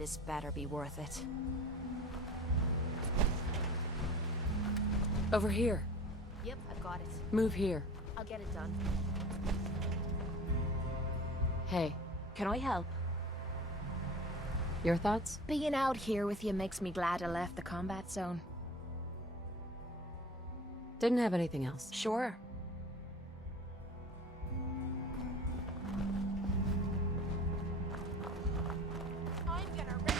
This better be worth it. Over here. Yep, I've got it. Move here. I'll get it done. Hey, Can I help? your thoughts? Being out here with you makes me glad I left the combat zone. Didn't have anything else. Sure. I'm gonna rip.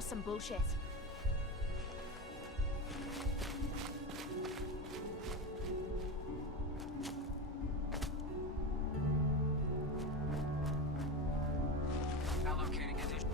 Some bullshit. Allocating additional.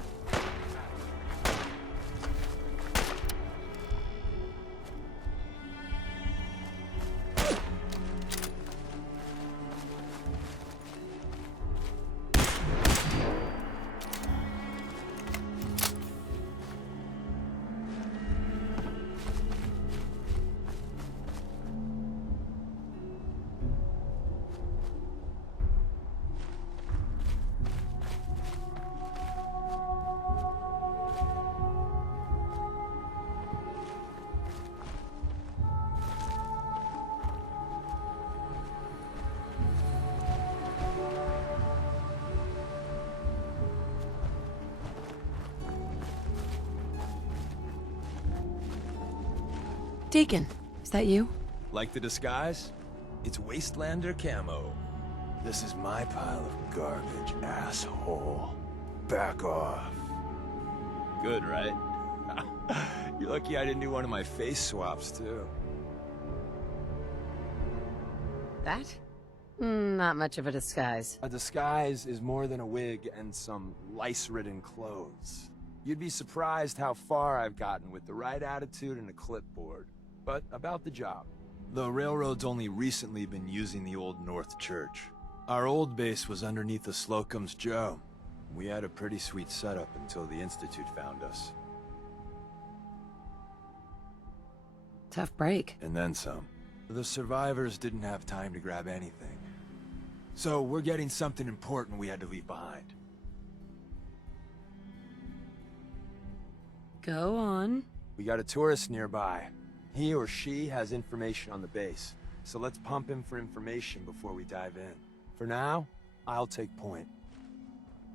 Deacon, is that you? Like the disguise? It's Wastelander camo. This is my pile of garbage, asshole. Back off. Good, right? You're lucky I didn't do one of my face swaps, too. That? Not much of a disguise. A disguise is more than a wig and some lice-ridden clothes. You'd be surprised how far I've gotten with the right attitude and a clipboard. But about the job. The railroad's only recently been using the old North Church. Our old base was underneath the Slocum's Joe. We had a pretty sweet setup until the Institute found us. Tough break. And then some. The survivors didn't have time to grab anything. So we're getting something important we had to leave behind. Go on. We got a tourist nearby. He or she has information on the base, so let's pump him for information before we dive in. For now, I'll take point.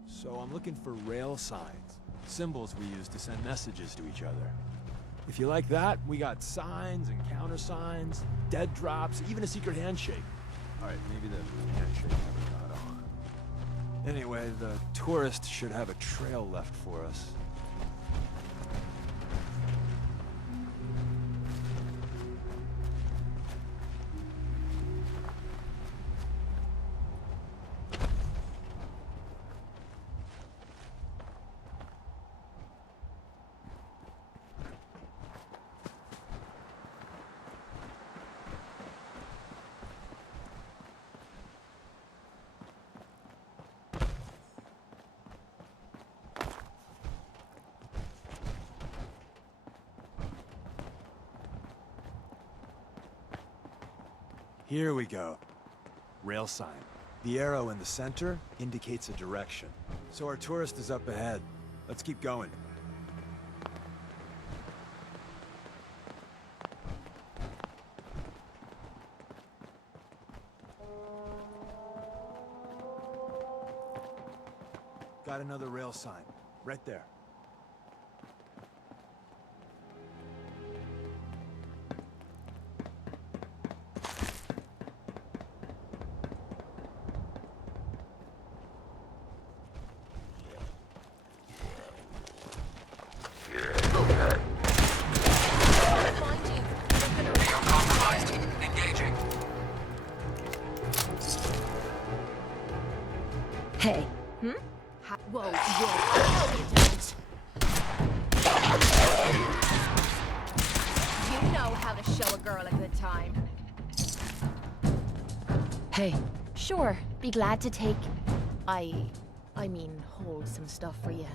So I'm looking for rail signs, symbols we use to send messages to each other. If you like that, we got signs and countersigns, dead drops, even a secret handshake. All right, maybe the handshake never got on. Anyway, the tourist should have a trail left for us. Here we go. Rail sign. The arrow in the center indicates a direction. So our tourist is up ahead. Let's keep going. Got another rail sign. Right there. girl a good time. Hey, Sure, be glad to take... I mean, hold some stuff for you.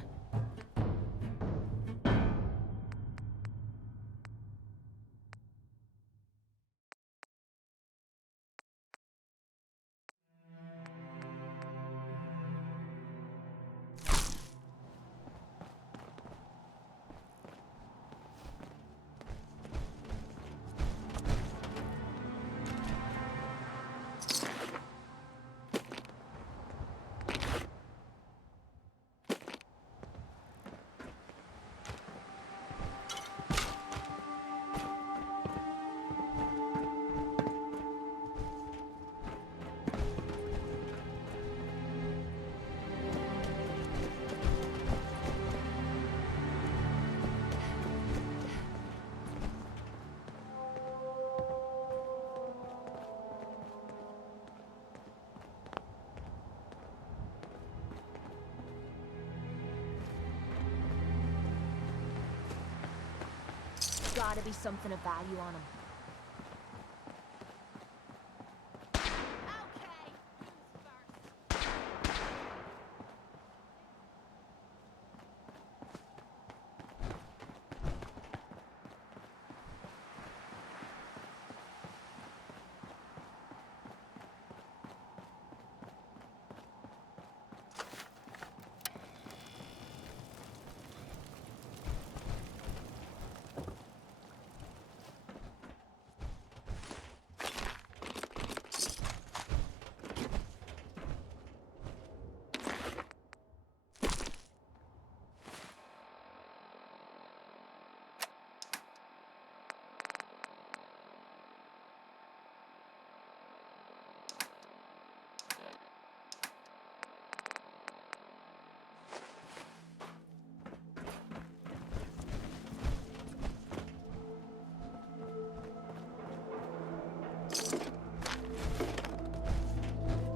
Gotta be something of value on him.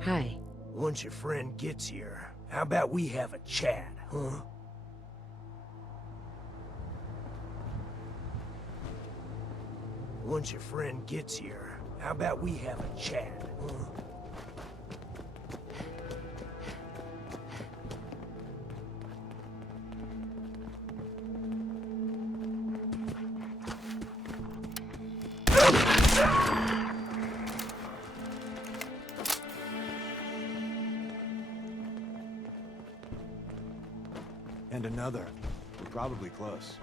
hi. Once your friend gets here, how about we have a chat, huh? Once your friend gets here, how about we have a chat, huh? And another. We're probably close.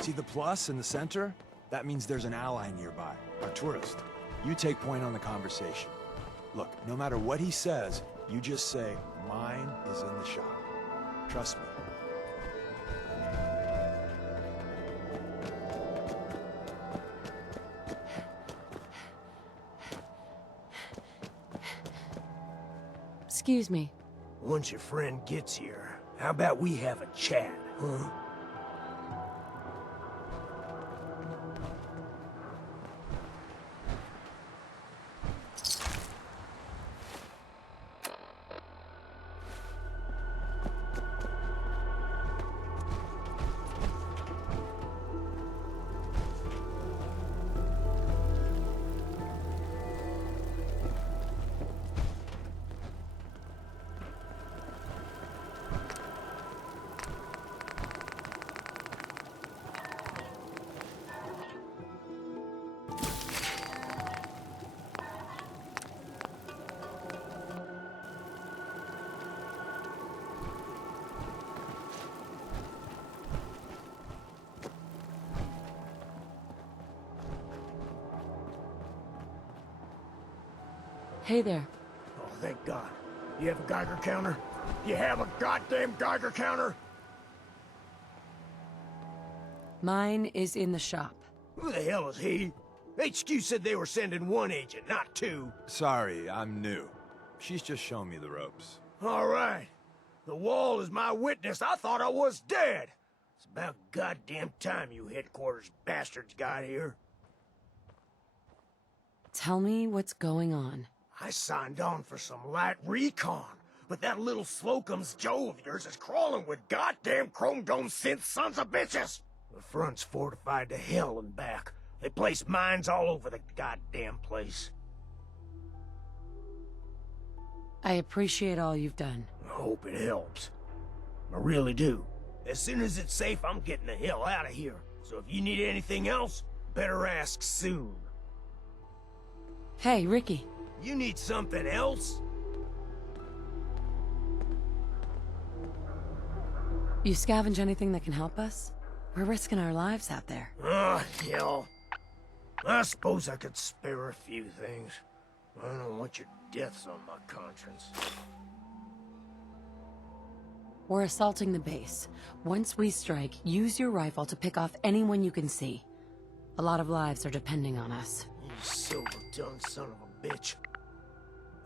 See the plus in the center? That means there's an ally nearby, a tourist. You take point on the conversation. Look, no matter what he says, you just say, mine is in the shop. Trust me. Excuse me. Once your friend gets here, how about we have a chat, huh? Hey there. Oh, thank God. You have a Geiger counter? You have a goddamn Geiger counter? Mine is in the shop. Who the hell is he? HQ said they were sending one agent, not two. Sorry, I'm new. She's just showing me the ropes. All right. The wall is my witness. I thought I was dead. It's about goddamn time you headquarters bastards got here. Tell me what's going on. I signed on for some light recon, but that little Slocum's Joe of yours is crawling with goddamn chrome dome synth sons of bitches! The front's fortified to hell and back. They place mines all over the goddamn place. I appreciate all you've done. I hope it helps. I really do. As soon as it's safe, I'm getting the hell out of here. So if you need anything else, better ask soon. Hey, Ricky. You need something else? You scavenge anything that can help us? We're risking our lives out there. Oh, hell. I suppose I could spare a few things. I don't want your deaths on my conscience. We're assaulting the base. Once we strike, use your rifle to pick off anyone you can see. A lot of lives are depending on us. You silver-tongued son of a bitch.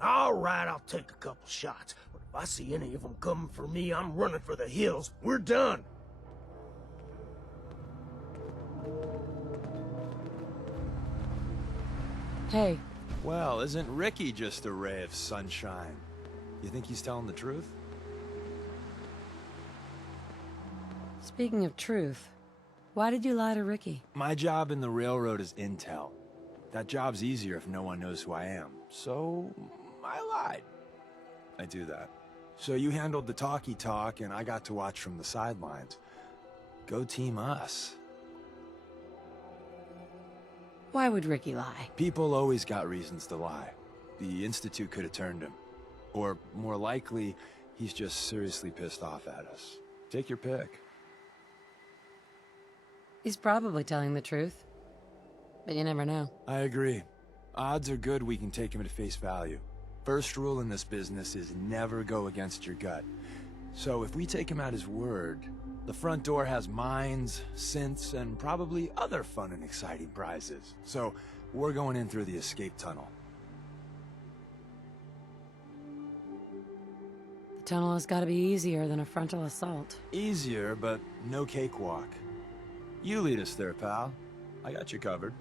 All right, I'll take a couple shots. But if I see any of them coming for me, I'm running for the hills. We're done. Hey. Well, isn't Ricky just a ray of sunshine? You think he's telling the truth? Speaking of truth, why did you lie to Ricky? My job in the railroad is intel. That job's easier if no one knows who I am. So, I lied. I do that. So you handled the talky talk, and I got to watch from the sidelines. Go team us. Why would Ricky lie? People always got reasons to lie. The Institute could have turned him. Or, more likely, he's just seriously pissed off at us. Take your pick. He's probably telling the truth. But you never know. I agree. Odds are good we can take him at face value. First rule in this business is never go against your gut. So if we take him at his word, the front door has mines, synths, and probably other fun and exciting prizes. So we're going in through the escape tunnel. The tunnel has got to be easier than a frontal assault. Easier, but no cakewalk. You lead us there, pal. I got you covered.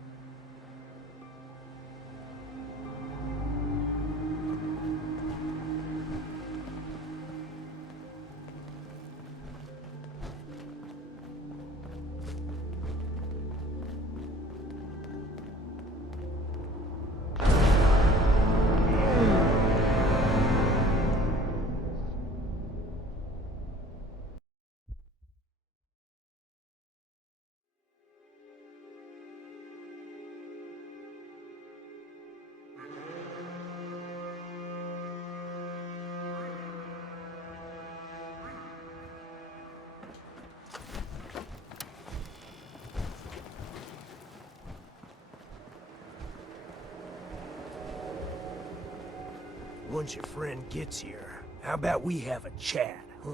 Once your friend gets here, how about we have a chat, huh?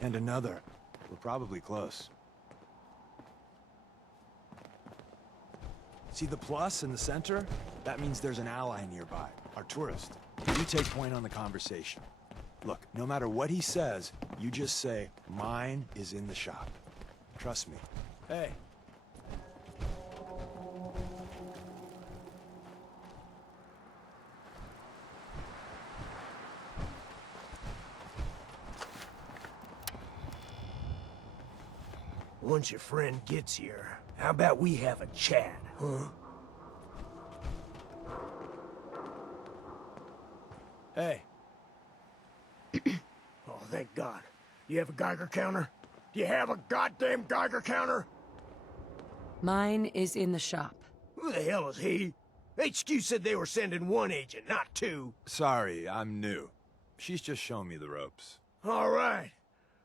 And another. We're probably close. See the plus in the center? That means there's an ally nearby, our tourist. You take point on the conversation. Look, no matter what he says, you just say, mine is in the shop. Trust me. Hey. Once your friend gets here, how about we have a chat, huh? Hey. Oh, thank God. You have a Geiger counter? Do you have a goddamn Geiger counter? Mine is in the shop. Who the hell is he? HQ said they were sending one agent, not two. Sorry, I'm new. She's just showing me the ropes. All right.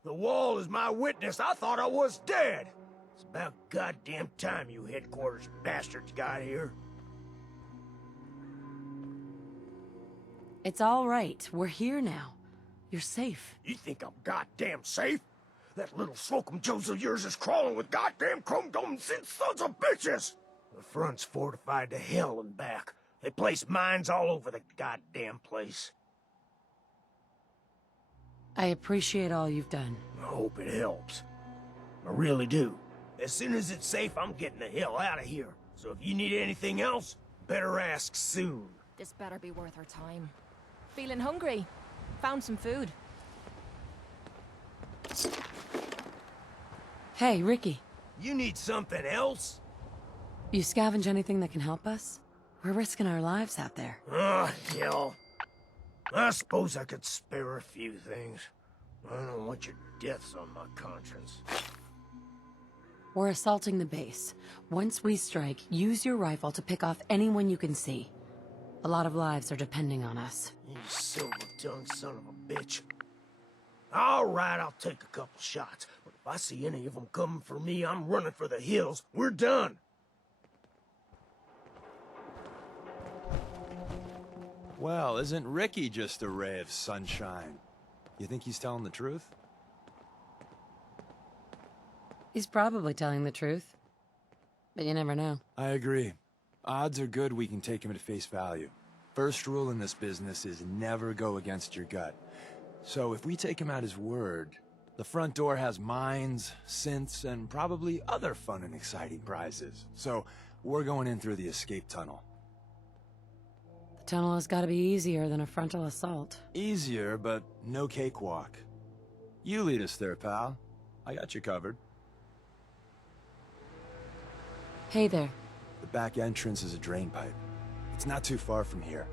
The wall is my witness. I thought I was dead. It's about goddamn time you headquarters bastards got here. It's all right. We're here now. You're safe. You think I'm goddamn safe? That little Slocum Joes of yours is crawling with goddamn chrome dome synth sons of bitches! The front's fortified to hell and back. They place mines all over the goddamn place. I appreciate all you've done. I hope it helps. I really do. As soon as it's safe, I'm getting the hell out of here. So if you need anything else, better ask soon. This better be worth our time. Feeling hungry? Found some food. Hey, Ricky. You need something else? You scavenge anything that can help us? We're risking our lives out there. Hell. I suppose I could spare a few things. I don't want your deaths on my conscience. We're assaulting the base. Once we strike, use your rifle to pick off anyone you can see. A lot of lives are depending on us. You silver-tongued son of a bitch. All right, I'll take a couple shots. But if I see any of them coming for me, I'm running for the hills. We're done. Well, isn't Ricky just a ray of sunshine? You think he's telling the truth? He's probably telling the truth. But you never know. I agree. Odds are good we can take him at face value. First rule in this business is never go against your gut. So if we take him at his word, the front door has mines, synths, and probably other fun and exciting prizes. So we're going in through the escape tunnel. The tunnel has got to be easier than a frontal assault. Easier, but no cakewalk. You lead us there, pal. I got you covered. Hey there. The back entrance is a drain pipe. It's not too far from here.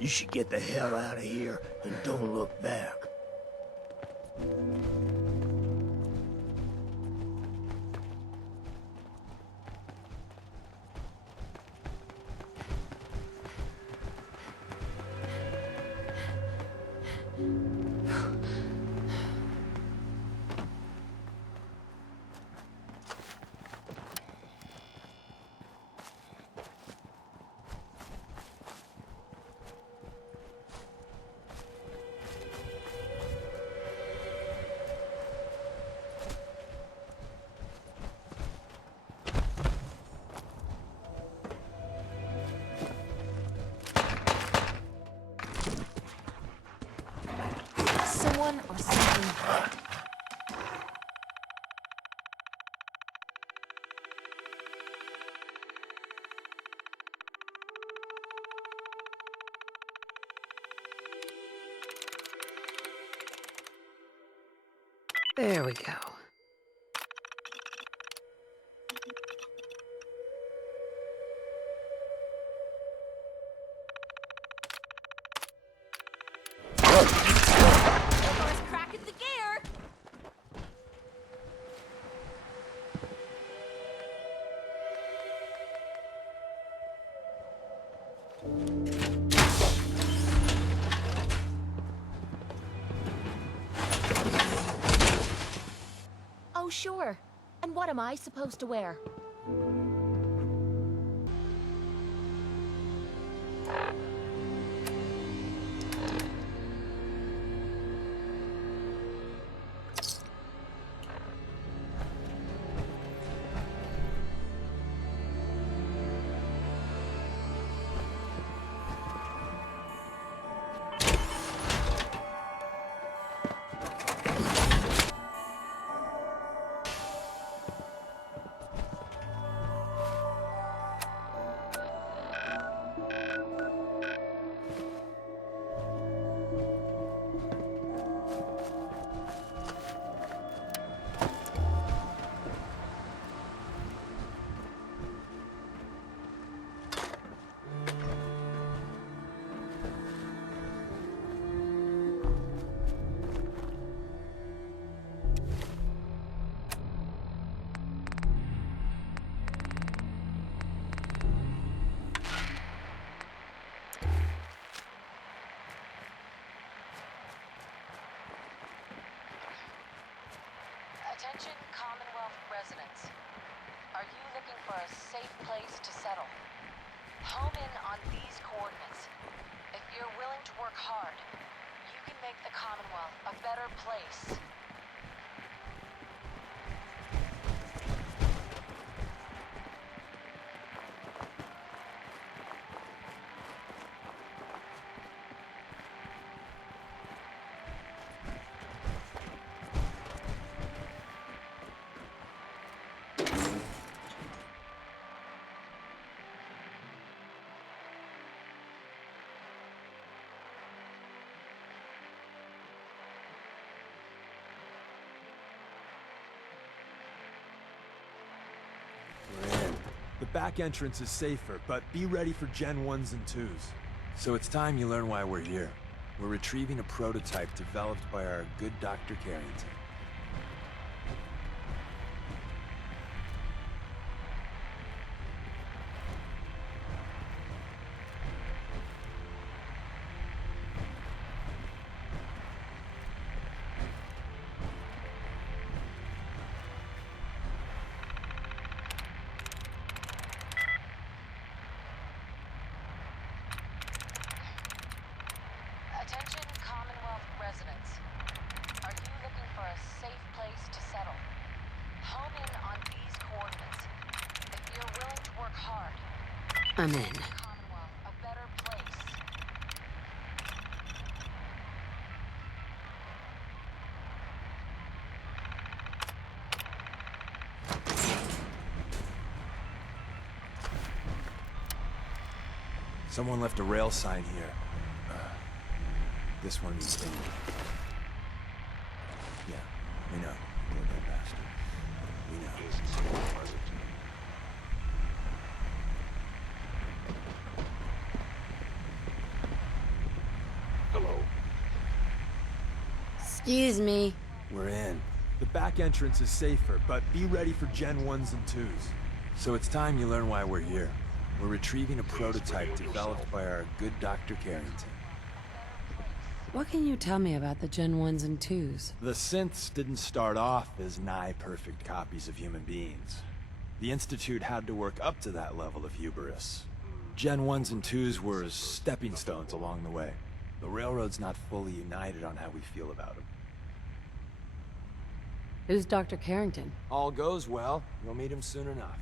You should get the hell out of here and don't look back. Someone or something. There we go. First crack at the gear. Oh, sure. And what am I supposed to wear? Attention Commonwealth residents. Are you looking for a safe place to settle? Home in on these coordinates. If you're willing to work hard, you can make the Commonwealth a better place. back entrance is safer, but be ready for Gen 1s and 2s. So it's time you learn why we're here. We're retrieving a prototype developed by our good Dr. Carrington. Attention Commonwealth residents. Are you looking for a safe place to settle? Home in on these coordinates. If you're willing to work hard, I'm in. Commonwealth a better place. Someone left a rail sign here. This one needs thinning. Yeah, we know. You're that bastard. We know. Hello. Excuse me. We're in. The back entrance is safer, but be ready for Gen 1s and 2s. So it's time you learn why we're here. We're retrieving a prototype developed by our good Dr. Carrington. What can you tell me about the Gen 1s and 2s? The synths didn't start off as nigh-perfect copies of human beings. The Institute had to work up to that level of hubris. Gen 1s and 2s were stepping stones along the way. The Railroad's not fully united on how we feel about them. Who's Dr. Carrington? All goes well, you'll meet him soon enough.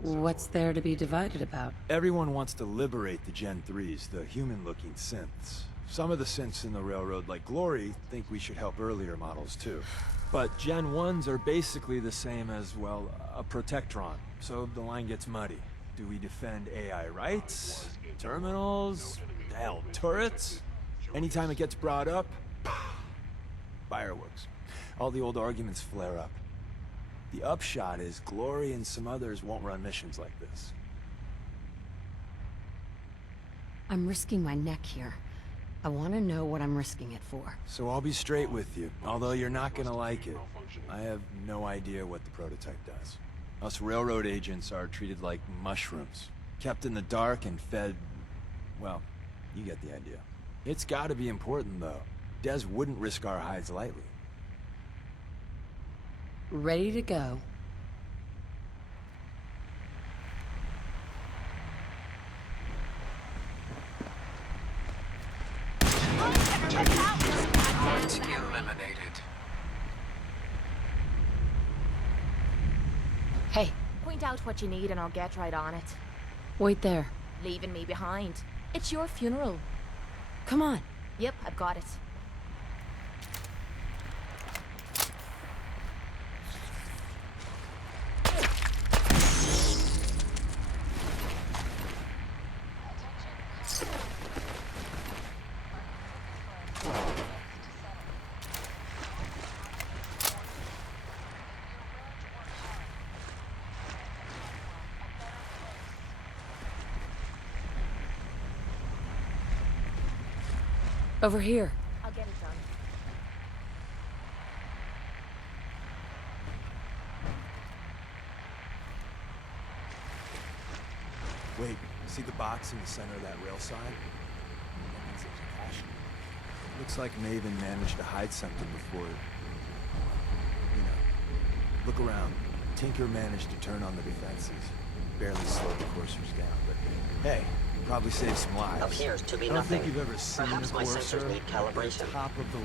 What's there to be divided about? Everyone wants to liberate the Gen 3s, the human-looking synths. Some of the synths in the Railroad, like Glory, think we should help earlier models too. But Gen 1s are basically the same as, well, a protectron. So the line gets muddy. Do we defend AI rights? Terminals? Hell, turrets? Anytime it gets brought up, fireworks. All the old arguments flare up. The upshot is Glory and some others won't run missions like this. I'm risking my neck here. I want to know what I'm risking it for. So I'll be straight with you, although you're not gonna like it. I have no idea what the prototype does. Us railroad agents are treated like mushrooms, kept in the dark and fed... well, you get the idea. It's gotta be important, though. Des wouldn't risk our hides lightly. Ready to go. Eliminated. Hey, Point out what you need and I'll get right on it. wait there. Leaving me behind. It's your funeral. Come on. Yep, I've got it. Over here. I'll get it done. Wait, see the box in the center of that rail sign? That means there's a cache. Looks like Maven managed to hide something before... you know. Look around. Tinker managed to turn on the defenses. Barely slowed the coursers down, but hey, probably saved some lives. Appears to be I don't nothing. think you've ever seen Perhaps a my courser sensors need at the calibration. top of the...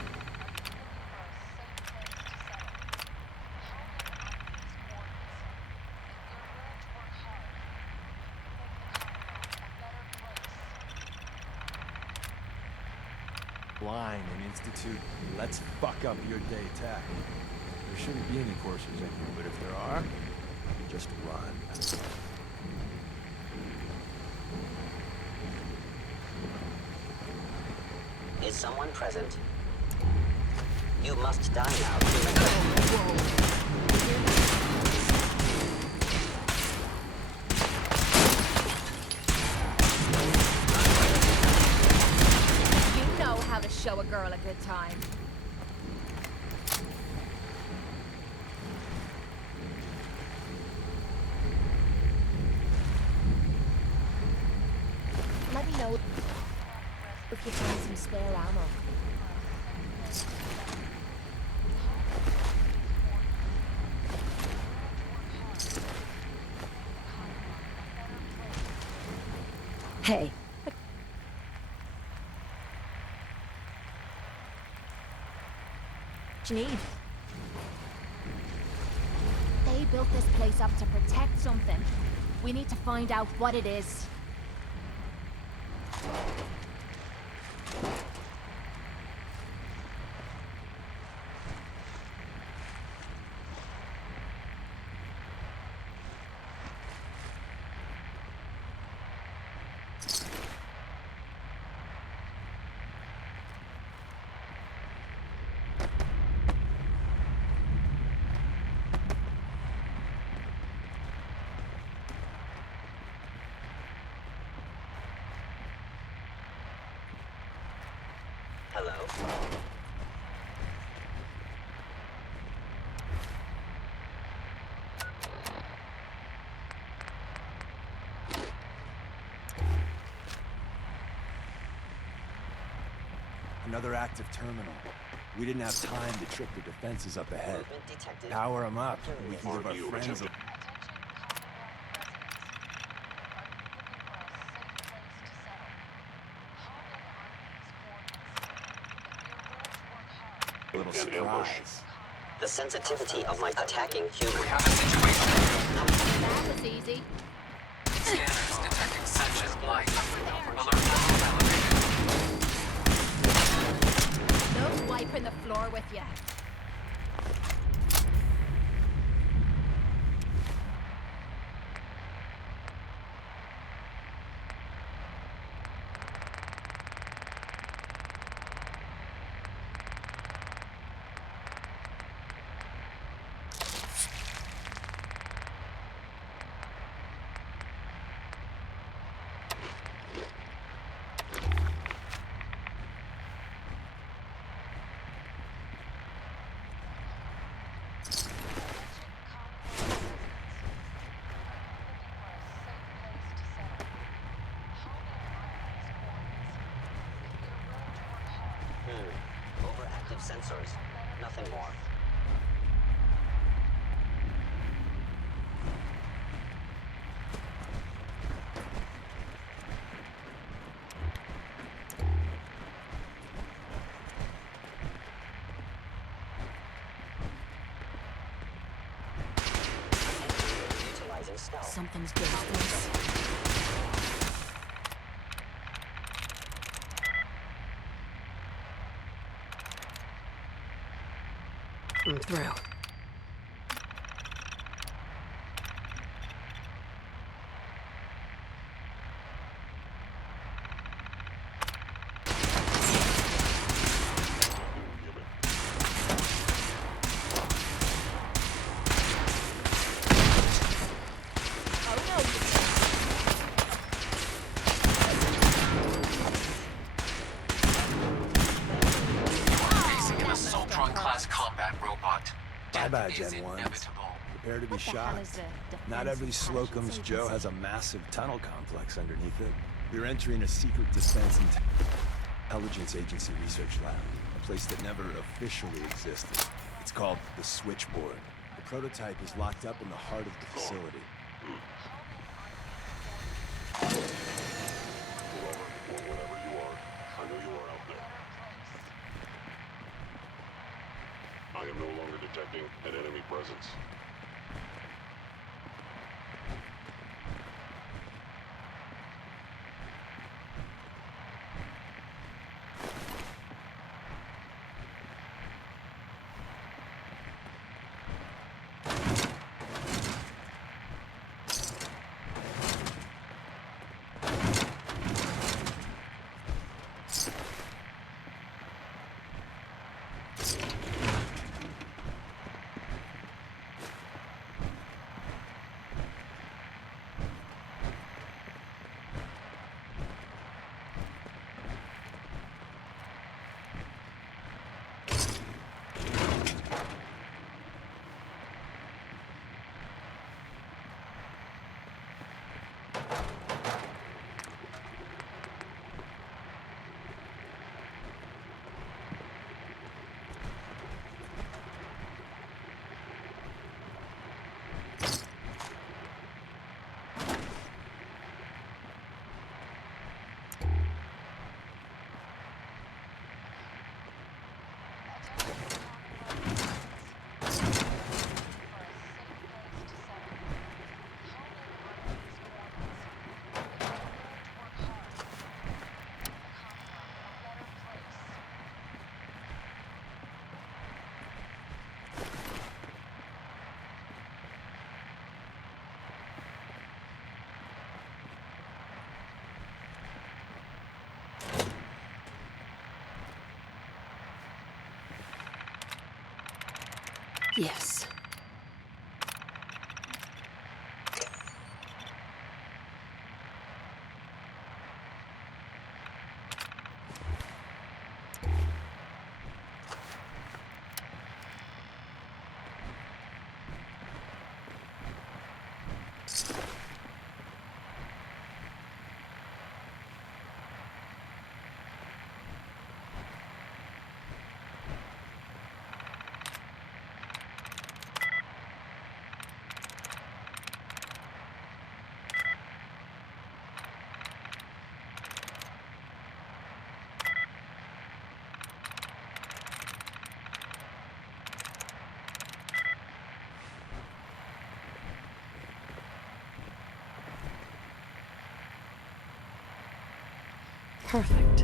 line and institute, let's fuck up your day tech. There shouldn't be any coursers in here, but if there are, just run. Is someone present? You must die now. show a girl a good time. Let me know if you find some spare ammo. Hey, What you need? They built this place up to protect something. We need to find out what it is. Hello? Another active terminal. We didn't have time to trick the defenses up ahead. Movement detected. Power them up, and we can give our friends a... little surprise. The sensitivity of my attacking human. That was easy. Scanners detecting sensitive light. Alert level elevated. No wiping the floor with you. Overactive sensors. Nothing more. Utilizing stealth. something's doing this. I'm through. Bye-bye, Gen 1s. Prepare to be shocked. Not every Slocum's Joe has a massive tunnel complex underneath it. We're entering a secret defense intelligence agency research lab, a place that never officially existed. It's called the Switchboard. The prototype is locked up in the heart of the facility. I am no longer detecting an enemy presence. Yes. Perfect.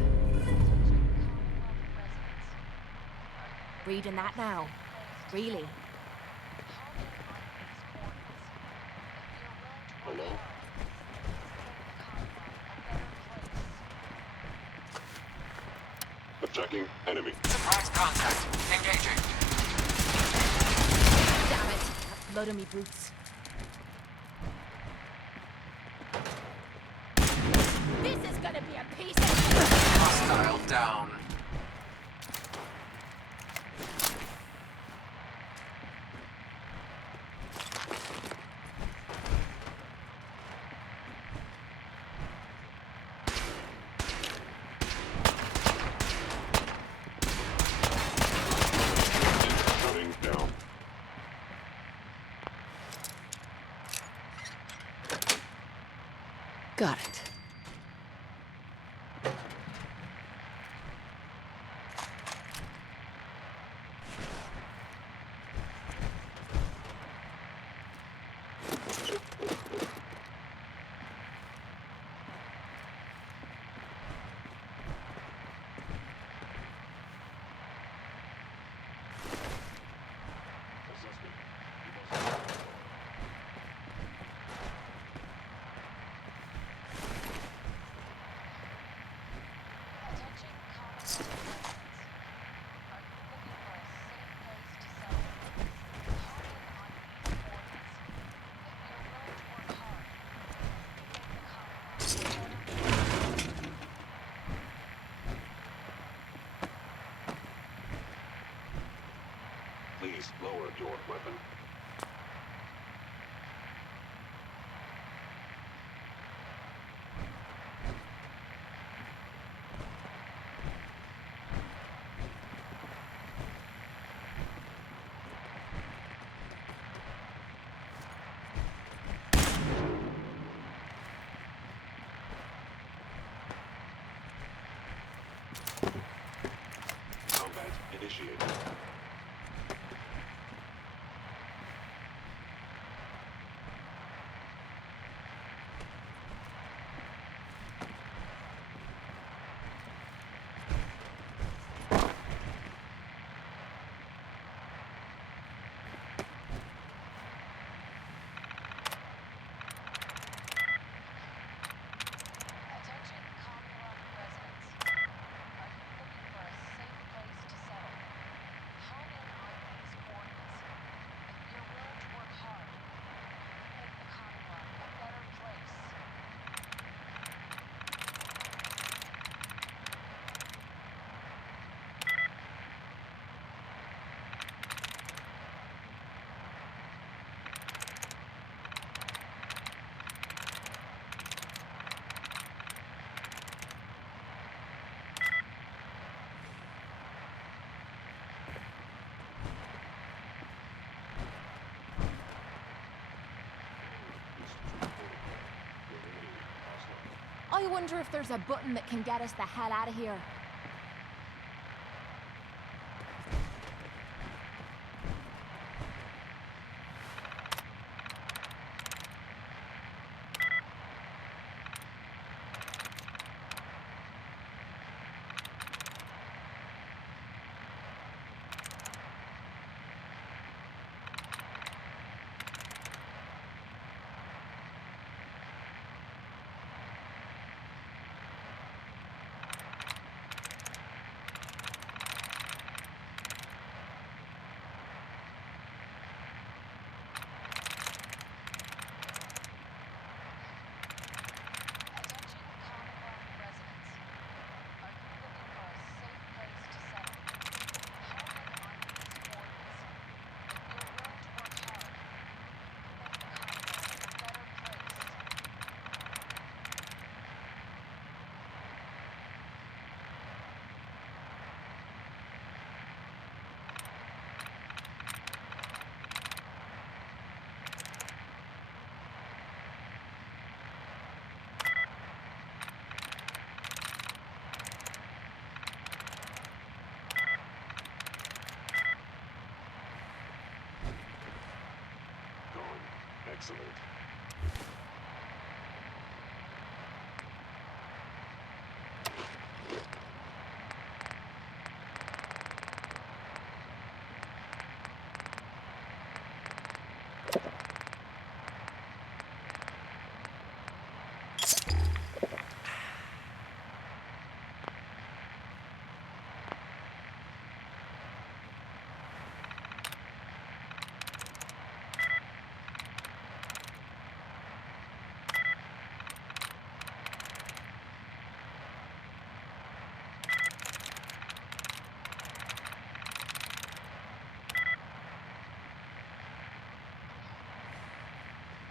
Reading that now. Really? Hello? Attacking enemy. Surprise contact. Engaging. Damn it. That blood on me boots. This is gonna be a piece of... Hostile down. Shutting down. Got it. Assessment. Attention common residents. Are you looking for a safe place to settle? Hone in on these coordinates. If you're willing to work hard, you can make the Commonwealth a better place. Please lower your weapon. Combat initiated. Attention Commonwealth residents. Are you looking for a safe place to settle? Hone in on these coordinates. If you're willing to work hard, you can make the Commonwealth a better place. I wonder if there's a button that can get us the hell out of here.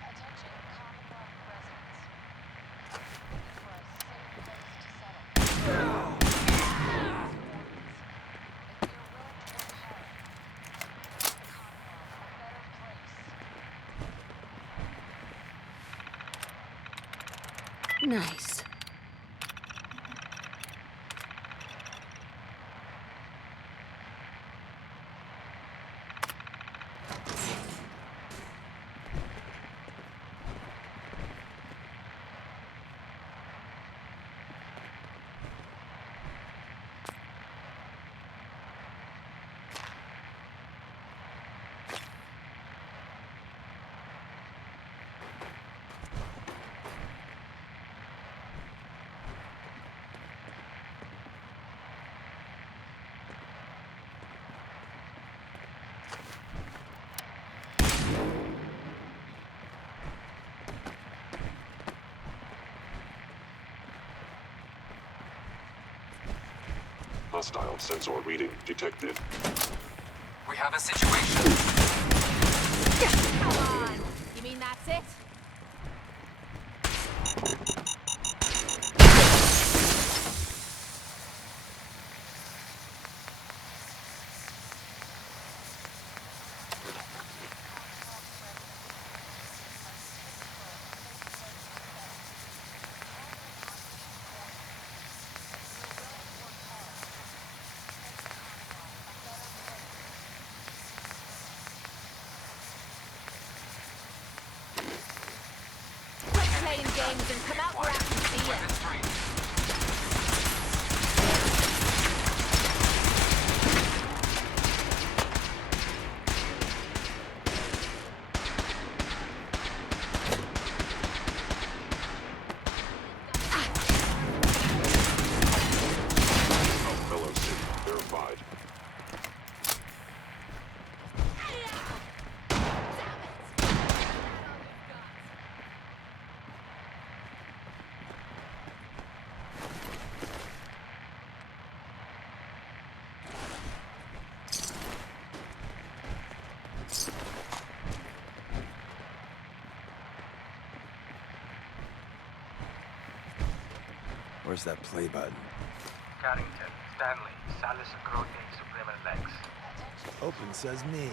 Attention Commonwealth residents. Looking for a safe place to settle. If you're willing to work hard, make the Commonwealth a better place. Nice. Hostile sensor reading detected. We have a situation. Come on! You mean that's it? Quit playing games and come out where I can see Within you. three. Fellow city verified. Where's that play button? Carrington, Stanley, Salis Acrote, Supreme Lex. Open says me.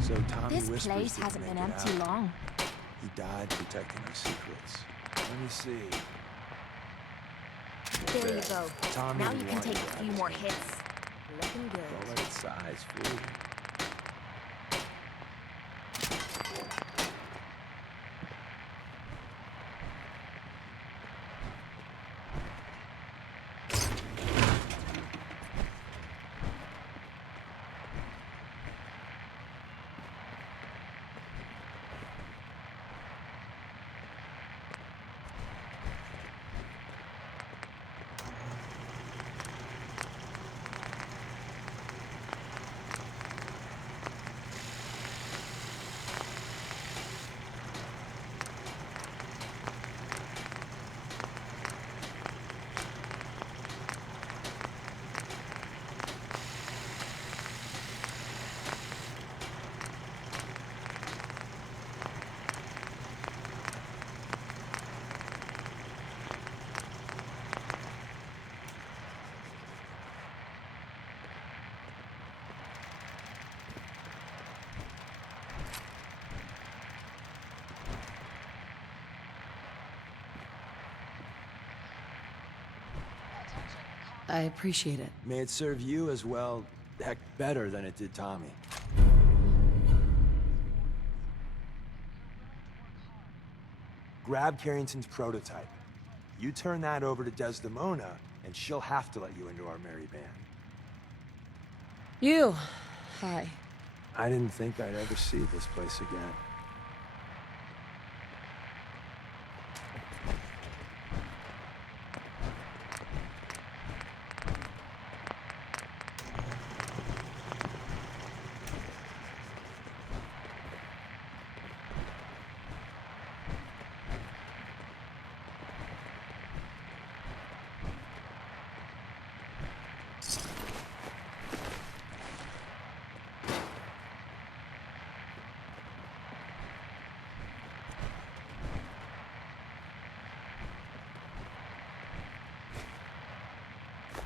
So Tommy This whispers place didn't hasn't make been it empty out. long. He died protecting our secrets. Let me see. There you go. Tommy Now you can wanted take a that. few more hits. Looking good. Don't let it size fool you. I appreciate it. May it serve you as well, heck, better than it did Tommy. If you're willing to work hard, grab Carrington's prototype. You turn that over to Desdemona, and she'll have to let you into our merry band. You. Hi. I didn't think I'd ever see this place again.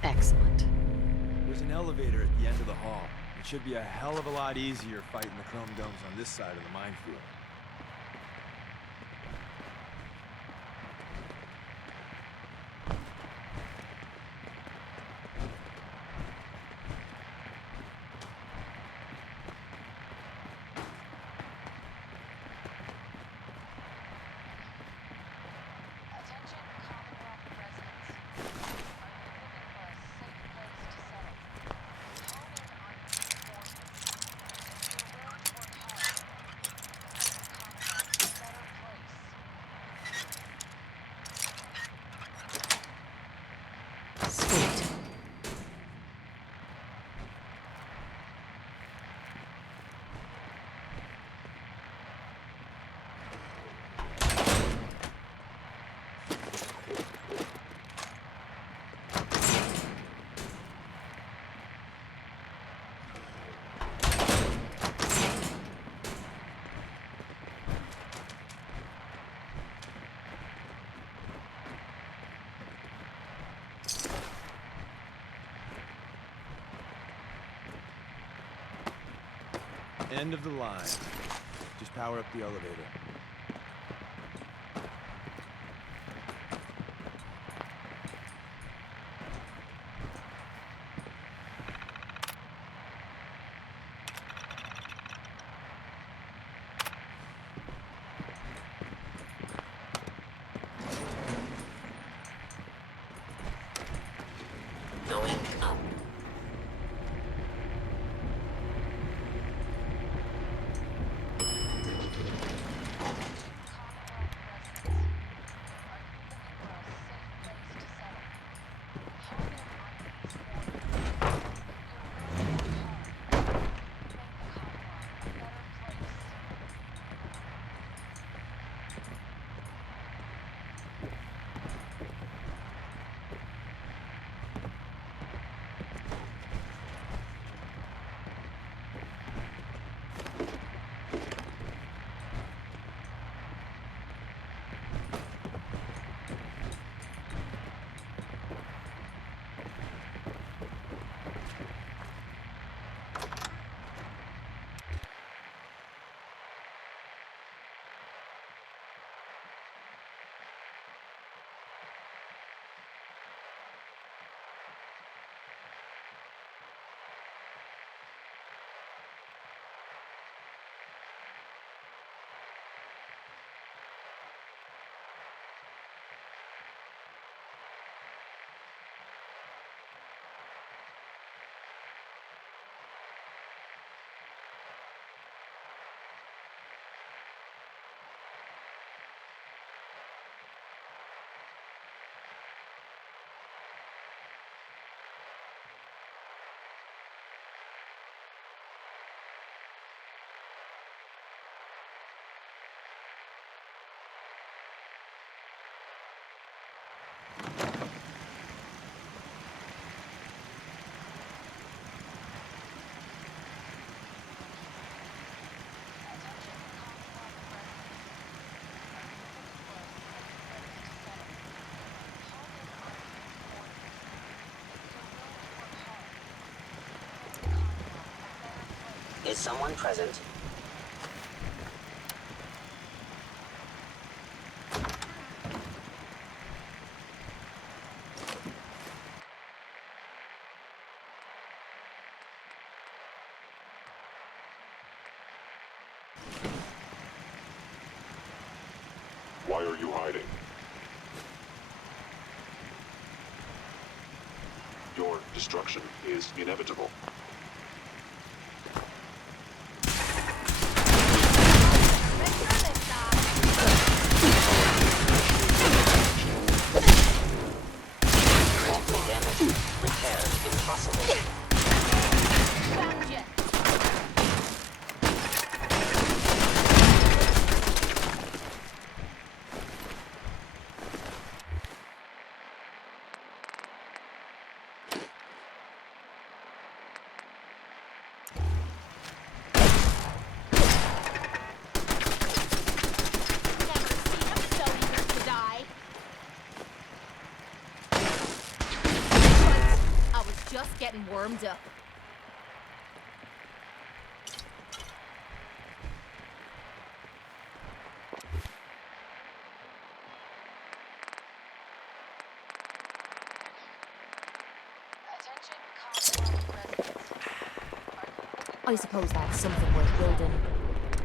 Excellent. There's an elevator at the end of the hall. It should be a hell of a lot easier fighting the chrome domes on this side of the minefield. Attention Commonwealth residents. Are you looking for a safe place to settle? Home in on these forces. If you're willing to work hard, make the Commonwealth a better place. Sweet. End of the line. Just power up the elevator. Going up. Is someone present? Why Why are you hiding? Your destruction is inevitable. Awful damage. Repair impossible. Found you. Never seen him so eager to die. But I was just getting warmed up. Attention Commonwealth residents. Are you looking I suppose that's something worth building,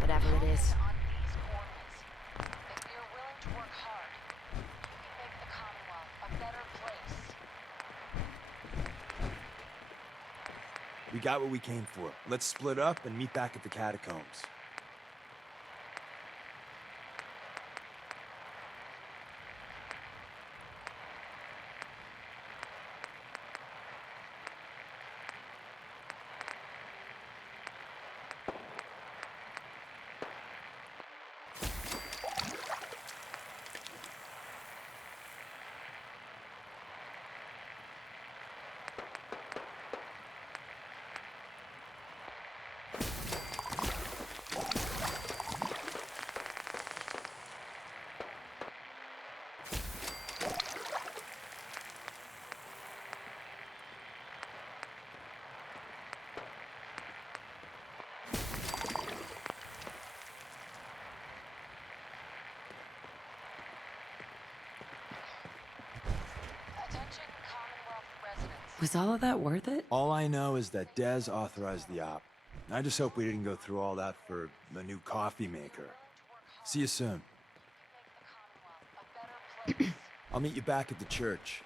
whatever it is. on these coordinates? If you're willing to work hard, you can make the Commonwealth a better place. We got what we came for. Let's split up and meet back at the catacombs. Attention Commonwealth residents. Was all of that worth it? All I know is that Dez authorized the op. I just hope we didn't go through all that for a new coffee maker. See you soon. Make the Commonwealth a better place. I'll meet you back at the church.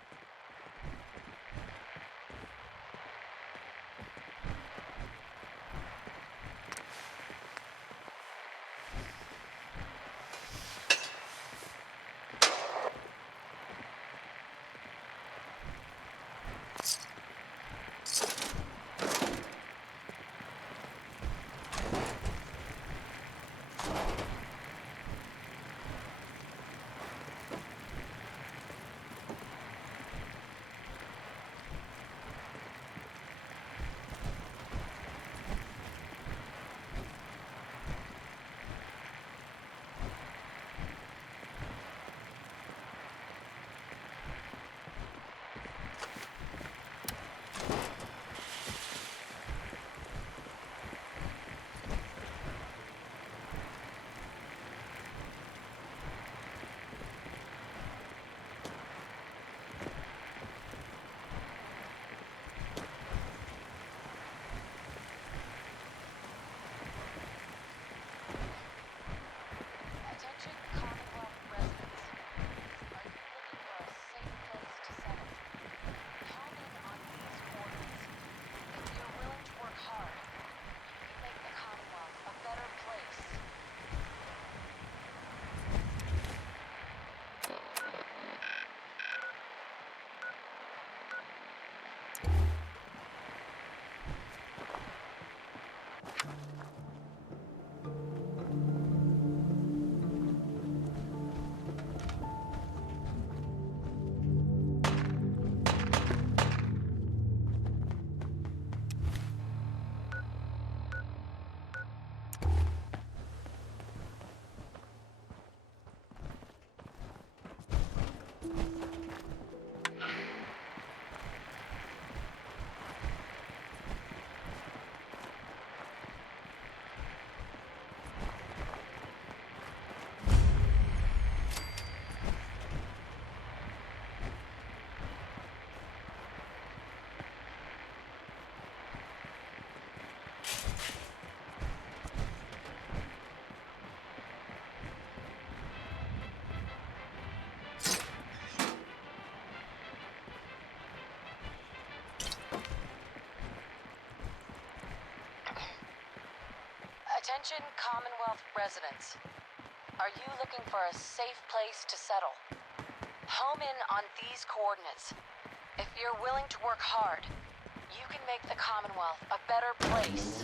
Attention Commonwealth residents. Are you looking for a safe place to settle? Home in on these coordinates. If you're willing to work hard, you can make the Commonwealth a better place.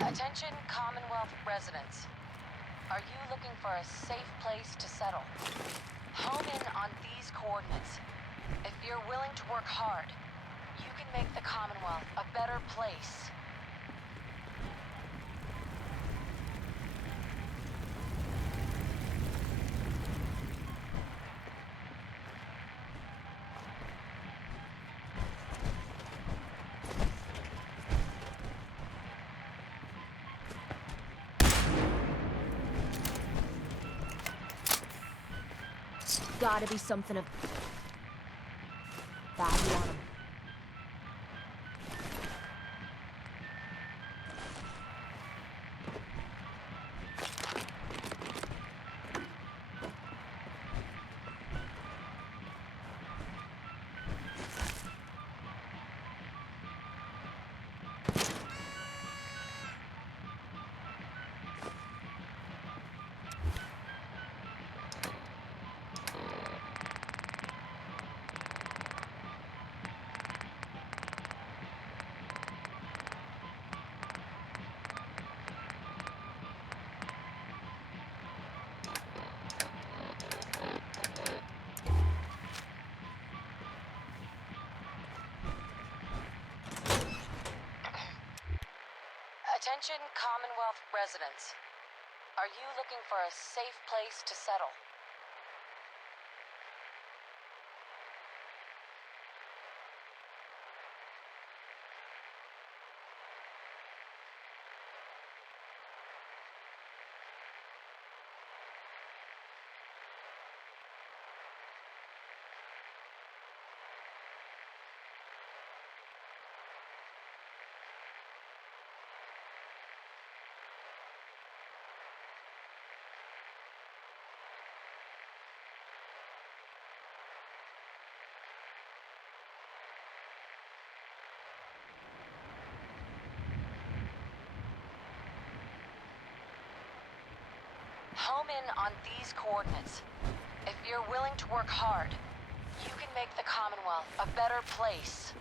Attention Commonwealth residents. Are you looking for a safe place to settle? Home in on these coordinates. If you're willing to work hard, you can make the Commonwealth a better place. Gotta be something of value on him. Attention Commonwealth residents. Are you looking for a safe place to settle? Home in on these coordinates. If you're willing to work hard, you can make the Commonwealth a better place.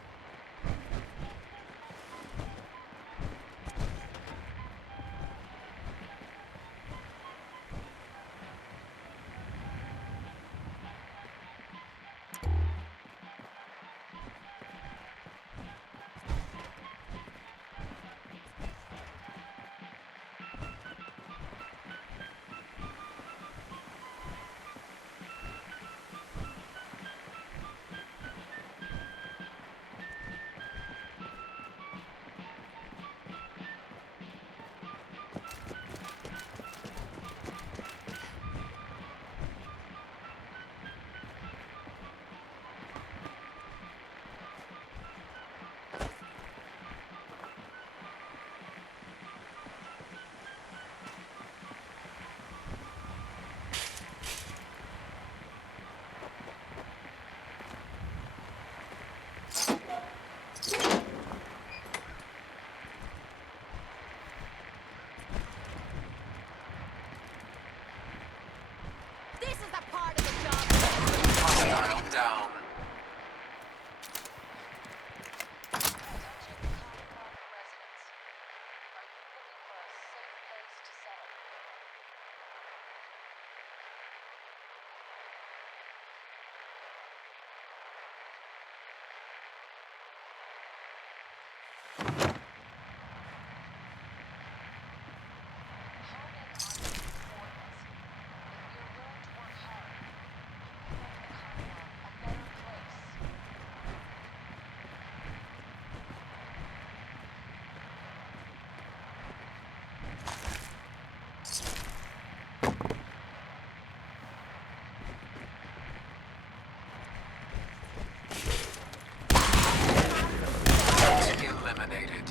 Eliminated.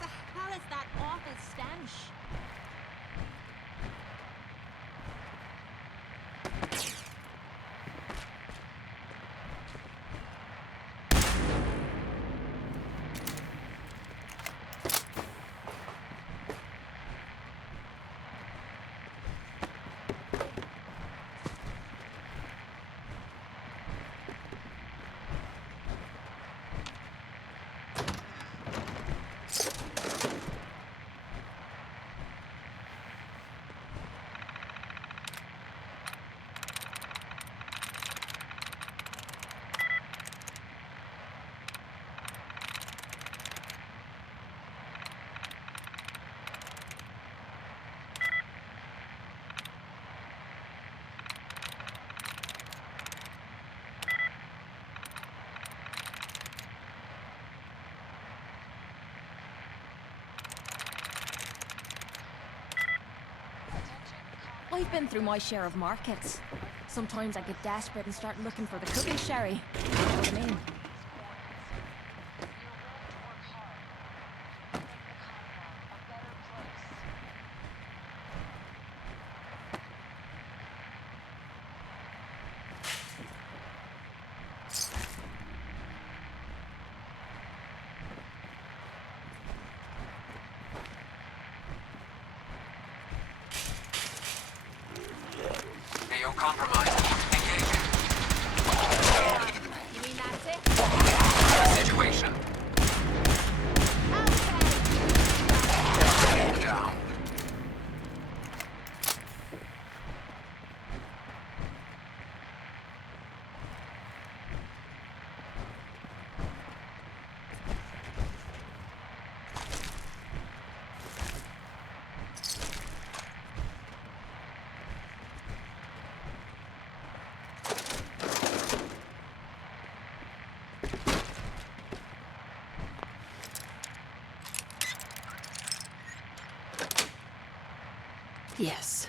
The hell is that awful stench? I've been through my share of markets. Sometimes I get desperate and start looking for the cooking sherry. You know what I mean? AO compromised. Engaging. You mean that's it? Situation. Down. Yes.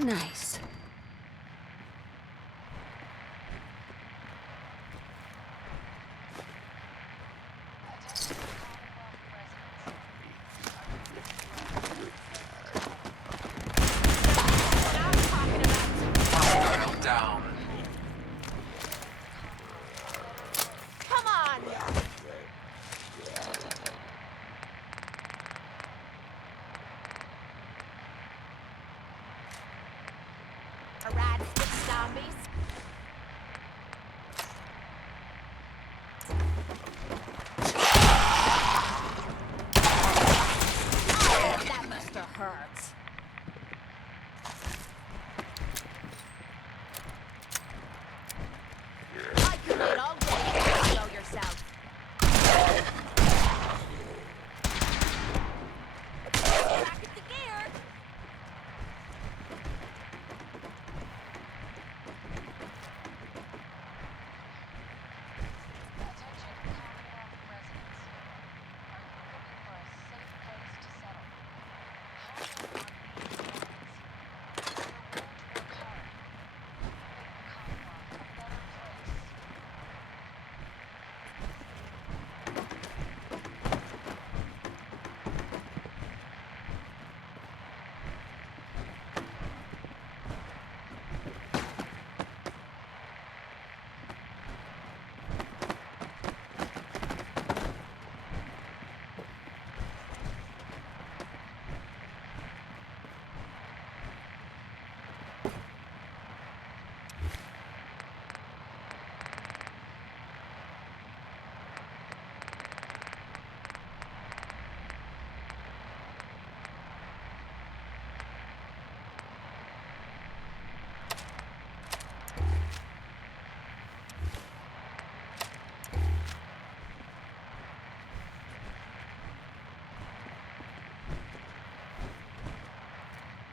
Nice. Dial down. Come on!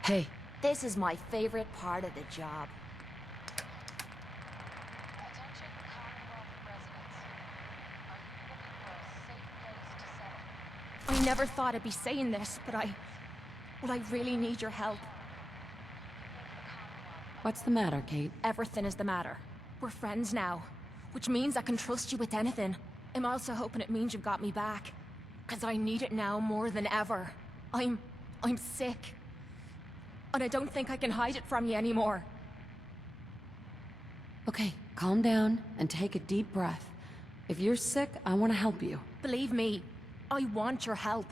Hey, This is my favorite part of the job. Attention Commonwealth residents. Are you looking for a safe place to settle? I never thought I'd be saying this, but I really need your help. what's the matter, Kate? Everything is the matter. We're friends now, which means I can trust you with anything. I'm also hoping it means you've got me back, because I need it now more than ever. I'm sick. And I don't think I can hide it from you anymore. Okay, calm down and take a deep breath. If you're sick, I want to help you. Believe me, I want your help,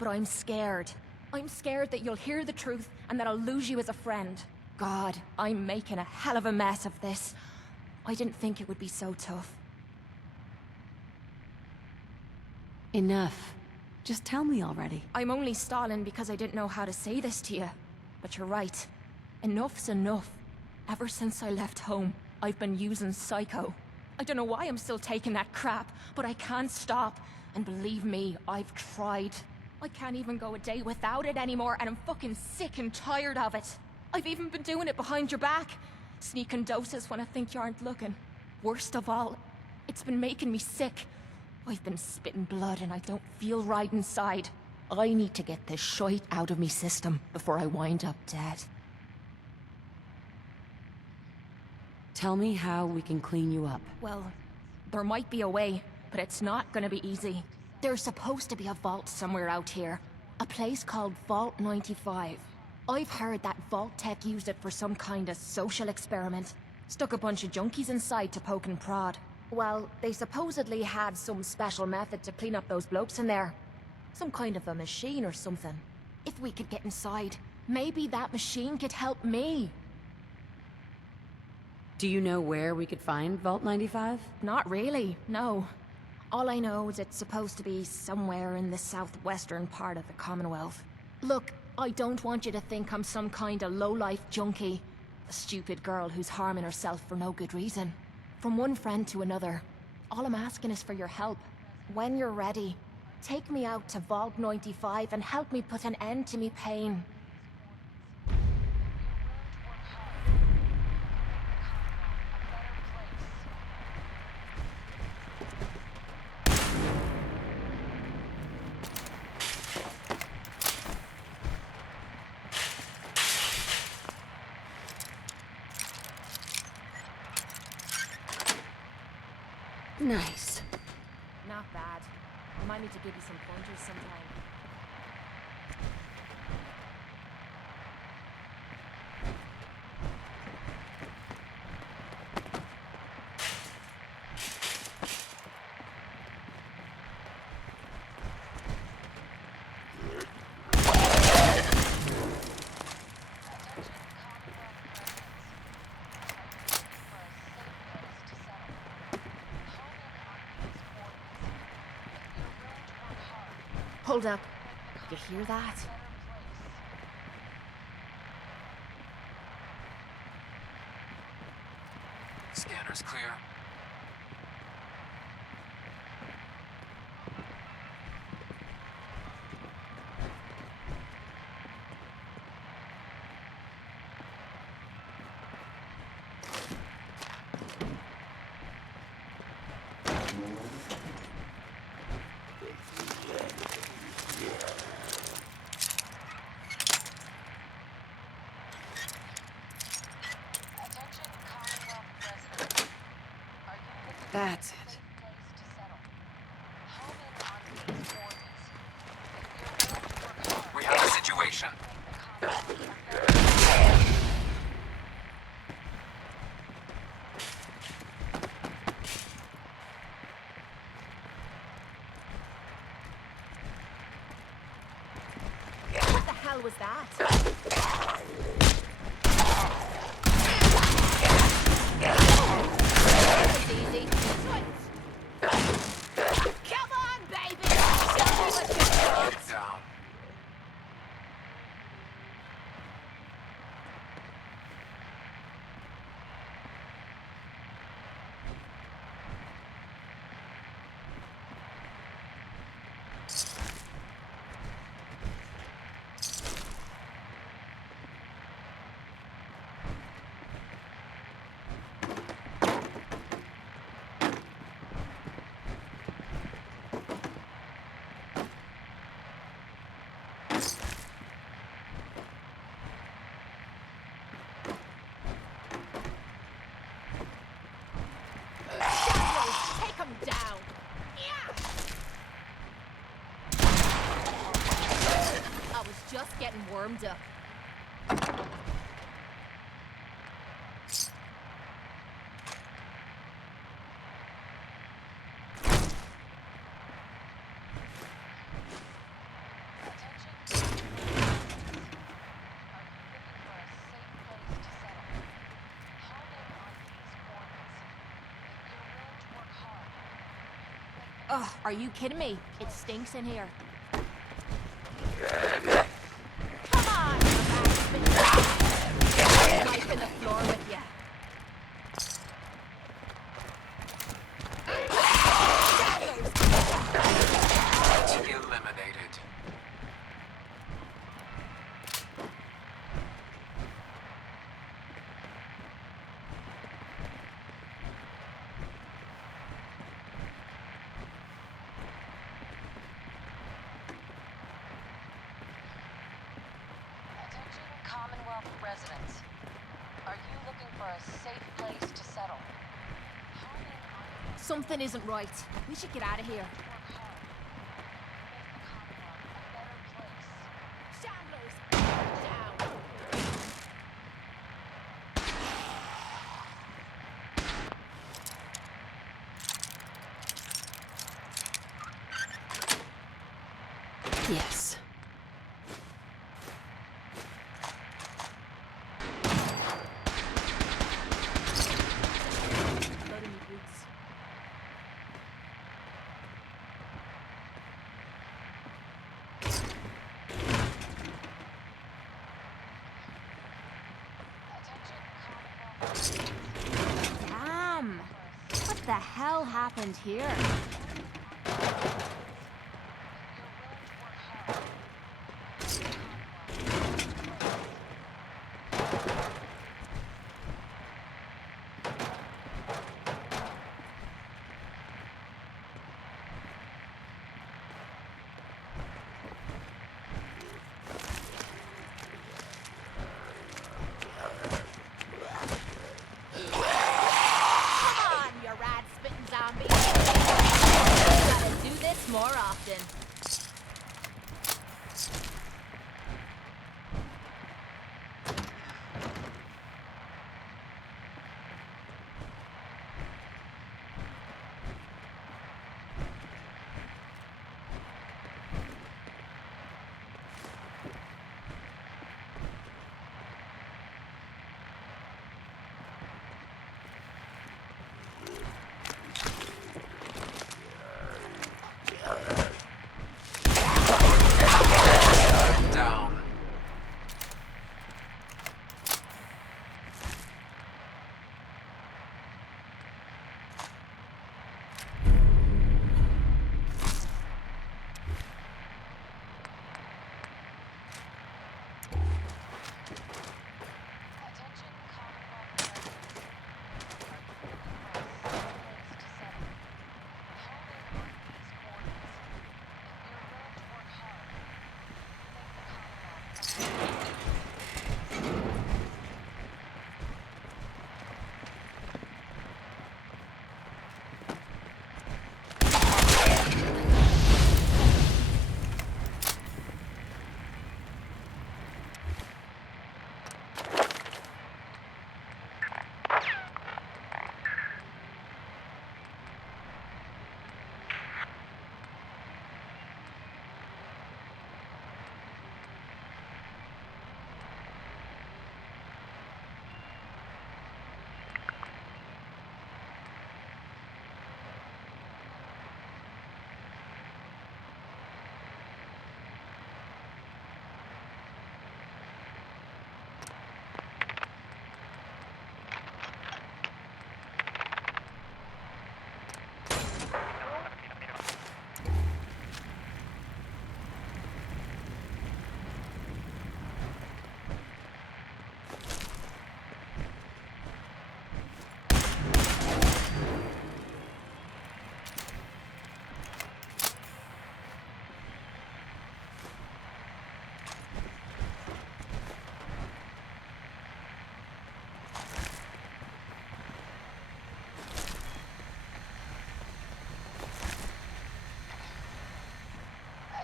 but I'm scared. I'm scared that you'll hear the truth and that I'll lose you as a friend. God, I'm making a hell of a mess of this. I didn't think it would be so tough. Enough. Just tell me already. I'm only stalling because I didn't know how to say this to you. But you're right. Enough's enough. Ever since I left home, I've been using Psycho. I don't know why I'm still taking that crap, but I can't stop. And believe me, I've tried. I can't even go a day without it anymore, and I'm fucking sick and tired of it. I've even been doing it behind your back. Sneaking doses when I think you aren't looking. Worst of all, it's been making me sick. I've been spitting blood and I don't feel right inside. I need to get this shite out of me system before I wind up dead. Tell me how we can clean you up. Well, there might be a way, but it's not gonna be easy. There's supposed to be a vault somewhere out here. A place called Vault 95. I've heard that Vault Tech used it for some kind of social experiment. Stuck a bunch of junkies inside to poke and prod. Well, they supposedly had some special method to clean up those blokes in there. Some kind of a machine or something. If we could get inside, maybe that machine could help me. Do you know where we could find Vault 95? Not really, no. All I know is it's supposed to be somewhere in the southwestern part of the Commonwealth. Look, I don't want you to think I'm some kind of low-life junkie. A stupid girl who's harming herself for no good reason. From one friend to another. All I'm asking is for your help. When you're ready, take me out to Vault 95 and help me put an end to me pain. Nice. Not bad. I might need to give you some pointers sometime. Hold up. You hear that? Scanner's clear. That's it. We have a situation. What the hell was that? Easy. Come on, baby! Show me what you got. Get down. round up. Ugh, are you kidding me? It stinks in here. Come on, you bastard! Knife in the floor with ya. Eliminated. Commonwealth residents, are you looking for a safe place to settle? Something isn't right. We should get out of here. Shamblers, down. Yes. Blood in your boots. Damn! What the hell happened here? More often. Down.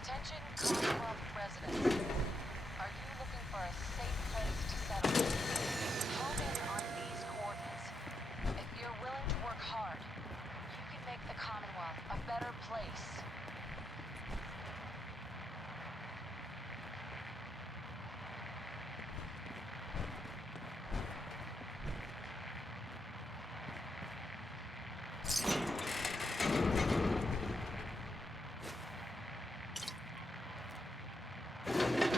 Attention Commonwealth residents. Are you looking the Commonwealth a better place.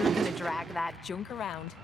We're gonna drag that junk around.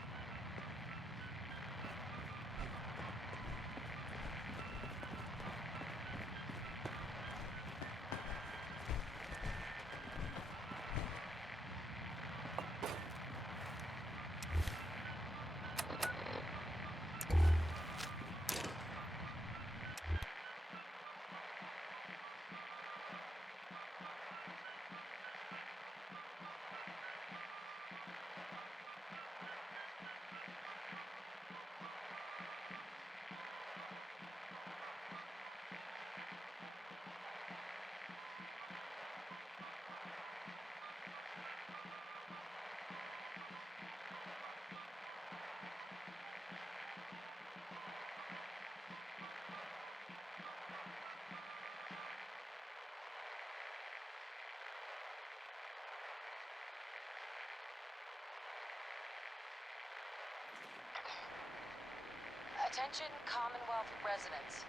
Attention Commonwealth residents.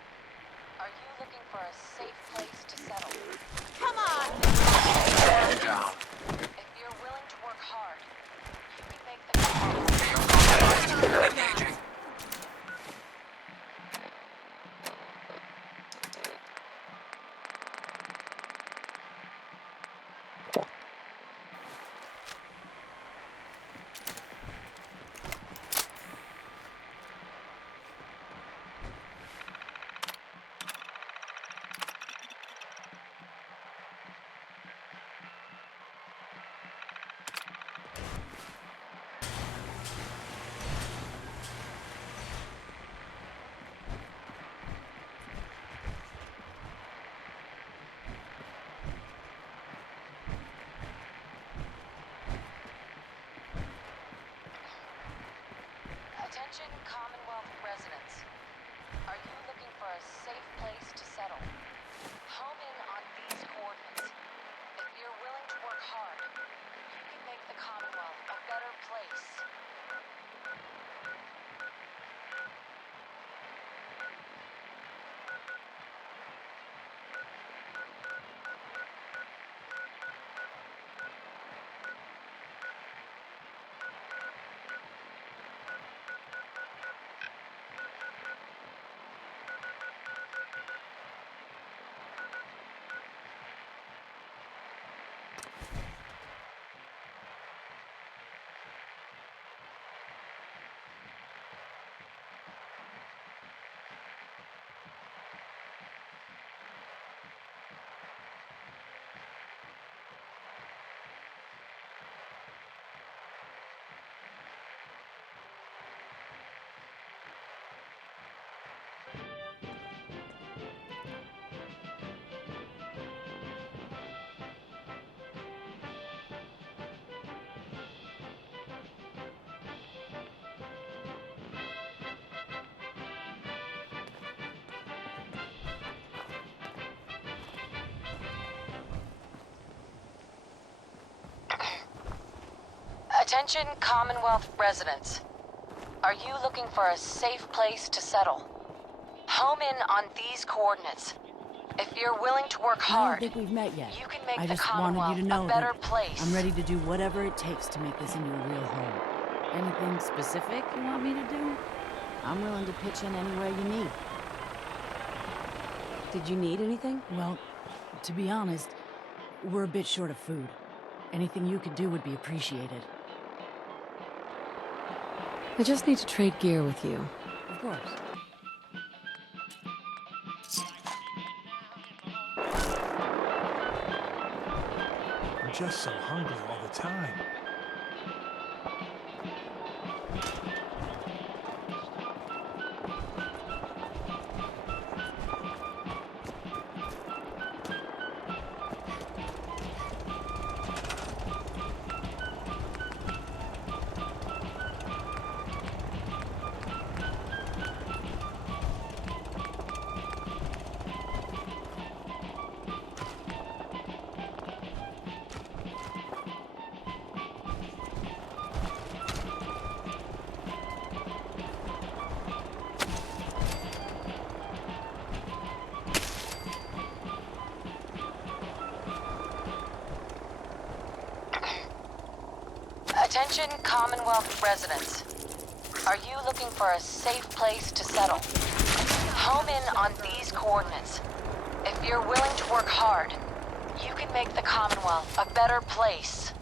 Are you looking for a safe place to settle? Come on! Down. If you're willing to work hard, you can make the Commonwealth. Engaging. Attention Commonwealth residents. Are you looking for a safe place to settle? Home in on these coordinates. If you're willing to work hard, you can make the Commonwealth a better place. Attention Commonwealth residents. Are you looking for a safe place to settle? Home in on these coordinates. If you're willing to work I don't hard, think we've met yet. you can make I the just wanted Commonwealth you to know a better that place. I'm ready to do whatever it takes to make this into a real home. Anything specific you want me to do? I'm willing to pitch in anywhere you need. Did you need anything? Well, to be honest, we're a bit short of food. Anything you could do would be appreciated. I just need to trade gear with you. Of course. I'm just so hungry all the time. Attention Commonwealth residents. Are you looking for a safe place to settle? Home in on these coordinates. If you're willing to work hard, you can make the Commonwealth a better place.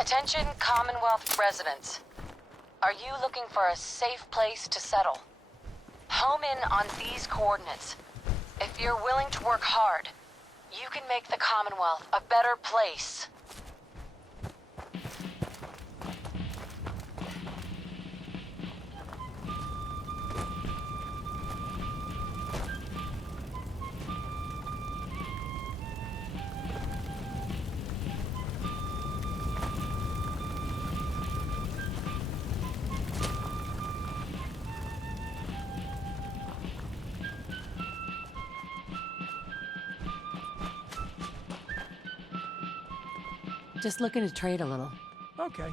Attention Commonwealth residents. Are you looking for a safe place to settle? Home in on these coordinates. If you're willing to work hard, you can make the Commonwealth a better place. Just looking to trade a little. Okay.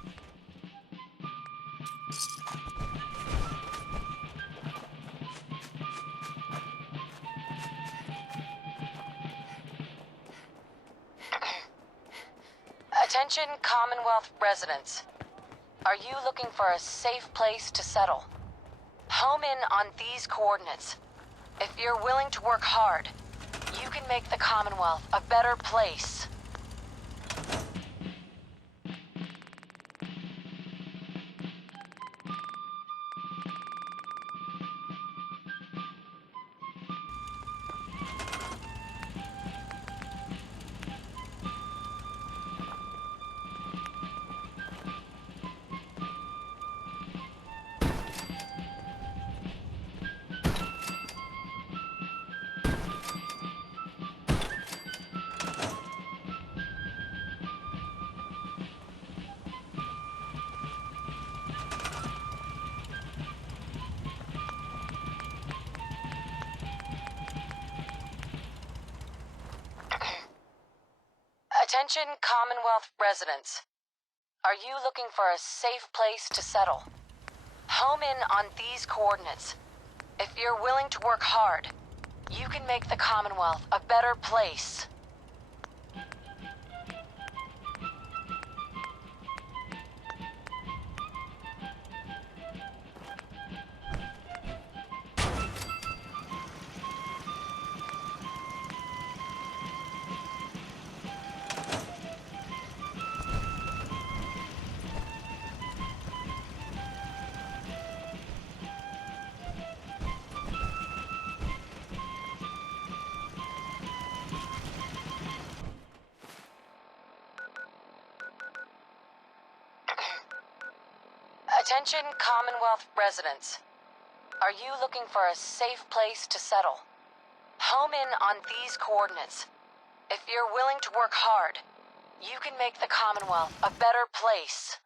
Attention Commonwealth residents. Are you looking for a safe place to settle? Home in on these coordinates. If you're willing to work hard, you can make the Commonwealth a better place. Attention Commonwealth residents. Are you looking for a safe place to settle? Home in on these coordinates. If you're willing to work hard, you can make the Commonwealth a better place. Attention Commonwealth residents. Are you looking for a safe place to settle? Home in on these coordinates. If you're willing to work hard, you can make the Commonwealth a better place.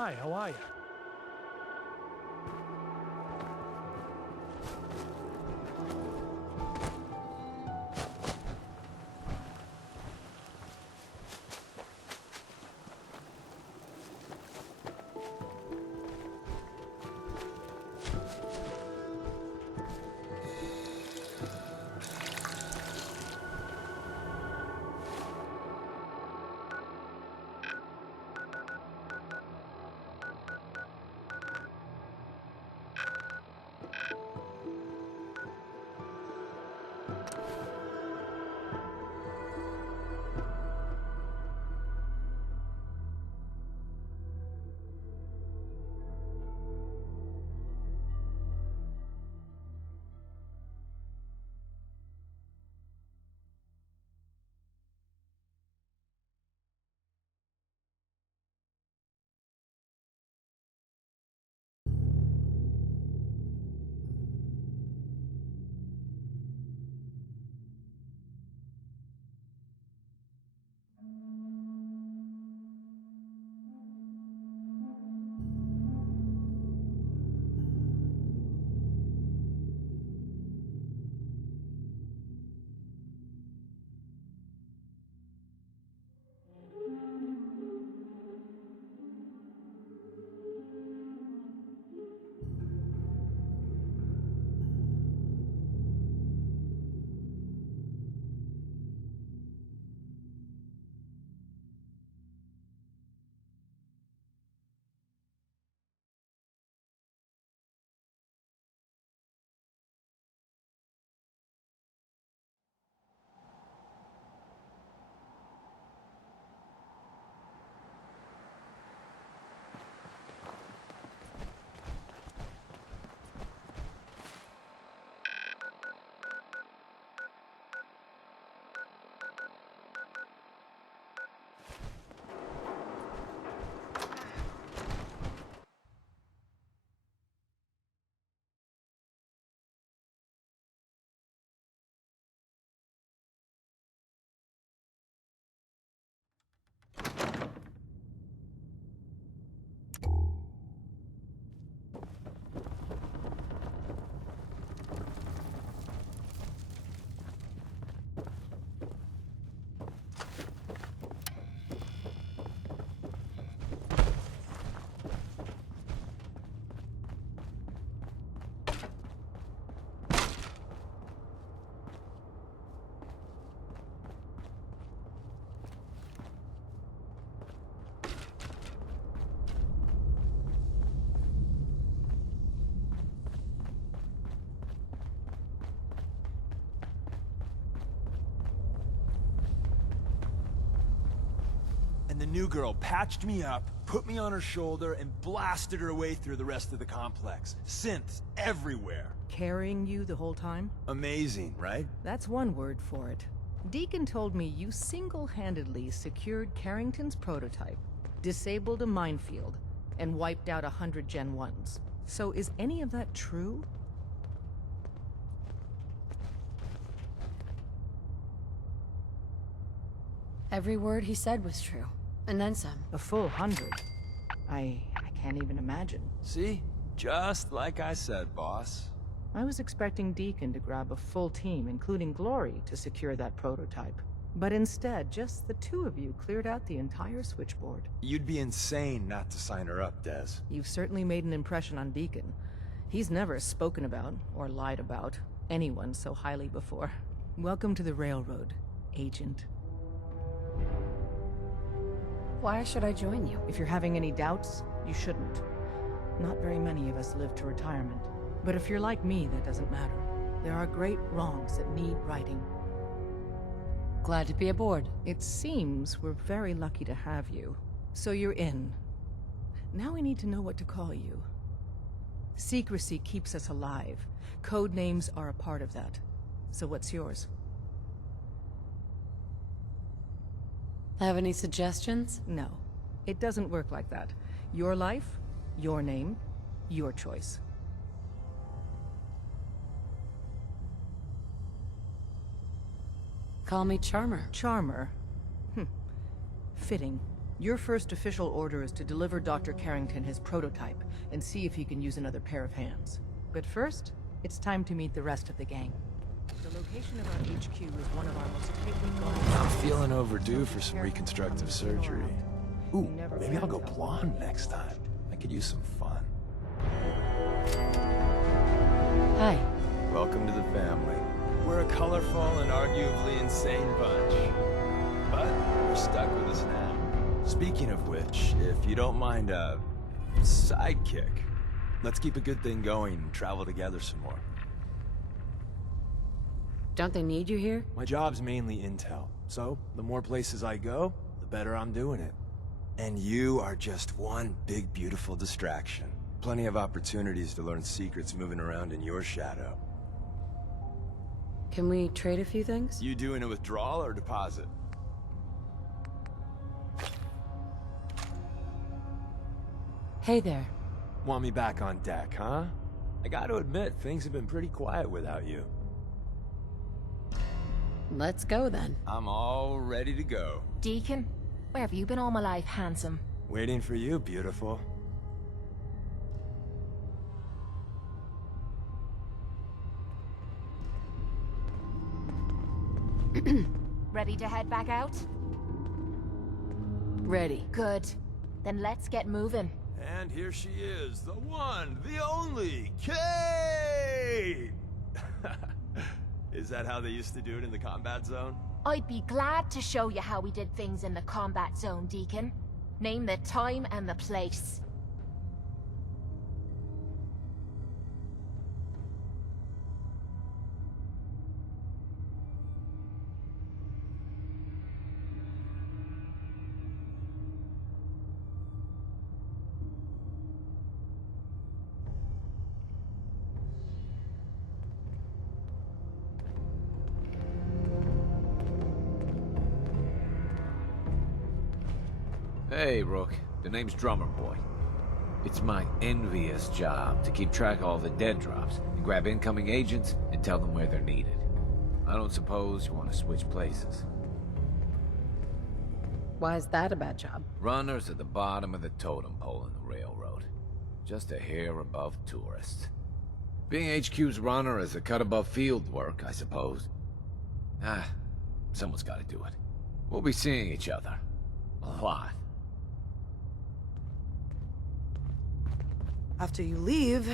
Hi, how are you? The new girl patched me up, put me on her shoulder, and blasted her way through the rest of the complex. Synths everywhere. Carrying you the whole time? Amazing, right? That's one word for it. Deacon told me you single-handedly secured Carrington's prototype, disabled a minefield, and wiped out 100 Gen 1s. So is any of that true? Every word he said was true. And then some. A full 100. I can't even imagine. See? Just like I said, boss. I was expecting Deacon to grab a full team, including Glory, to secure that prototype. But instead, just the two of you cleared out the entire switchboard. You'd be insane not to sign her up, Des. You've certainly made an impression on Deacon. He's never spoken about, or lied about, anyone so highly before. Welcome to the Railroad, Agent. Why should I join you? If you're having any doubts, you shouldn't. Not very many of us live to retirement. But if you're like me, that doesn't matter. There are great wrongs that need righting. Glad to be aboard. It seems we're very lucky to have you. So you're in. Now we need to know what to call you. Secrecy keeps us alive. Code names are a part of that. So what's yours? Have any suggestions? No. It doesn't work like that. Your life, your name, your choice. Call me Charmer. Charmer? Fitting. Your first official order is to deliver Dr. Carrington his prototype and see if he can use another pair of hands. But first, it's time to meet the rest of the gang. The location of our HQ is one of our most tightly guarded... I'm feeling overdue for some reconstructive surgery. Ooh, maybe I'll go blonde next time. I could use some fun. Hi. Welcome to the family. We're a colorful and arguably insane bunch. But you're stuck with us now. Speaking of which, if you don't mind a sidekick, let's keep a good thing going and travel together some more. Don't they need you here? My job's mainly intel, so the more places I go, the better I'm doing it. And you are just one big, beautiful distraction. Plenty of opportunities to learn secrets moving around in your shadow. Can we trade a few things? You doing a withdrawal or deposit? Hey there. Want me back on deck, huh? I gotta admit, things have been pretty quiet without you. Let's go then. I'm all ready to go. Deacon, where have you been all my life, handsome? Waiting for you, beautiful. Ready to head back out? Ready. Good. Then let's get moving. And here she is, the one, the only, Kate! Is that how they used to do it in the combat zone? I'd be glad to show you how we did things in the combat zone, Deacon. Name the time and the place. Hey, Rook. The name's Drummer Boy. It's my envious job to keep track of all the dead drops and grab incoming agents and tell them where they're needed. I don't suppose you want to switch places. Why is that a bad job? Runners at the bottom of the totem pole in the railroad. Just a hair above tourists. Being HQ's runner is a cut above field work, I suppose. Someone's got to do it. We'll be seeing each other. A lot. After you leave,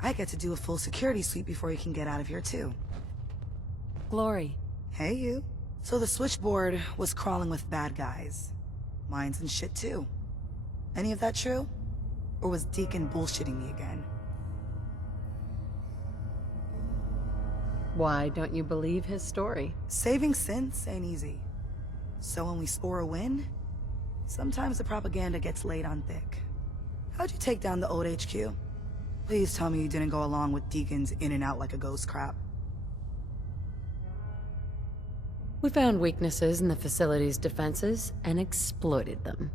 I get to do a full security sweep before you can get out of here too. Glory. Hey you. So the switchboard was crawling with bad guys. Mines and shit too. Any of that true? Or was Deacon bullshitting me again? Why don't you believe his story? Saving synths ain't easy. So when we score a win, sometimes the propaganda gets laid on thick. How'd you take down the old HQ? Please tell me you didn't go along with Deacon's in and out like a ghost crap. We found weaknesses in the facility's defenses and exploited them.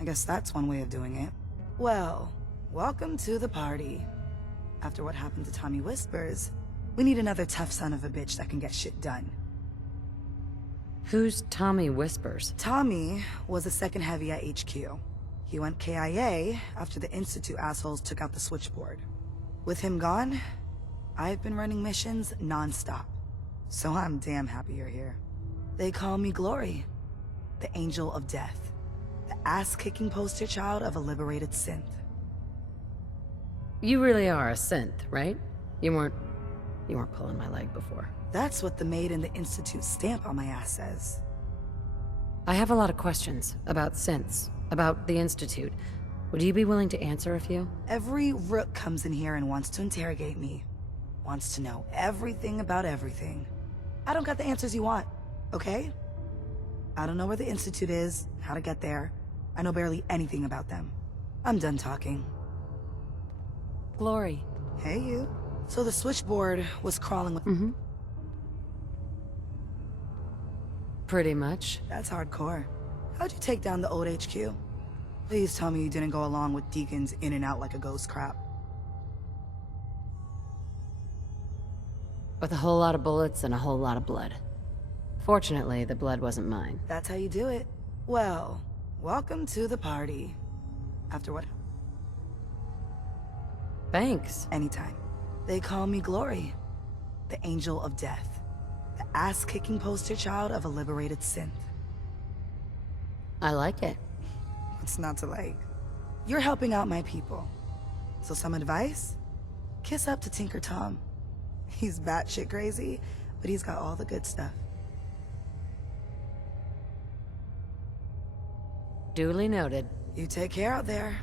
I guess that's one way of doing it. Well, welcome to the party. After what happened to Tommy Whispers, we need another tough son of a bitch that can get shit done. Who's Tommy Whispers? Tommy was the second heavy at HQ. He went KIA after the Institute assholes took out the switchboard. With him gone, I've been running missions non-stop. So I'm damn happy you're here. They call me Glory, the Angel of Death, the ass-kicking poster child of a liberated synth. You really are a synth, right? You weren't pulling my leg before. That's what the Made in the Institute stamp on my ass says. I have a lot of questions about synths, about the Institute. Would you be willing to answer a few? Every rook comes in here and wants to interrogate me. Wants to know everything about everything. I don't got the answers you want, okay? I don't know where the Institute is, how to get there. I know barely anything about them. I'm done talking. Glory. Hey, you. So the switchboard was crawling with... Pretty much. That's hardcore. How'd you take down the old HQ? Please tell me you didn't go along with Deacon's in and out like a ghost crap. With a whole lot of bullets and a whole lot of blood. Fortunately, the blood wasn't mine. That's how you do it. Well, Welcome to the party. After what? Thanks. Anytime. They call me Glory, the angel of death, the ass-kicking poster child of a liberated synth. I like it. What's not to like? You're helping out my people. So some advice? Kiss up to Tinker Tom. He's batshit crazy, but he's got all the good stuff. Duly noted. You take care out there.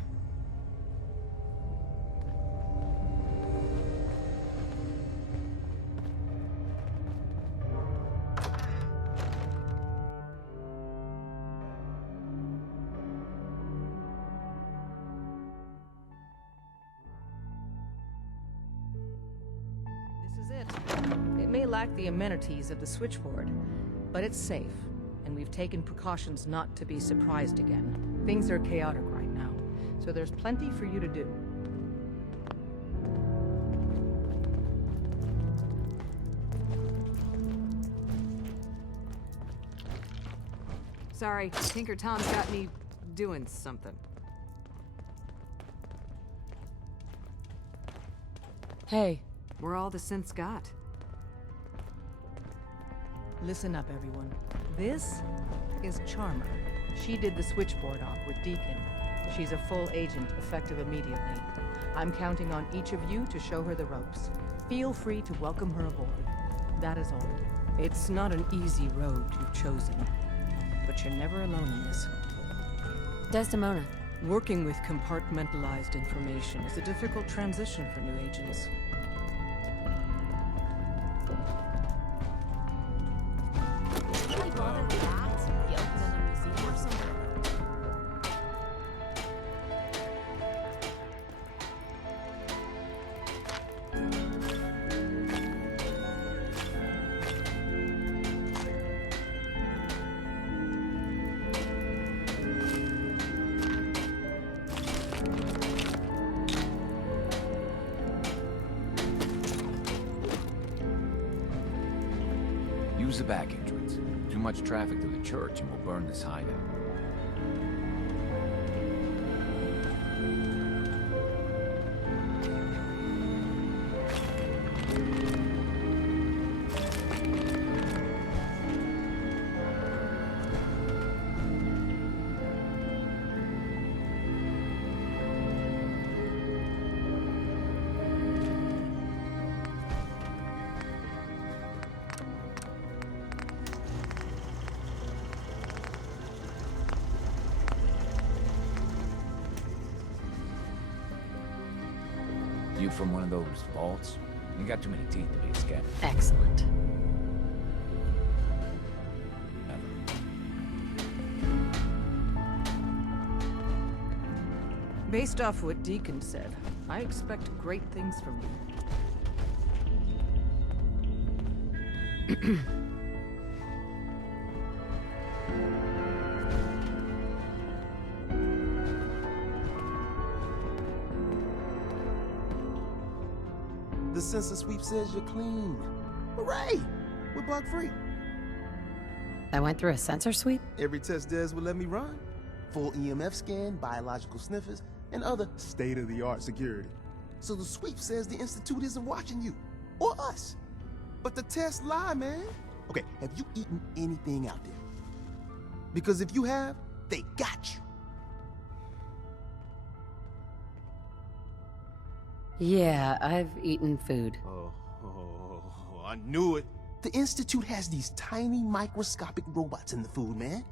This is it. It may lack the amenities of the switchboard, but it's safe, and we've taken precautions not to be surprised again. Things are chaotic right now, so there's plenty for you to do. Sorry, Tinker Tom's got me doing something. Hey. We're all the synths got. Listen up, everyone. This is Charmer. She did the switchboard op with Deacon. She's a full agent, effective immediately. I'm counting on each of you to show her the ropes. Feel free to welcome her aboard. That is all. It's not an easy road you've chosen, but you're never alone in this. Desdemona. Working with compartmentalized information is a difficult transition for new agents. Why bother with that? You open in a museum or something. Use the back entrance. Too much traffic through the church and we'll burn this hideout. You from one of those vaults? You got too many teeth to be a scat. Excellent. Based off what Deacon said, I expect great things from you. The census sweep says you're clean. Hooray! We're bug free. I went through a sensor sweep? Every test Des will let me run. Full EMF scan, biological sniffers, and other state-of-the-art security. So the sweep says the Institute isn't watching you, or us. But the tests lie, man. Okay, have you eaten anything out there? Because if you have, they got you. Yeah, I've eaten food. I knew it. The Institute has these tiny microscopic robots in the food, man.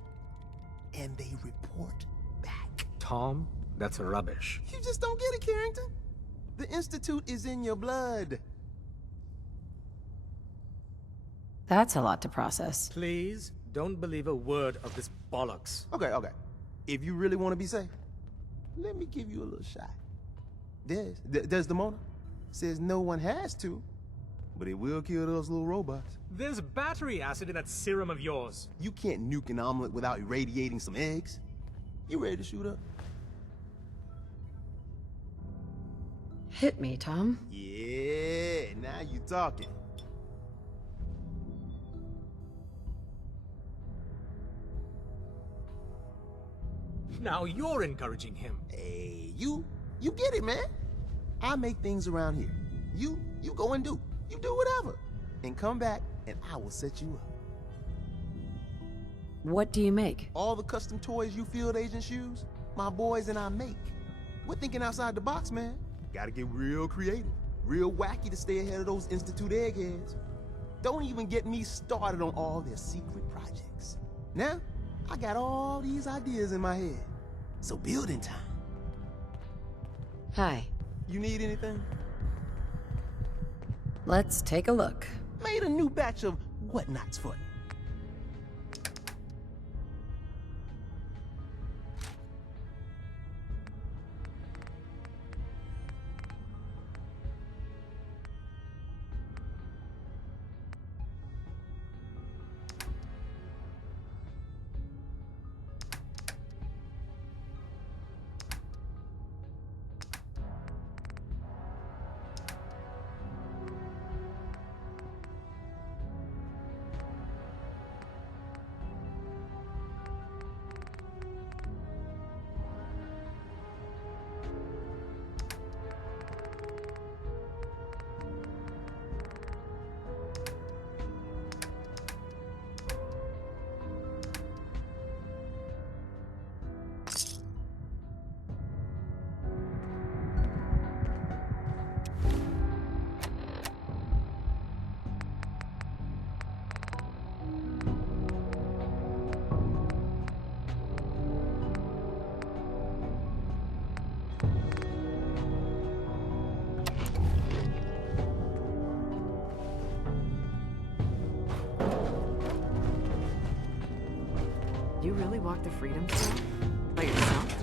And they report back. Tom, that's rubbish. You just don't get it, Carrington. The Institute is in your blood. That's a lot to process. Please, don't believe a word of this bollocks. Okay. If you really want to be safe, let me give you a little shot. Desdemona says no one has to, but it will kill those little robots. There's battery acid in that serum of yours. You can't nuke an omelet without irradiating some eggs. You ready to shoot up? Hit me, Tom. Yeah, now you talking. Now you're encouraging him. Hey, you get it, man. I make things around here. You go and do. You do whatever. And come back, and I will set you up. What do you make? All the custom toys you field agents use, my boys and I make. We're thinking outside the box, man. Gotta get real creative, real wacky to stay ahead of those Institute eggheads. Don't even get me started on all their secret projects. Now, I got all these ideas in my head. So building time. Hi. You need anything? Let's take a look. Made a new batch of whatnots for you. You really walk the Freedom Trail? By yourself?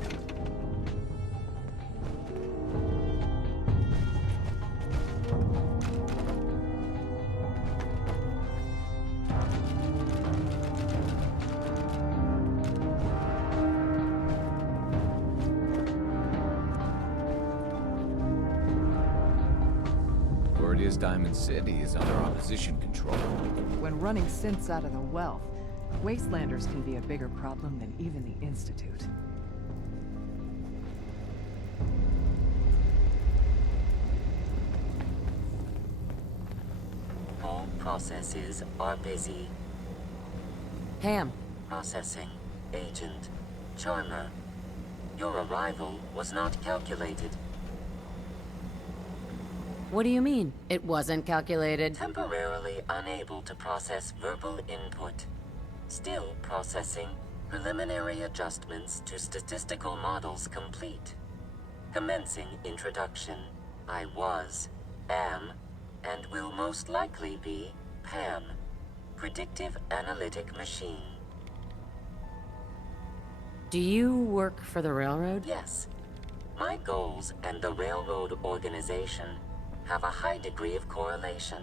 Word is Diamond City is under opposition control. When running synths out of the wealth, Wastelanders can be a bigger problem than even the Institute. All processes are busy. Ham. Processing. Agent. Charmer. Your arrival was not calculated. What do you mean, it wasn't calculated? Temporarily unable to process verbal input. Still processing. Preliminary adjustments to statistical models complete. Commencing introduction. I was, am, and will most likely be Pam. Predictive analytic machine. Do you work for the railroad? Yes. My goals and the railroad organization have a high degree of correlation.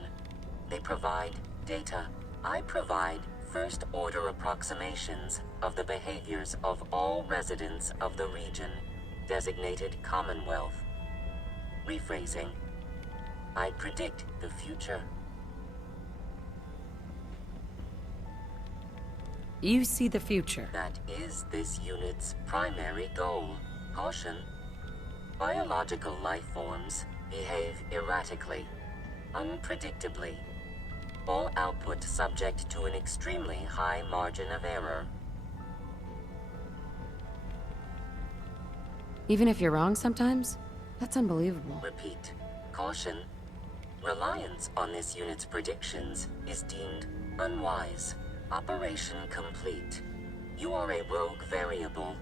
They provide data. I provide first-order approximations of the behaviors of all residents of the region, designated Commonwealth. Rephrasing. I predict the future. You see the future. That is this unit's primary goal. Caution. Biological life forms behave erratically, unpredictably. All output subject to an extremely high margin of error. Even if you're wrong sometimes? That's unbelievable. Repeat. Caution. Reliance on this unit's predictions is deemed unwise. Operation complete. You are a rogue variable.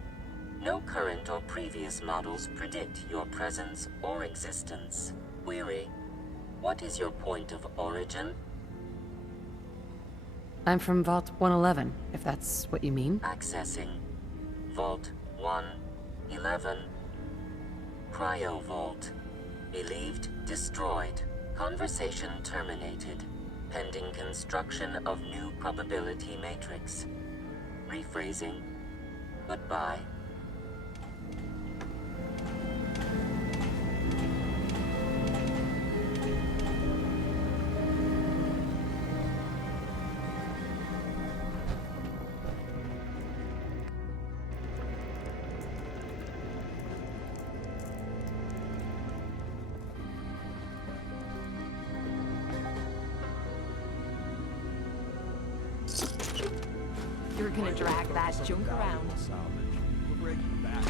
No current or previous models predict your presence or existence. Query. What is your point of origin? I'm from Vault 111, if that's what you mean. Accessing. Vault 111. Cryo Vault. Believed destroyed. Conversation terminated. Pending construction of new probability matrix. Rephrasing. Goodbye. you're gonna drag that junk around. We're breaking back.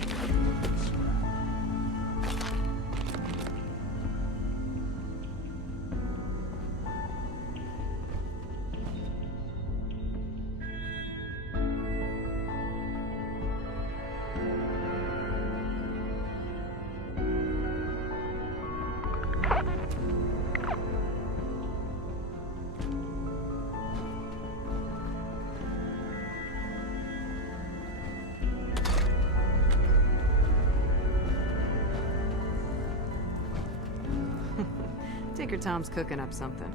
Tinker Tom's cooking up something.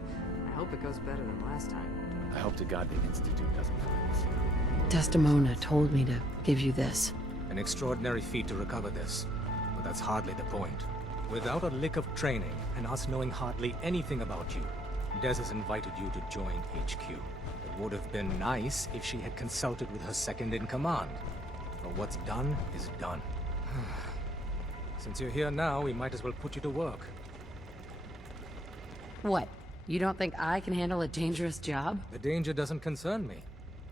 I hope it goes better than last time. I hope to God the Institute doesn't find us. Desdemona told me to give you this. An extraordinary feat to recover this. But that's hardly the point. Without a lick of training, and us knowing hardly anything about you, Des has invited you to join HQ. It would have been nice if she had consulted with her second-in-command. But what's done is done. Since you're here now, we might as well put you to work. What? You don't think I can handle a dangerous job? The danger doesn't concern me.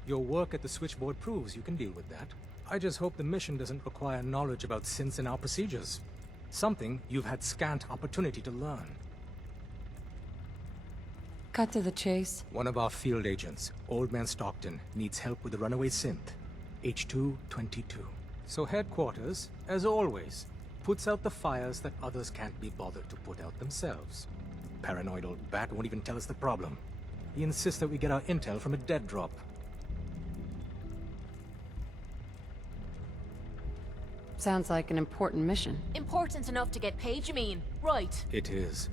Your work at the switchboard proves you can deal with that. I just hope the mission doesn't require knowledge about synths and our procedures. Something you've had scant opportunity to learn. Cut to the chase. One of our field agents, Old Man Stockton, needs help with the runaway synth. H222. So headquarters, as always, puts out the fires that others can't be bothered to put out themselves. Paranoid old bat won't even tell us the problem. He insists that we get our intel from a dead drop. Sounds like an important mission. Important enough to get paid, you mean? Right. It is.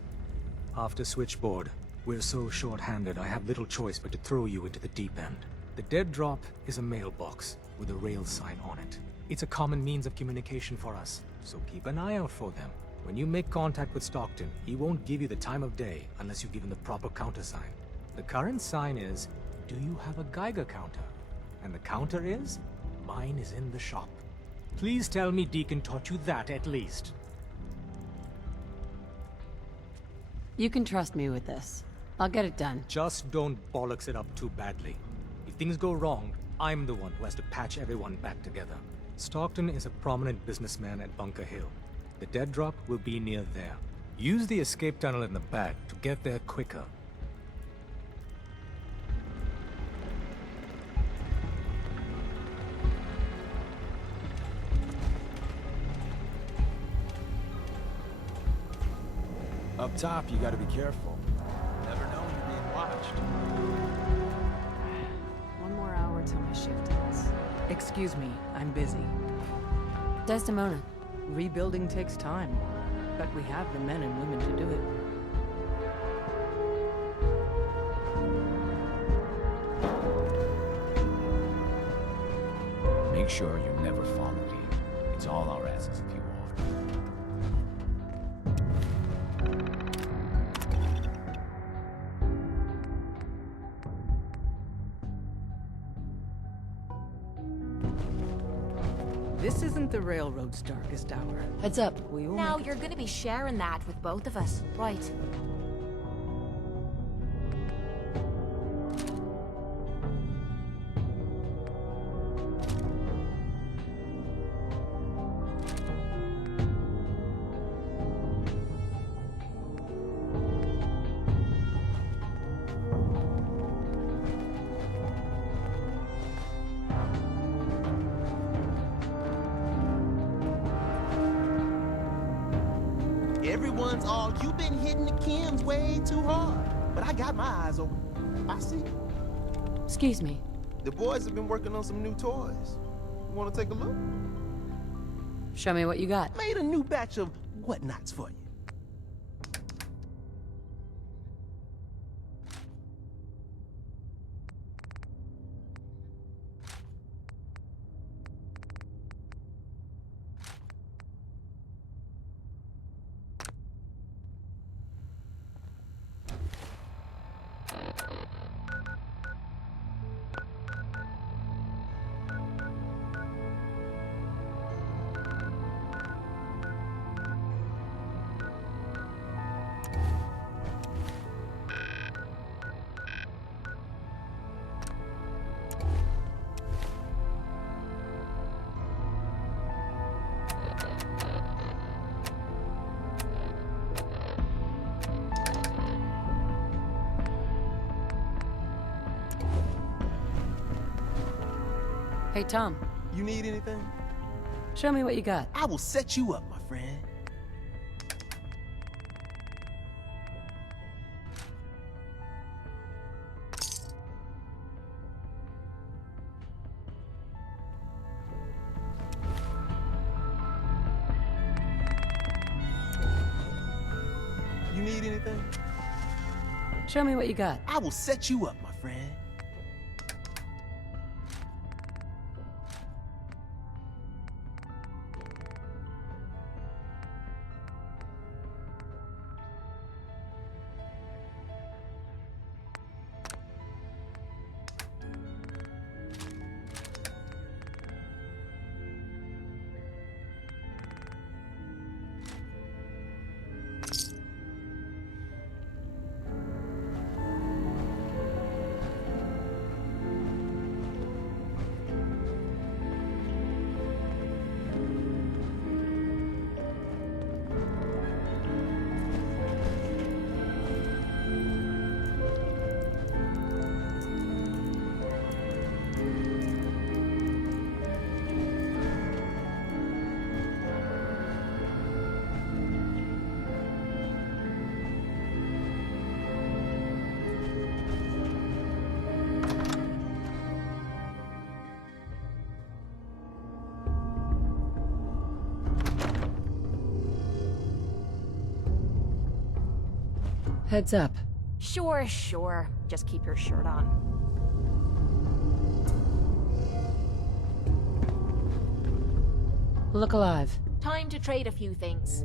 After switchboard, we're so short-handed I have little choice but to throw you into the deep end. The dead drop is a mailbox with a rail sign on it. It's a common means of communication for us, so keep an eye out for them. When you make contact with Stockton, he won't give you the time of day unless you give him the proper countersign. The current sign is, do you have a Geiger counter? And the counter is, mine is in the shop. Please tell me Deacon taught you that at least. You can trust me with this. I'll get it done. Just don't bollocks it up too badly. If things go wrong, I'm the one who has to patch everyone back together. Stockton is a prominent businessman at Bunker Hill. The dead drop will be near there. Use the escape tunnel in the back to get there quicker. Up top, you gotta be careful. Never know when you're being watched. 1 more hour till my shift ends. Excuse me, I'm busy. Desdemona. Rebuilding takes time, but we have the men and women to do it. Make sure you never follow here. It's all our asses if you walk. This isn't the railroad's darkest hour. Heads up. We will Now make you're gonna be sharing that with both of us, right? Everyone's all, you've been hitting the chems way too hard. But I got my eyes open. I see. Excuse me. The boys have been working on some new toys. You want to take a look? Show me what you got. Made a new batch of whatnots for you. Hey, Tom. You need anything? Show me what you got. I will set you up, my friend. You need anything? Show me what you got. I will set you up, my friend. Heads up. Sure, sure. Just keep your shirt on. Look alive. Time to trade a few things.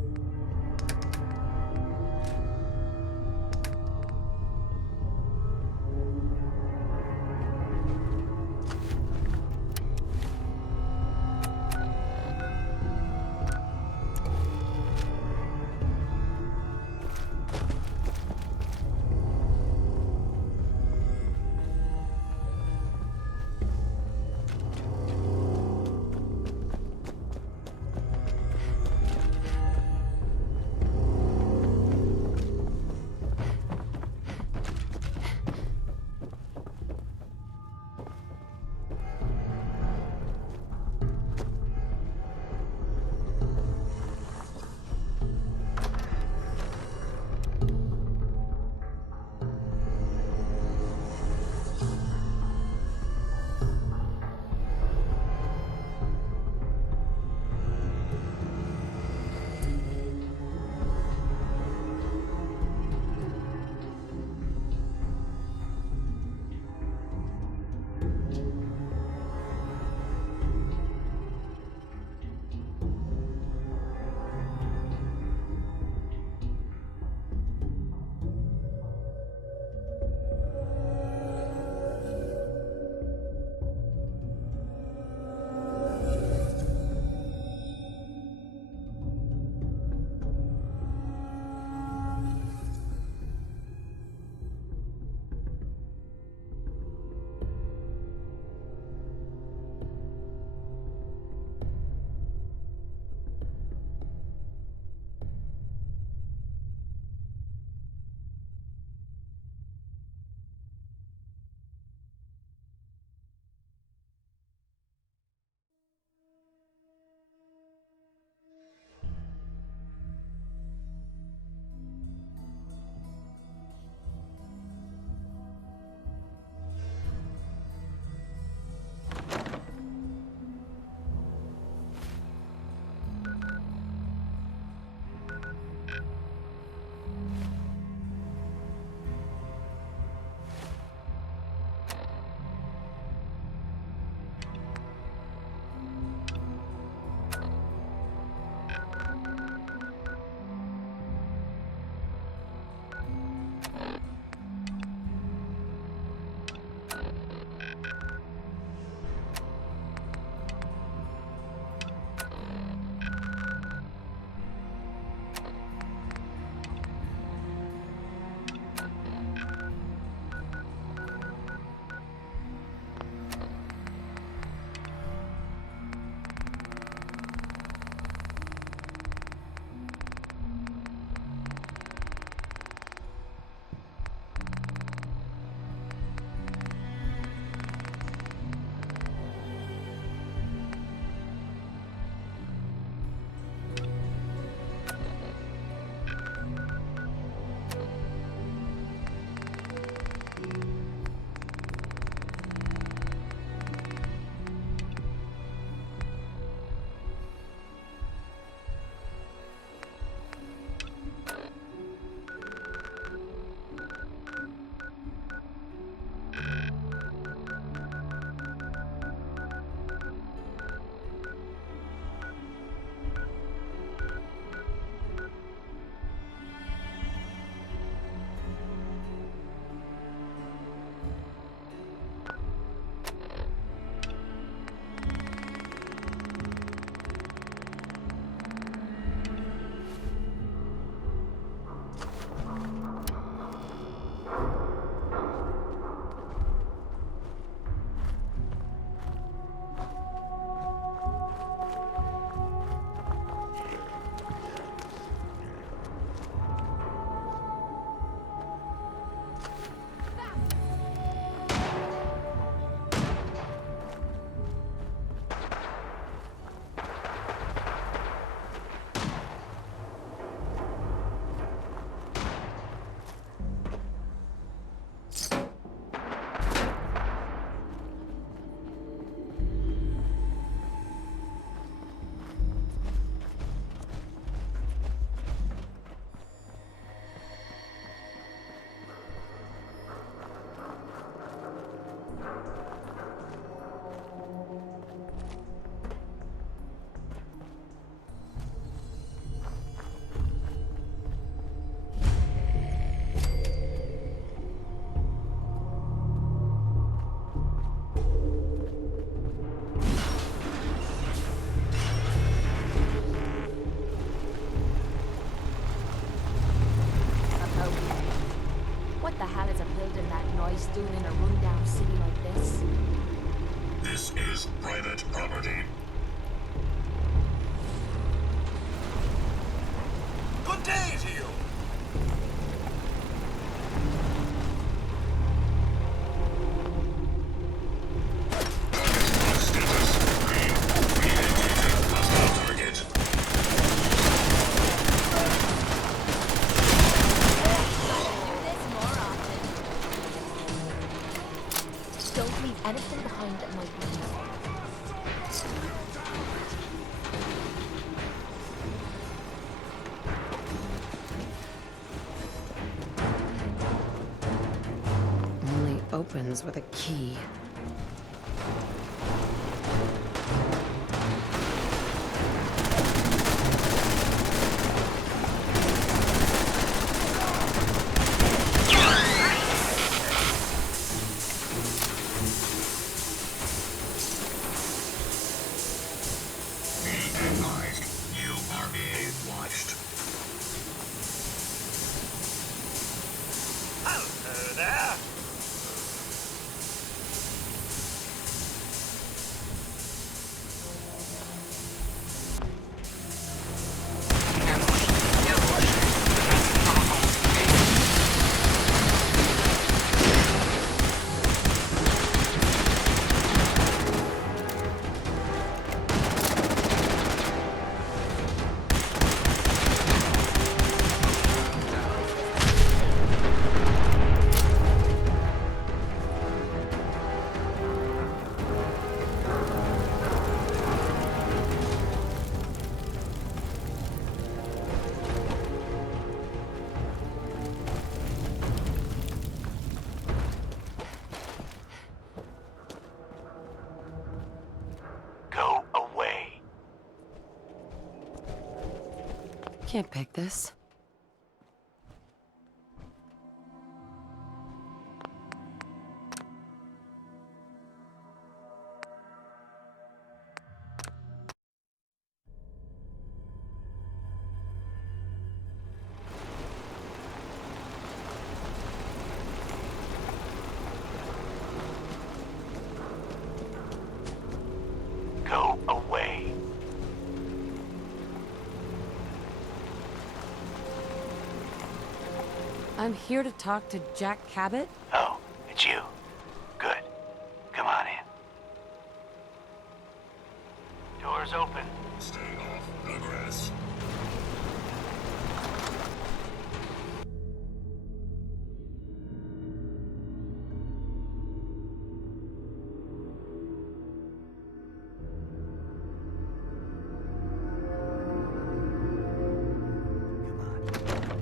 What the hell is a building that noise doing in a rundown city like this? This is private property. Good day to you! Anything behind that might be useful. Only opens with a key. Can't pick this. Go away. I'm here to talk to Jack Cabot. Oh, it's you. Good. Come on in. Door's open. Stay off the grass.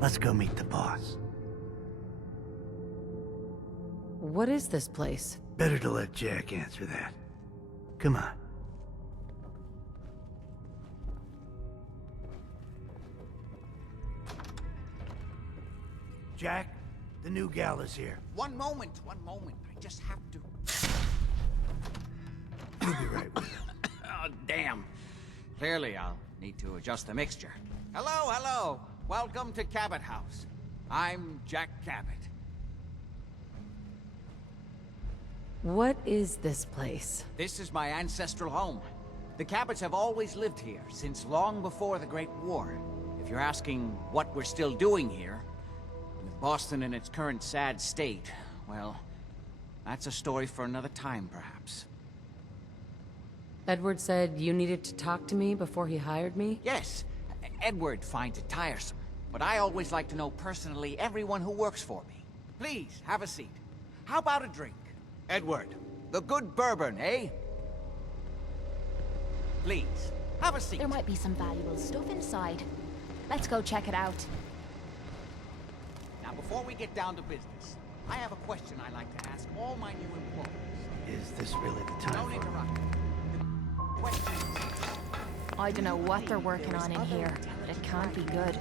Let's go meet the boss. What is this place? Better to let Jack answer that. Come on. Jack, the new gal is here. One moment. I just have to... You'll be right with her. Oh, damn. Clearly, I'll need to adjust the mixture. Hello. Welcome to Cabot House. I'm Jack Cabot. What is this place? This is my ancestral home. The Cabots have always lived here, since long before the Great War. If you're asking what we're still doing here, with Boston in its current sad state, well, that's a story for another time, perhaps. Edward said you needed to talk to me before he hired me? Yes. Edward finds it tiresome, but I always like to know personally everyone who works for me. Please, have a seat. How about a drink? Edward, the good bourbon, eh? Please, have a seat. There might be some valuable stuff inside. Let's go check it out. Now, before we get down to business, I have a question I like to ask all my new employees. Is this really the time? Don't interrupt. Questions. I don't know what they're working on in here, but it can't be good.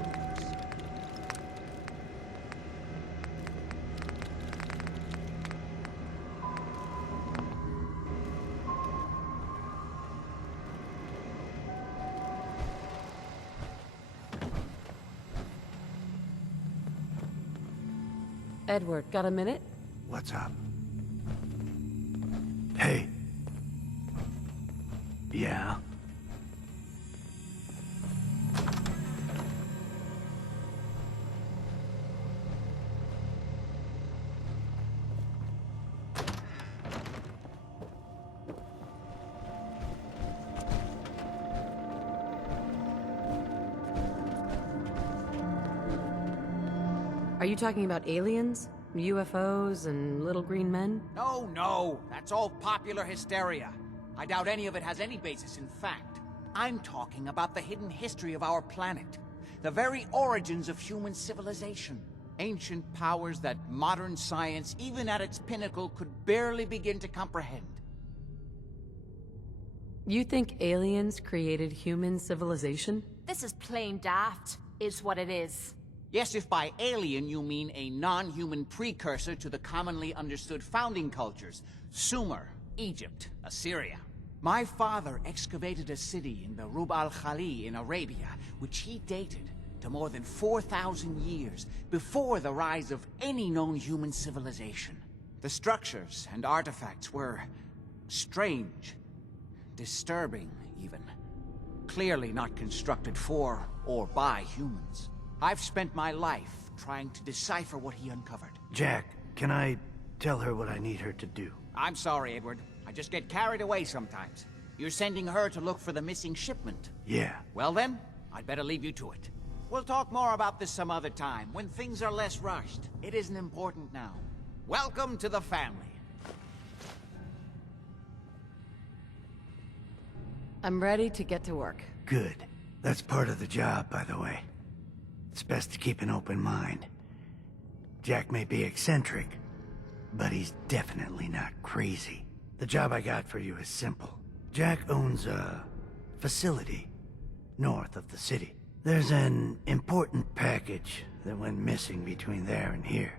Edward, got a minute? What's up? Hey. Yeah? Are you talking about aliens? UFOs and little green men? No, no, that's all popular hysteria. I doubt any of it has any basis in fact. I'm talking about the hidden history of our planet. The very origins of human civilization. Ancient powers that modern science, even at its pinnacle, could barely begin to comprehend. You think aliens created human civilization? This is plain daft, is what it is. Yes, if by alien you mean a non-human precursor to the commonly understood founding cultures. Sumer, Egypt, Assyria. My father excavated a city in the Rub al-Khali in Arabia, which he dated to more than 4,000 years before the rise of any known human civilization. The structures and artifacts were strange, disturbing even. Clearly not constructed for or by humans. I've spent my life trying to decipher what he uncovered. Jack, can I tell her what I need her to do? I'm sorry, Edward. I just get carried away sometimes. You're sending her to look for the missing shipment? Yeah. Well then, I'd better leave you to it. We'll talk more about this some other time, when things are less rushed. It isn't important now. Welcome to the family. I'm ready to get to work. Good. That's part of the job, by the way. It's best to keep an open mind. Jack may be eccentric, but he's definitely not crazy. The job I got for you is simple. Jack owns a facility north of the city. There's an important package that went missing between there and here.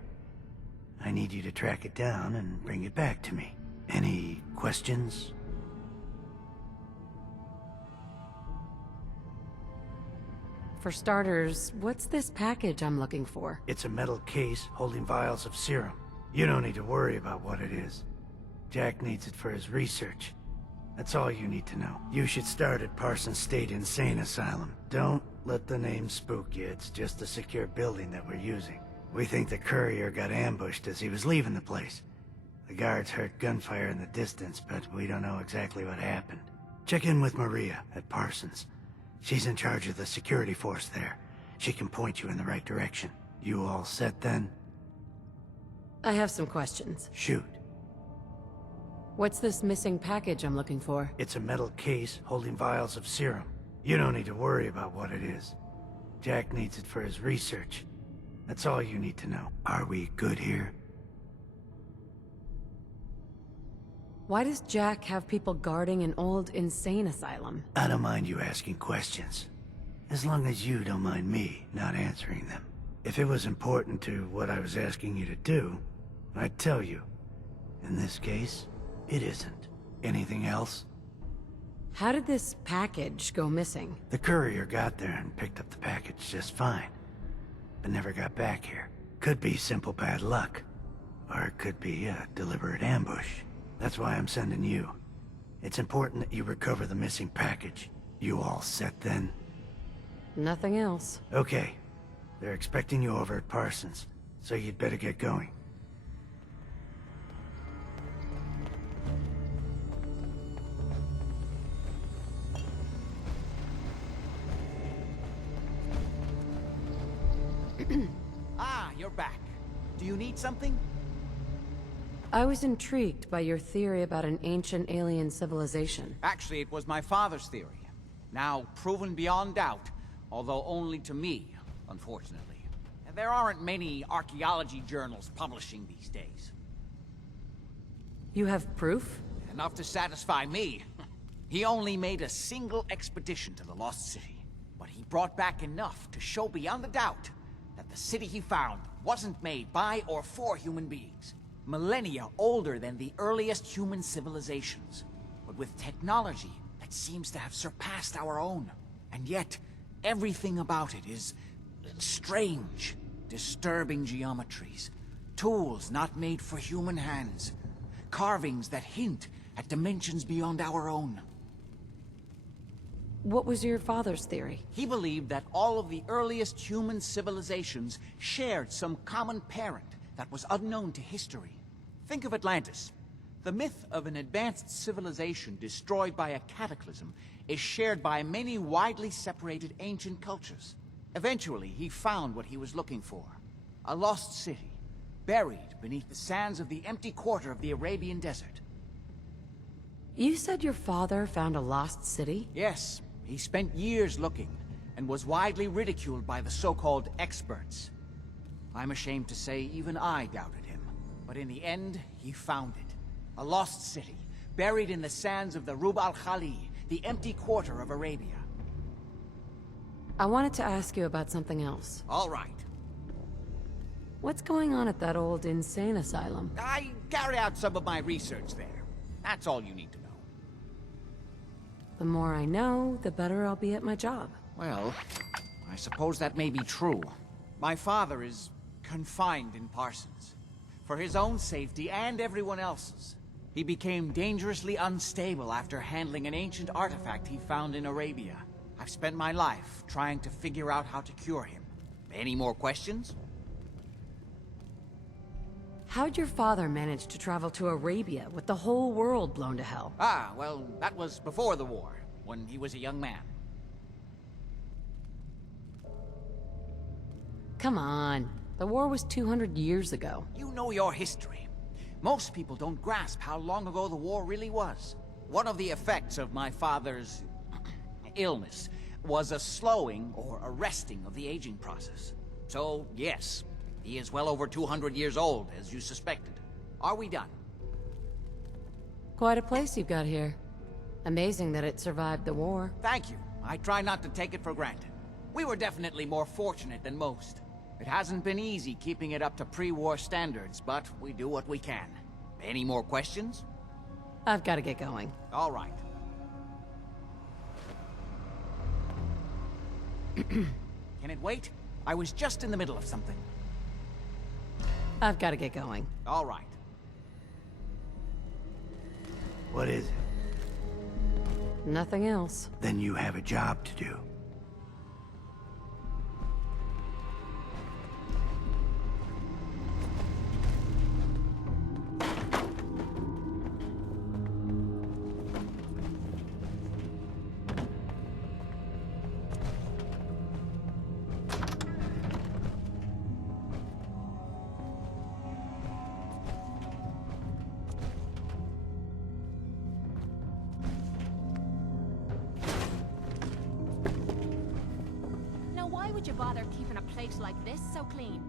I need you to track it down and bring it back to me. Any questions? For starters, what's this package I'm looking for? It's a metal case holding vials of serum. You don't need to worry about what it is. Jack needs it for his research. That's all you need to know. You should start at Parsons State Insane Asylum. Don't let the name spook you. It's just a secure building that we're using. We think the courier got ambushed as he was leaving the place. The guards heard gunfire in the distance, but we don't know exactly what happened. Check in with Maria at Parsons. She's in charge of the security force there. She can point you in the right direction. You all set then? I have some questions. Shoot. What's this missing package I'm looking for? It's a metal case holding vials of serum. You don't need to worry about what it is. Jack needs it for his research. That's all you need to know. Are we good here? Why does Jack have people guarding an old insane asylum? I don't mind you asking questions. As long as you don't mind me not answering them. If it was important to what I was asking you to do, I'd tell you. In this case, it isn't. Anything else? How did this package go missing? The courier got there and picked up the package just fine, but never got back here. Could be simple bad luck, or it could be a deliberate ambush. That's why I'm sending you. It's important that you recover the missing package. You all set then? Nothing else. Okay. They're expecting you over at Parsons, so you'd better get going. Ah, you're back. Do you need something? I was intrigued by your theory about an ancient alien civilization. Actually, it was my father's theory. Now proven beyond doubt, although only to me, unfortunately. And there aren't many archaeology journals publishing these days. You have proof? Enough to satisfy me. He only made a single expedition to the Lost City, but he brought back enough to show beyond a doubt that the city he found wasn't made by or for human beings. Millennia older than the earliest human civilizations, but with technology that seems to have surpassed our own. And yet, everything about it is strange, disturbing geometries, Tools not made for human hands. Carvings that hint at dimensions beyond our own. What was your father's theory? He believed that all of the earliest human civilizations shared some common parent that was unknown to history. Think of Atlantis. The myth of an advanced civilization destroyed by a cataclysm is shared by many widely separated ancient cultures. Eventually, he found what he was looking for. A lost city, buried beneath the sands of the empty quarter of the Arabian desert. You said your father found a lost city? Yes, he spent years looking, and was widely ridiculed by the so-called experts. I'm ashamed to say even I doubted him. But in the end, he found it. A lost city, buried in the sands of the Rub al-Khali, the empty quarter of Arabia. I wanted to ask you about something else. All right. What's going on at that old insane asylum? I carry out some of my research there. That's all you need to know. The more I know, the better I'll be at my job. Well, I suppose that may be true. My father is confined in Parsons. For his own safety and everyone else's. He became dangerously unstable after handling an ancient artifact he found in Arabia. I've spent my life trying to figure out how to cure him. Any more questions? How'd your father manage to travel to Arabia with the whole world blown to hell? Ah, well, that was before the war, when he was a young man. Come on. The war was 200 years ago. You know your history. Most people don't grasp how long ago the war really was. One of the effects of my father's illness was a slowing or arresting of the aging process. So, yes, he is well over 200 years old, as you suspected. Are we done? Quite a place you've got here. Amazing that it survived the war. Thank you. I try not to take it for granted. We were definitely more fortunate than most. It hasn't been easy keeping it up to pre-war standards, but we do what we can. Any more questions? I've got to get going. All right. Can it wait? I was just in the middle of something. I've got to get going. All right. What is it? Nothing else. Then you have a job to do. Why would you bother keeping a place like this so clean?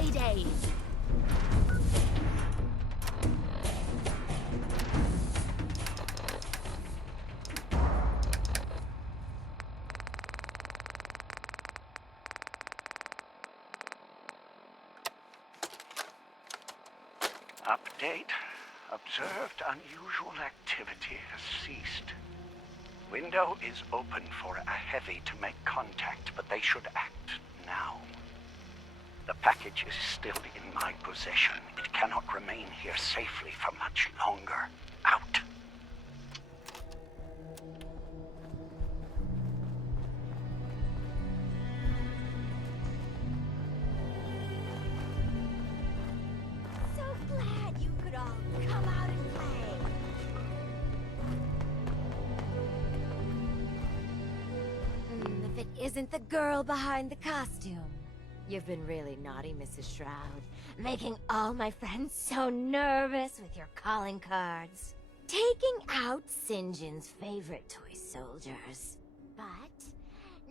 payday. Update. Observed unusual activity has ceased. Window is open for a heavy to make contact, but they should act now. The package is still in my possession. It cannot remain here safely for much longer. Out. So glad you could all come out and play. If it isn't the girl behind the costume. You've been really naughty, Mrs. Shroud. Making all my friends so nervous with your calling cards. Taking out St. John's favorite toy soldiers. But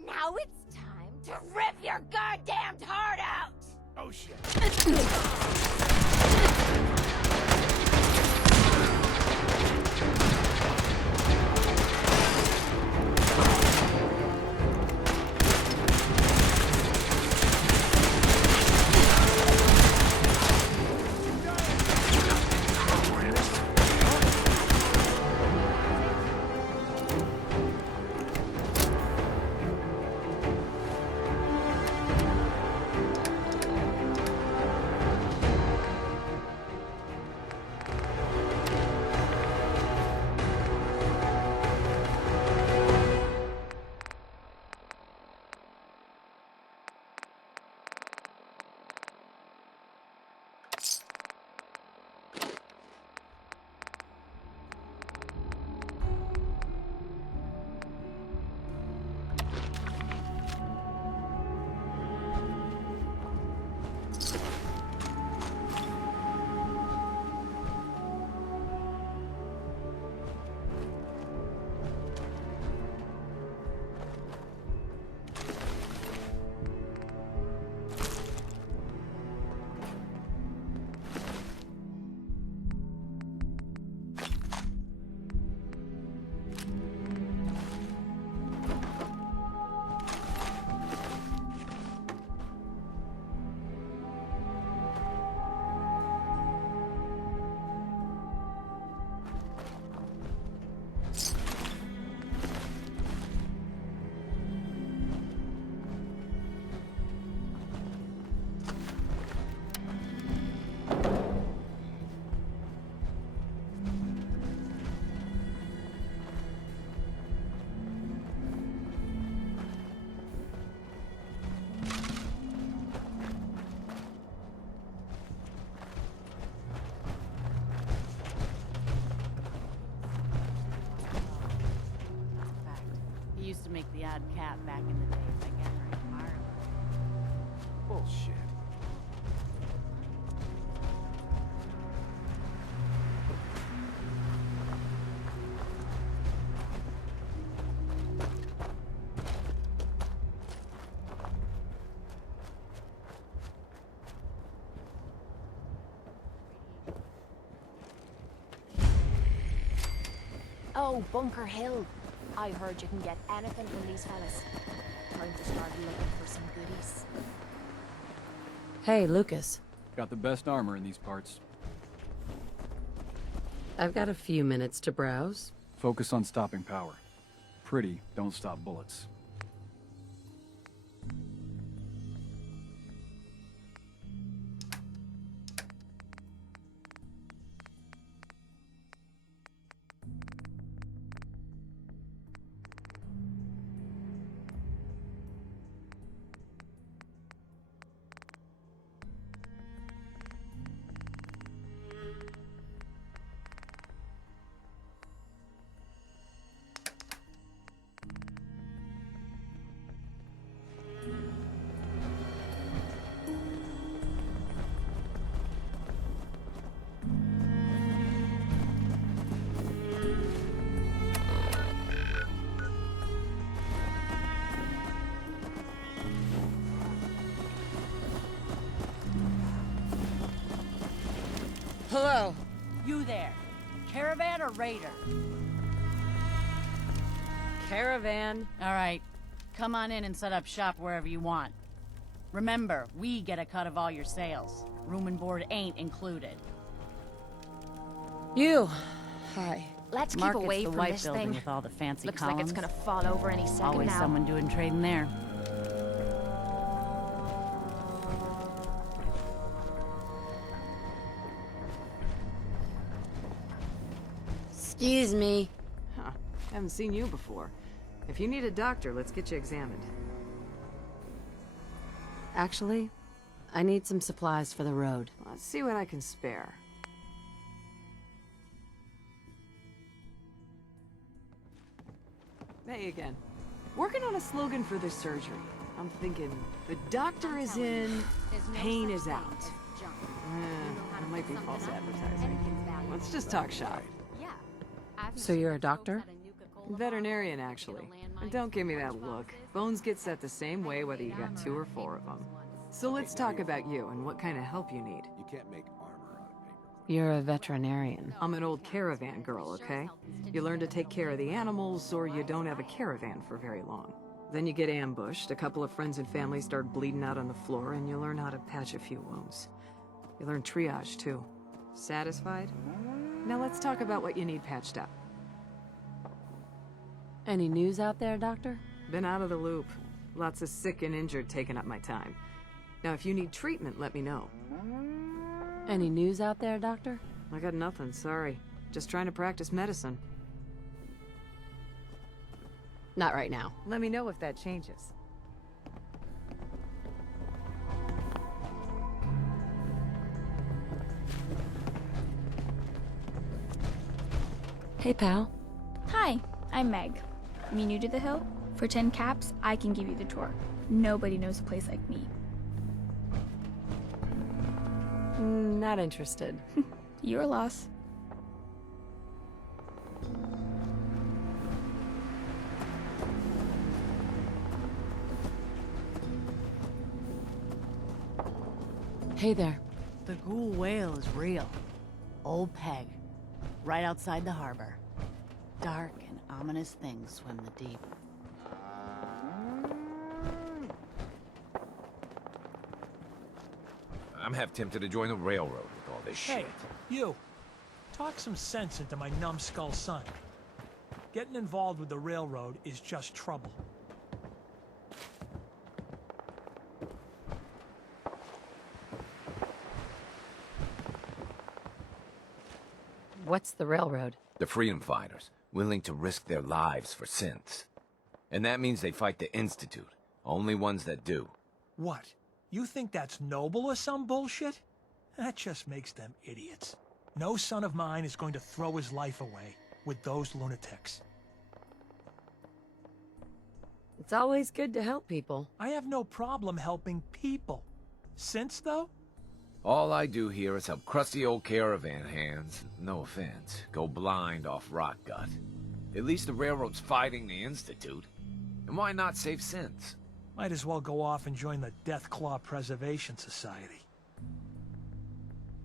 now it's time to rip your goddamned heart out! Oh shit. He used to make the odd cat back in the day by gathering firewood. Bullshit. Oh, Bunker Hill. I heard you can get anything from these fellas. Time to start looking for some goodies. Hey, Lucas. Got the best armor in these parts. I've got a few minutes to browse. Focus on stopping power. Pretty don't stop bullets. Hello. You there. Caravan or raider? Caravan. All right. Come on in and set up shop wherever you want. Remember, we get a cut of all your sales. Room and board ain't included. You. Hi. Let's keep Market's away the from white this building thing. with all the fancy Looks columns. like it's gonna fall over any second Always now. someone doing trading there. Excuse me. Huh. Haven't seen you before. If you need a doctor, let's get you examined. Actually, I need some supplies for the road. Let's see what I can spare. Hey again. Working on a slogan for this surgery. I'm thinking, the doctor is in, pain is out. It might be false advertising. Let's just talk shop. So you're a doctor? Veterinarian, actually. And don't give me that look. Bones get set the same way whether you got 2 or 4 of them. So let's talk about you and what kind of help you need. You can't make armor out of paper. You're a veterinarian. I'm an old caravan girl, okay? You learn to take care of the animals, or you don't have a caravan for very long. Then you get ambushed, a couple of friends and family start bleeding out on the floor, and you learn how to patch a few wounds. You learn triage, too. Satisfied? Now let's talk about what you need patched up. Any news out there, Doctor? Been out of the loop. Lots of sick and injured taking up my time. Now, if you need treatment, let me know. Any news out there, Doctor? I got nothing, sorry. Just trying to practice medicine. Not right now. Let me know if that changes. Hey, pal. Hi, I'm Meg. Me new to the hill? For 10 caps, I can give you the tour. Nobody knows a place like me. Not interested. Your loss. Hey there. The ghoul whale is real. Old Peg. Right outside the harbor. Dark and ominous things swim the deep. I'm half tempted to join the railroad with all this Hey, shit. you. Talk some sense into my numbskull son. Getting involved with the railroad is just trouble. What's the railroad? The freedom fighters, willing to risk their lives for synths. And that means they fight the Institute. Only ones that do. What? You think that's noble or some bullshit? That just makes them idiots. No son of mine is going to throw his life away with those lunatics. It's always good to help people. I have no problem helping people. Since, though? All I do here is help crusty old caravan hands, no offense, go blind off rock gut. At least the railroad's fighting the Institute. And why not save synths? Might as well go off and join the Deathclaw Preservation Society.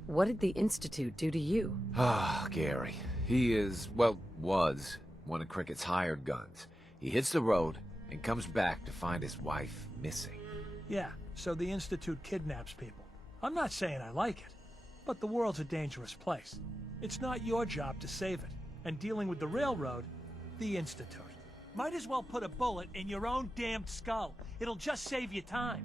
What did the Institute do to you? Ah, Gary. He is, well, was one of Cricket's hired guns. He hits the road and comes back to find his wife missing. Yeah, so the Institute kidnaps people. I'm not saying I like it, but the world's a dangerous place. It's not your job to save it. And dealing with the railroad, the Institute. Might as well put a bullet in your own damned skull. It'll just save you time.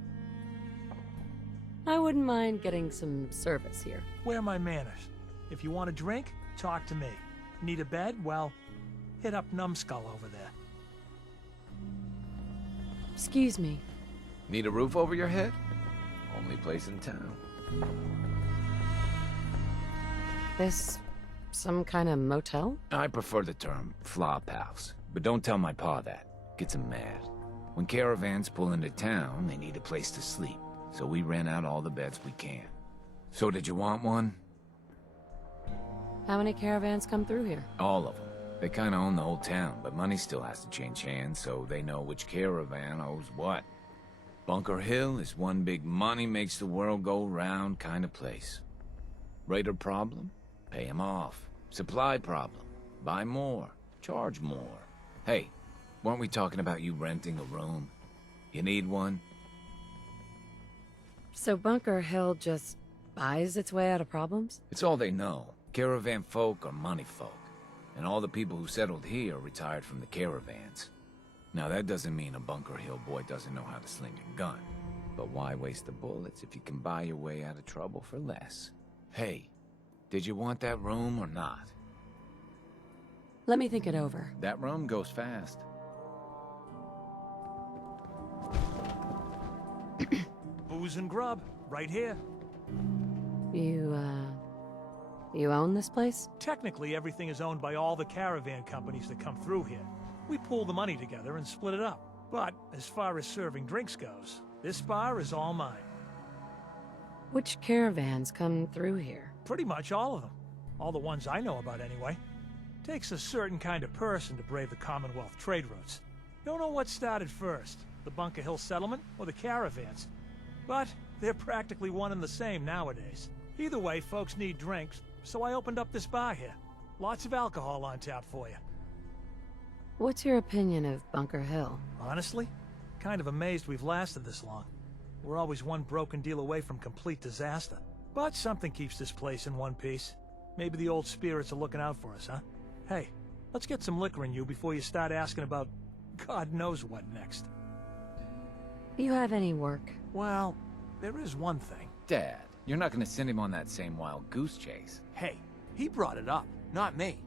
I wouldn't mind getting some service here. Where are my manners? If you want a drink, talk to me. Need a bed? Well, hit up Numbskull over there. Excuse me. Need a roof over your head? Only place in town. This some kind of motel? I prefer the term flop house, but don't tell my pa that. Gets him mad. When caravans pull into town, they need a place to sleep, so we rent out all the beds we can. So did you want one? How many caravans come through here? All of them. They kinda own the whole town, but money still has to change hands, so they know which caravan owes what. Bunker Hill is one big money makes the world go round kind of place. Raider problem? Pay him off. Supply problem? Buy more. Charge more. Hey, weren't we talking about you renting a room? You need one? So Bunker Hill just buys its way out of problems? It's all they know. Caravan folk are money folk. And all the people who settled here retired from the caravans. Now that doesn't mean a Bunker Hill boy doesn't know how to sling a gun. But why waste the bullets if you can buy your way out of trouble for less? Hey, did you want that room or not? Let me think it over. That room goes fast. Booze and grub, right here. You own this place? Technically, everything is owned by all the caravan companies that come through here. We pool the money together and split it up. But as far as serving drinks goes, this bar is all mine. Which caravans come through here? Pretty much all of them. All the ones I know about anyway. Takes a certain kind of person to brave the Commonwealth trade routes. Don't know what started first, the Bunker Hill settlement or the caravans. But they're practically one and the same nowadays. Either way, folks need drinks, so I opened up this bar here. Lots of alcohol on tap for you. What's your opinion of Bunker Hill? Honestly, kind of amazed we've lasted this long. We're always one broken deal away from complete disaster. But something keeps this place in one piece. Maybe the old spirits are looking out for us, huh? Hey, let's get some liquor in you before you start asking about God knows what next. You have any work? Well, there is one thing. Dad, you're not gonna send him on that same wild goose chase. Hey, he brought it up, not me.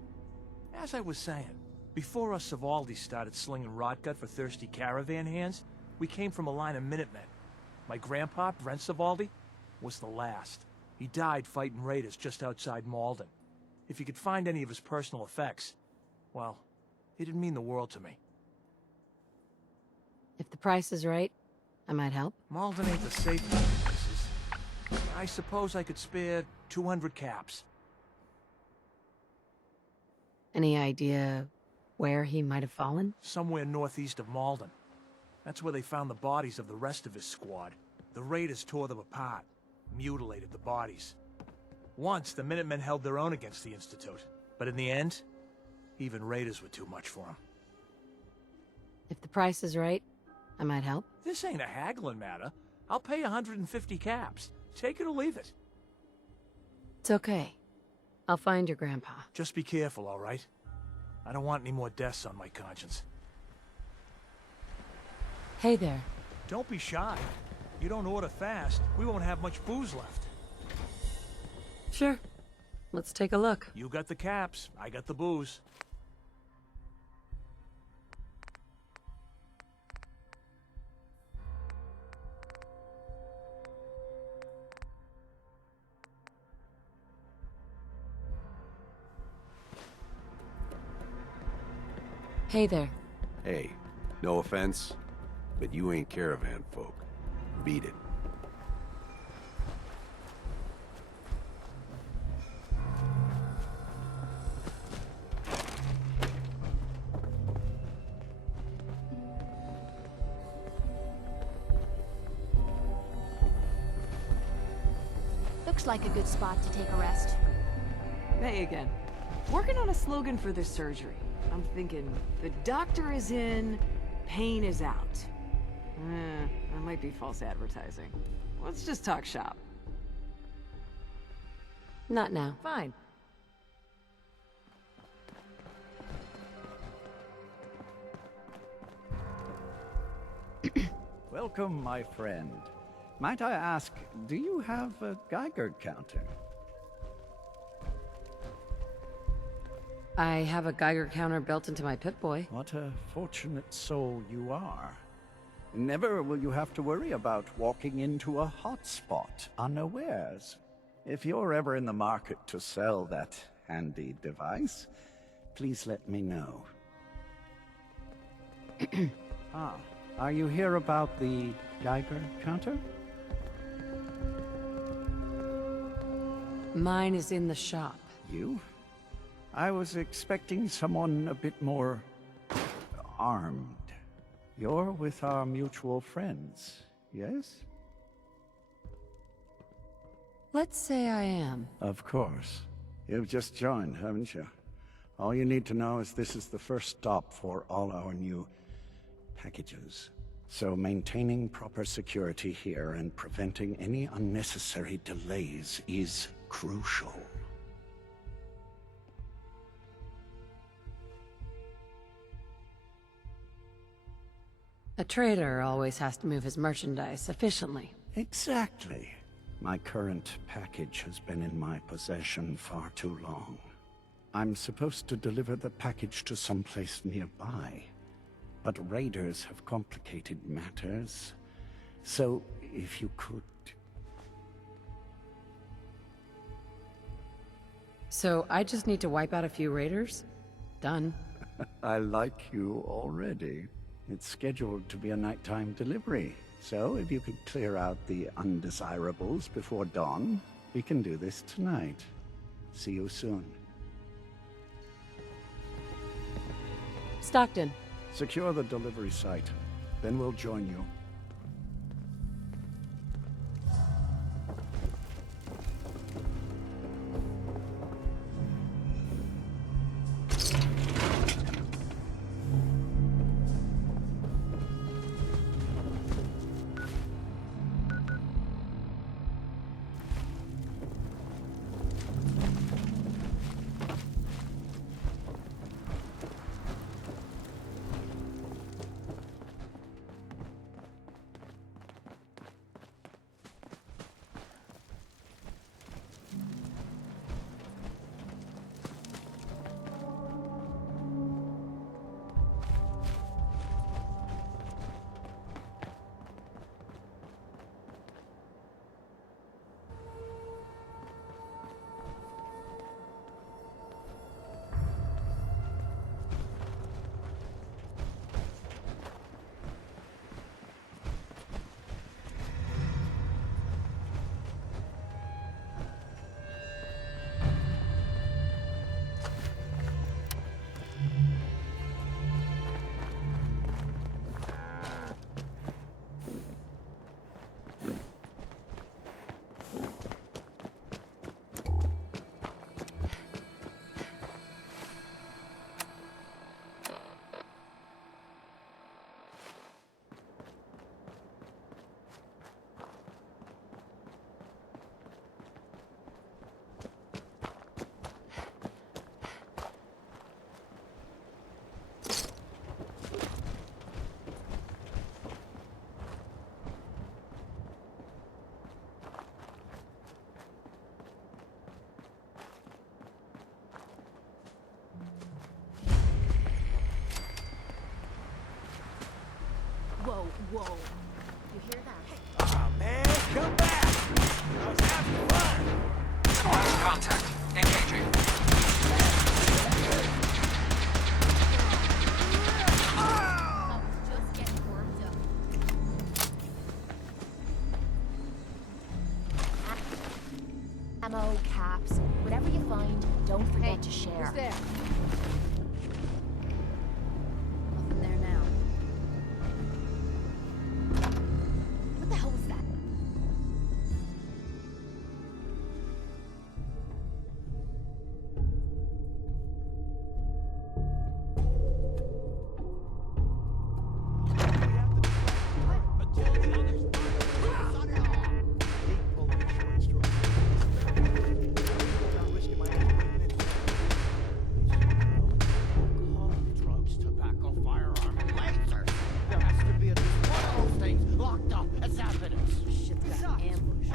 As I was saying, before us Savaldis started slinging rotgut for thirsty caravan hands, we came from a line of Minutemen. My grandpa, Brent Savaldi, was the last. He died fighting raiders just outside Malden. If you could find any of his personal effects, well, it didn't mean the world to me. If the price is right, I might help. Malden ain't the safest of places. I suppose I could spare 200 caps. Any idea where he might have fallen? Somewhere northeast of Malden. That's where they found the bodies of the rest of his squad. The raiders tore them apart, mutilated the bodies. Once, the Minutemen held their own against the Institute. But in the end, even raiders were too much for them. If the price is right, I might help. This ain't a haggling matter. I'll pay 150 caps. Take it or leave it. It's okay. I'll find your grandpa. Just be careful, all right? I don't want any more deaths on my conscience. Hey there. Don't be shy. You don't order fast, we won't have much booze left. Sure. Let's take a look. You got the caps, I got the booze. Hey there. Hey, no offense, but you ain't caravan folk. Beat it. Looks like a good spot to take a rest. Hey again. Working on a slogan for this surgery. I'm thinking, the doctor is in, pain is out. That might be false advertising. Let's just talk shop. Not now. Fine. Welcome, my friend. Might I ask, do you have a Geiger counter? I have a Geiger counter built into my Pip-Boy. What a fortunate soul you are. Never will you have to worry about walking into a hotspot unawares. If you're ever in the market to sell that handy device, please let me know. Are you here about the Geiger counter? Mine is in the shop. You? I was expecting someone a bit more armed. You're with our mutual friends, yes? Let's say I am. Of course. You've just joined, haven't you? All you need to know is this is the first stop for all our new packages. So maintaining proper security here and preventing any unnecessary delays is crucial. A trader always has to move his merchandise efficiently. Exactly. My current package has been in my possession far too long. I'm supposed to deliver the package to someplace nearby, but raiders have complicated matters. So, if you could... So I just need to wipe out a few raiders? Done. I like you already. It's scheduled to be a nighttime delivery, so if you could clear out the undesirables before dawn, we can do this tonight. See you soon. Stockton. Secure the delivery site, then we'll join you. Whoa, whoa. You hear that? Hey. Oh, man, come back! I was having fun! Contact. Engaging. I was just getting warmed up. Ammo, caps, whatever you find, don't forget to share. Who's there? Nothing there now. What the hell was that? Drugs, tobacco, firearm, and lasers. There has to be at least one of those things locked up as evidence. Shit's got an ambush.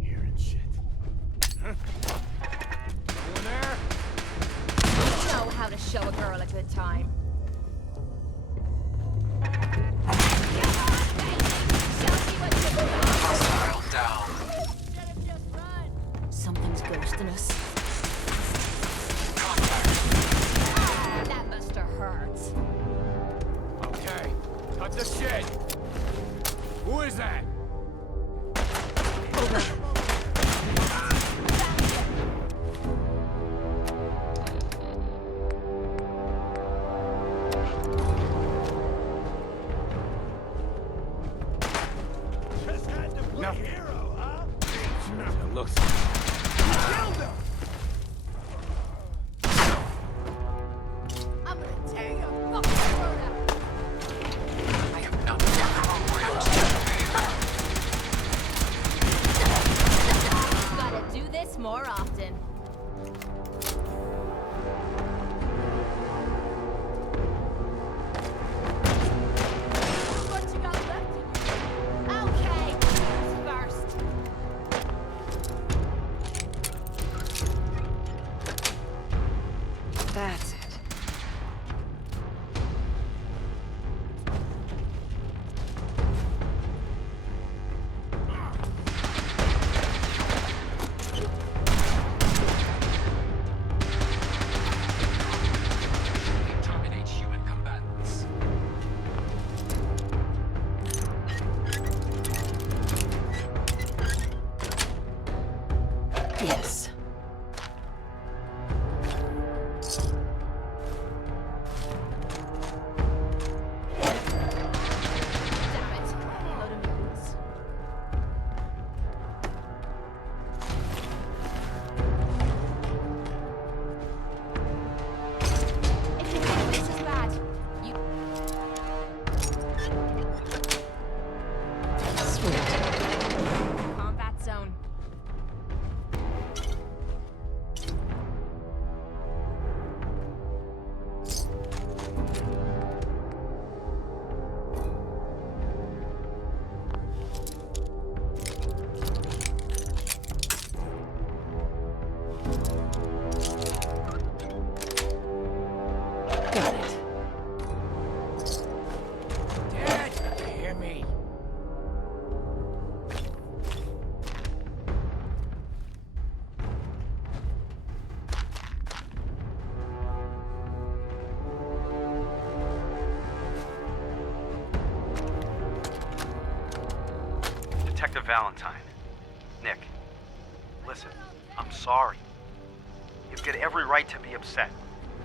Hearing shit. Huh? Someone there? You know how to show a girl a good time. Hostile down. Something's ghosting us. That must have hurt. Okay, cut the shit! Who is that? Looks. I'm gonna tear your fucking throat out. I am not programmed to Gotta do this more often. What you got left in you? Okay, who's first? That's it. terminate human combatants. Yes. Damn it. Load of mutants. If you think this is bad, you... Sweet. Combat zone. Got it. Dad, hear me. Detective Valentine. Nick. Listen, I'm sorry. You've got every right to be upset.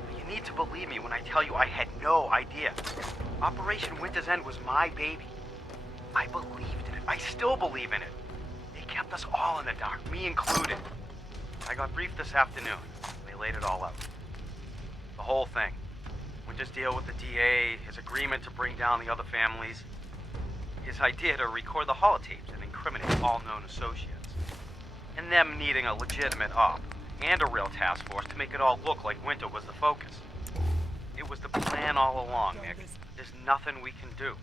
But you need to believe me when I tell you I had no idea. Operation Winter's End was my baby. I believed in it. I still believe in it. They kept us all in the dark, me included. I got briefed this afternoon. They laid it all out. The whole thing. Winter's deal with the DA, his agreement to bring down the other families, his idea to record the holotapes and incriminate all known associates, and them needing a legitimate op and a real task force to make it all look like Winter was the focus. It was the plan all along, Nick. There's nothing we can do.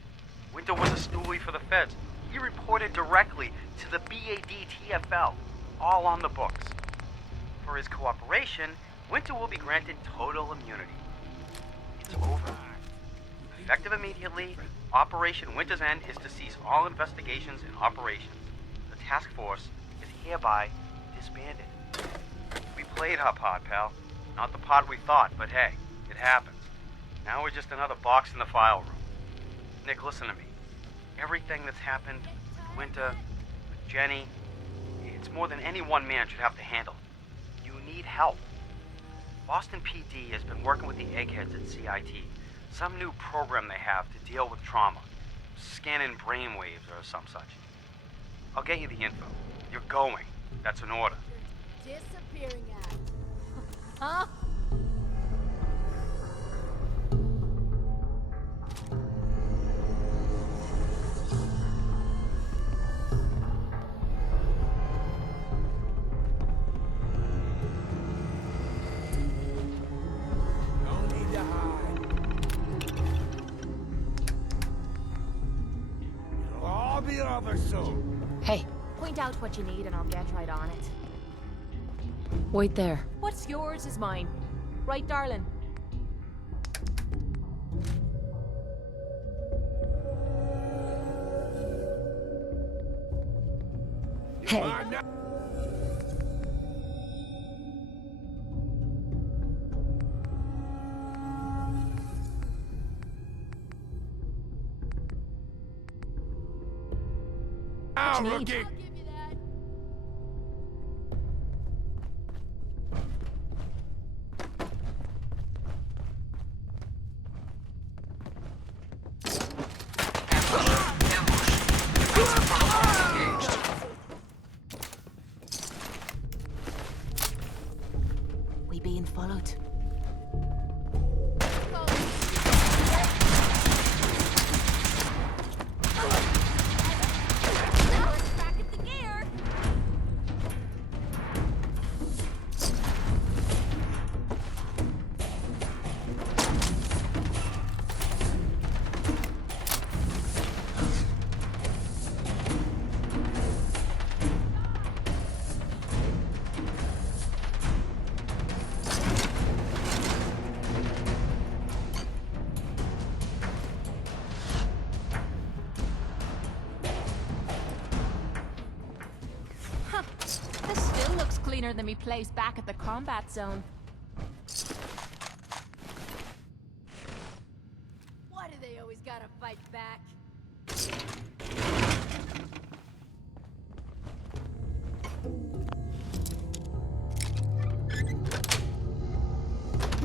Winter was a stoolie for the feds. He reported directly to the BADTFL, all on the books. For his cooperation, Winter will be granted total immunity. It's over. Effective immediately, Operation Winter's End is to cease all investigations and operations. The task force is hereby disbanded. We played our part, pal. Not the part we thought, but hey, it happens. Now we're just another box in the file room. Nick, listen to me. Everything that's happened with Winter, with Jenny, it's more than any one man should have to handle. You need help. Boston PD has been working with the eggheads at CIT. Some new program they have to deal with trauma. Scanning brainwaves or some such. I'll get you the info. You're going. That's an order. Disappearing act. Huh? No need to hide. It'll all be over soon. Hey, Point out what you need and I'll get right on it. wait there. What's yours is mine. Right, darling? Hey. Now, What you need? rookie. I'll give you that. being followed. Back at the gear! This still looks cleaner than me place back at the combat zone. Why do they always gotta fight back?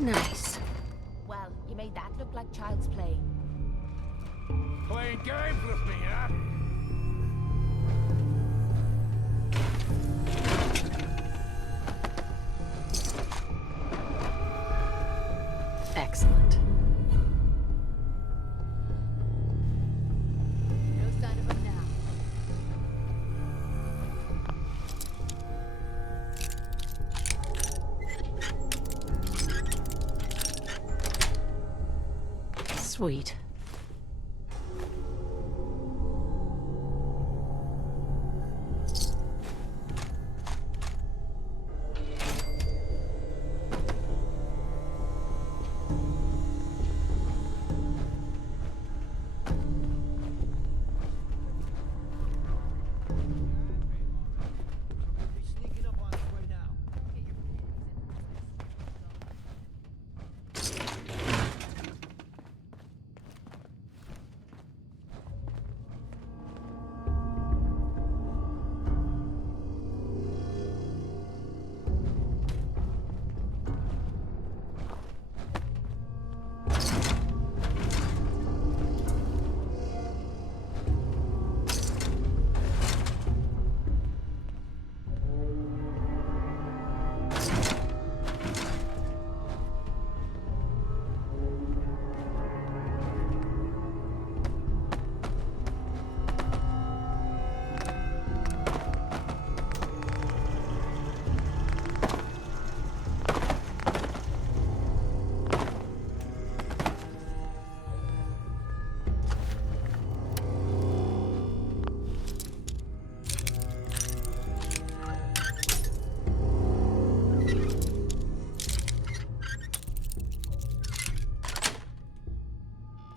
Nice. Well, you made that look like child's play. Playing games with me, huh? Excellent. No sign of them now. Sweet.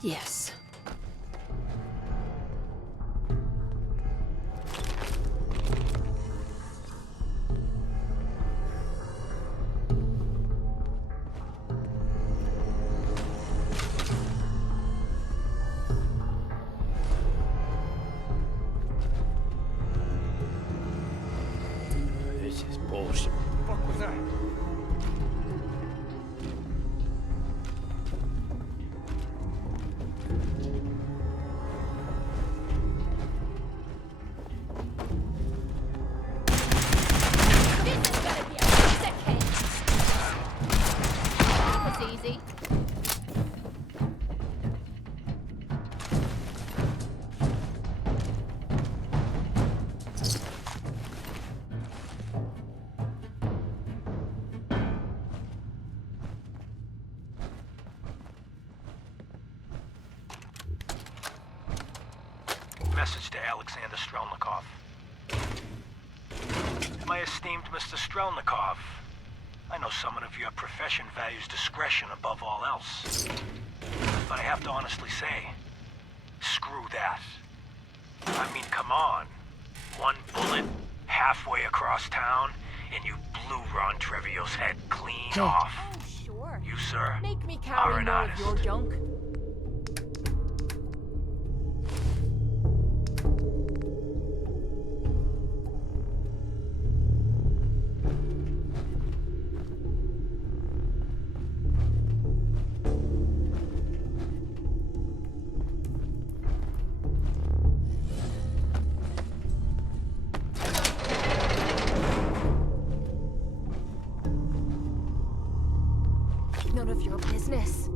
Yes. This is bullshit. What the fuck was that? Easy. Message to Alexander Strelnikov. My esteemed Mr. Strelnikov, I know someone of your profession values discretion above all else. But I have to honestly say, screw that. I mean, come on. One bullet, halfway across town, and you blew Ron Treviot's head clean off. Oh, sure. You, sir, Make me are carry an more artist. of your junk. of your business.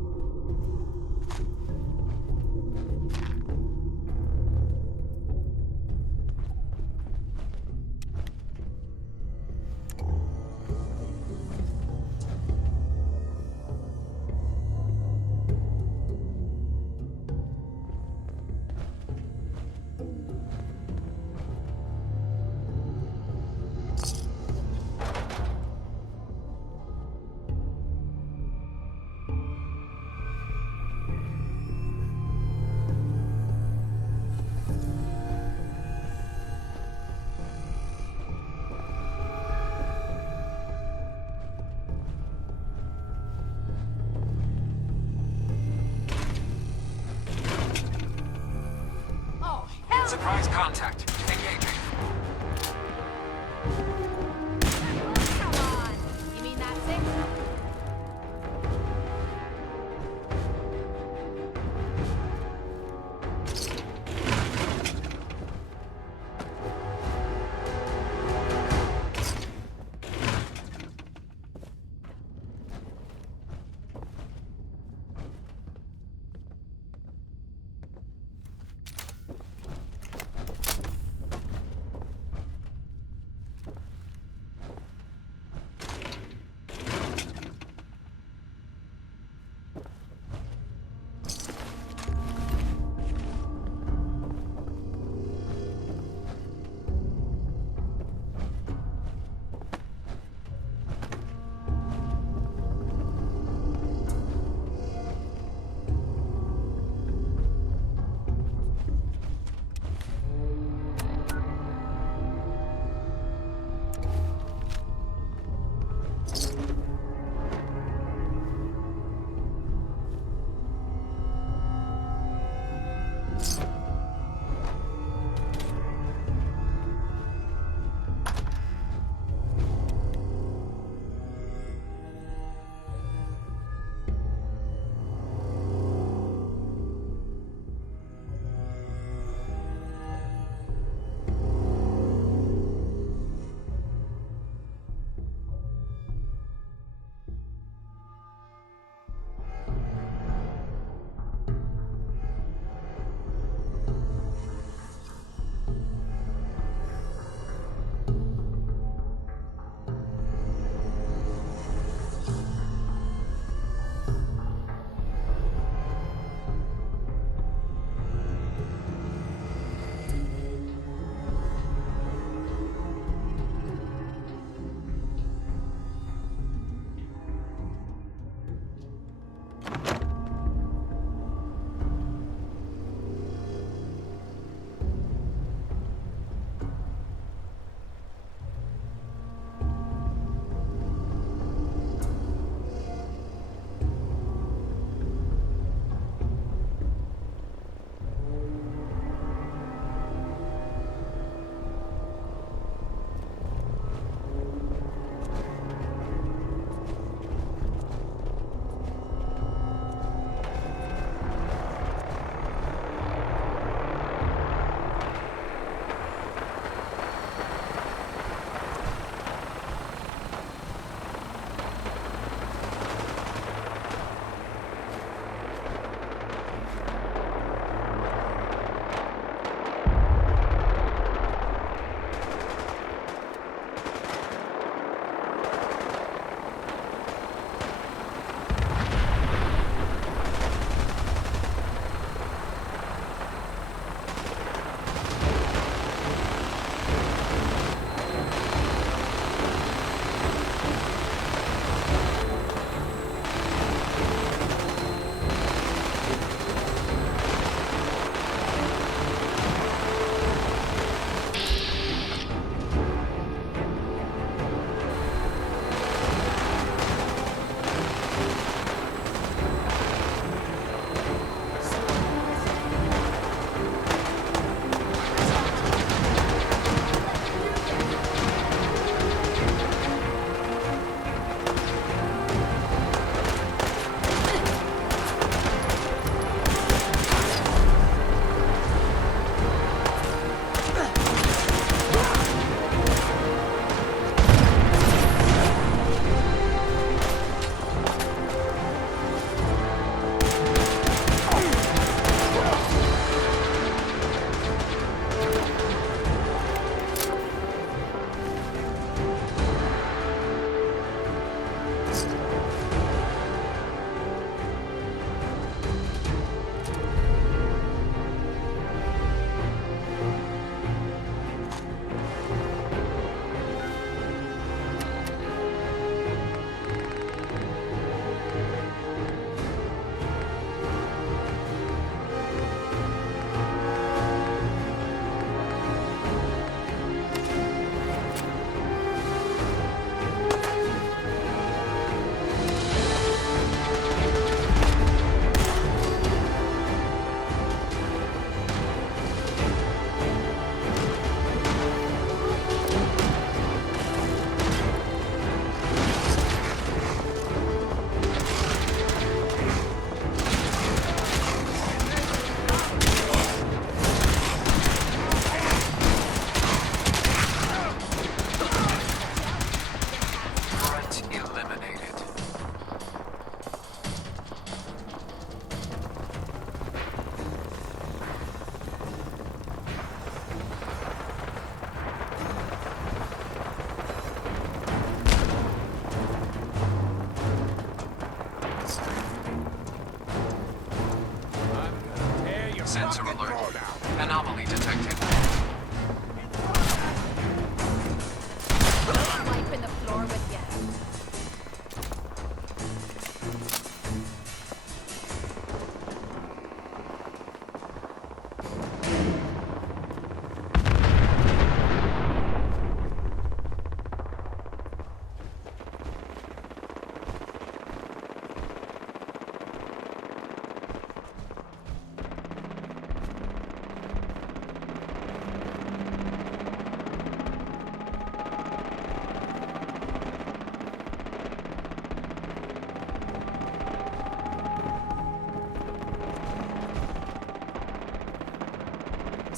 Surprise contact. Engaging. Come on! You mean that thing?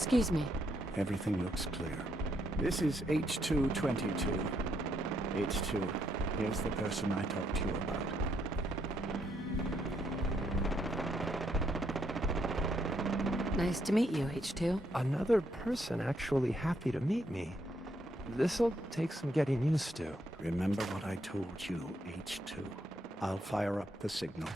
Excuse me. Everything looks clear. This is H222. H2, here's the person I talked to you about. Nice to meet you, H2. Another person actually happy to meet me. This'll take some getting used to. Remember what I told you, H2. I'll fire up the signal.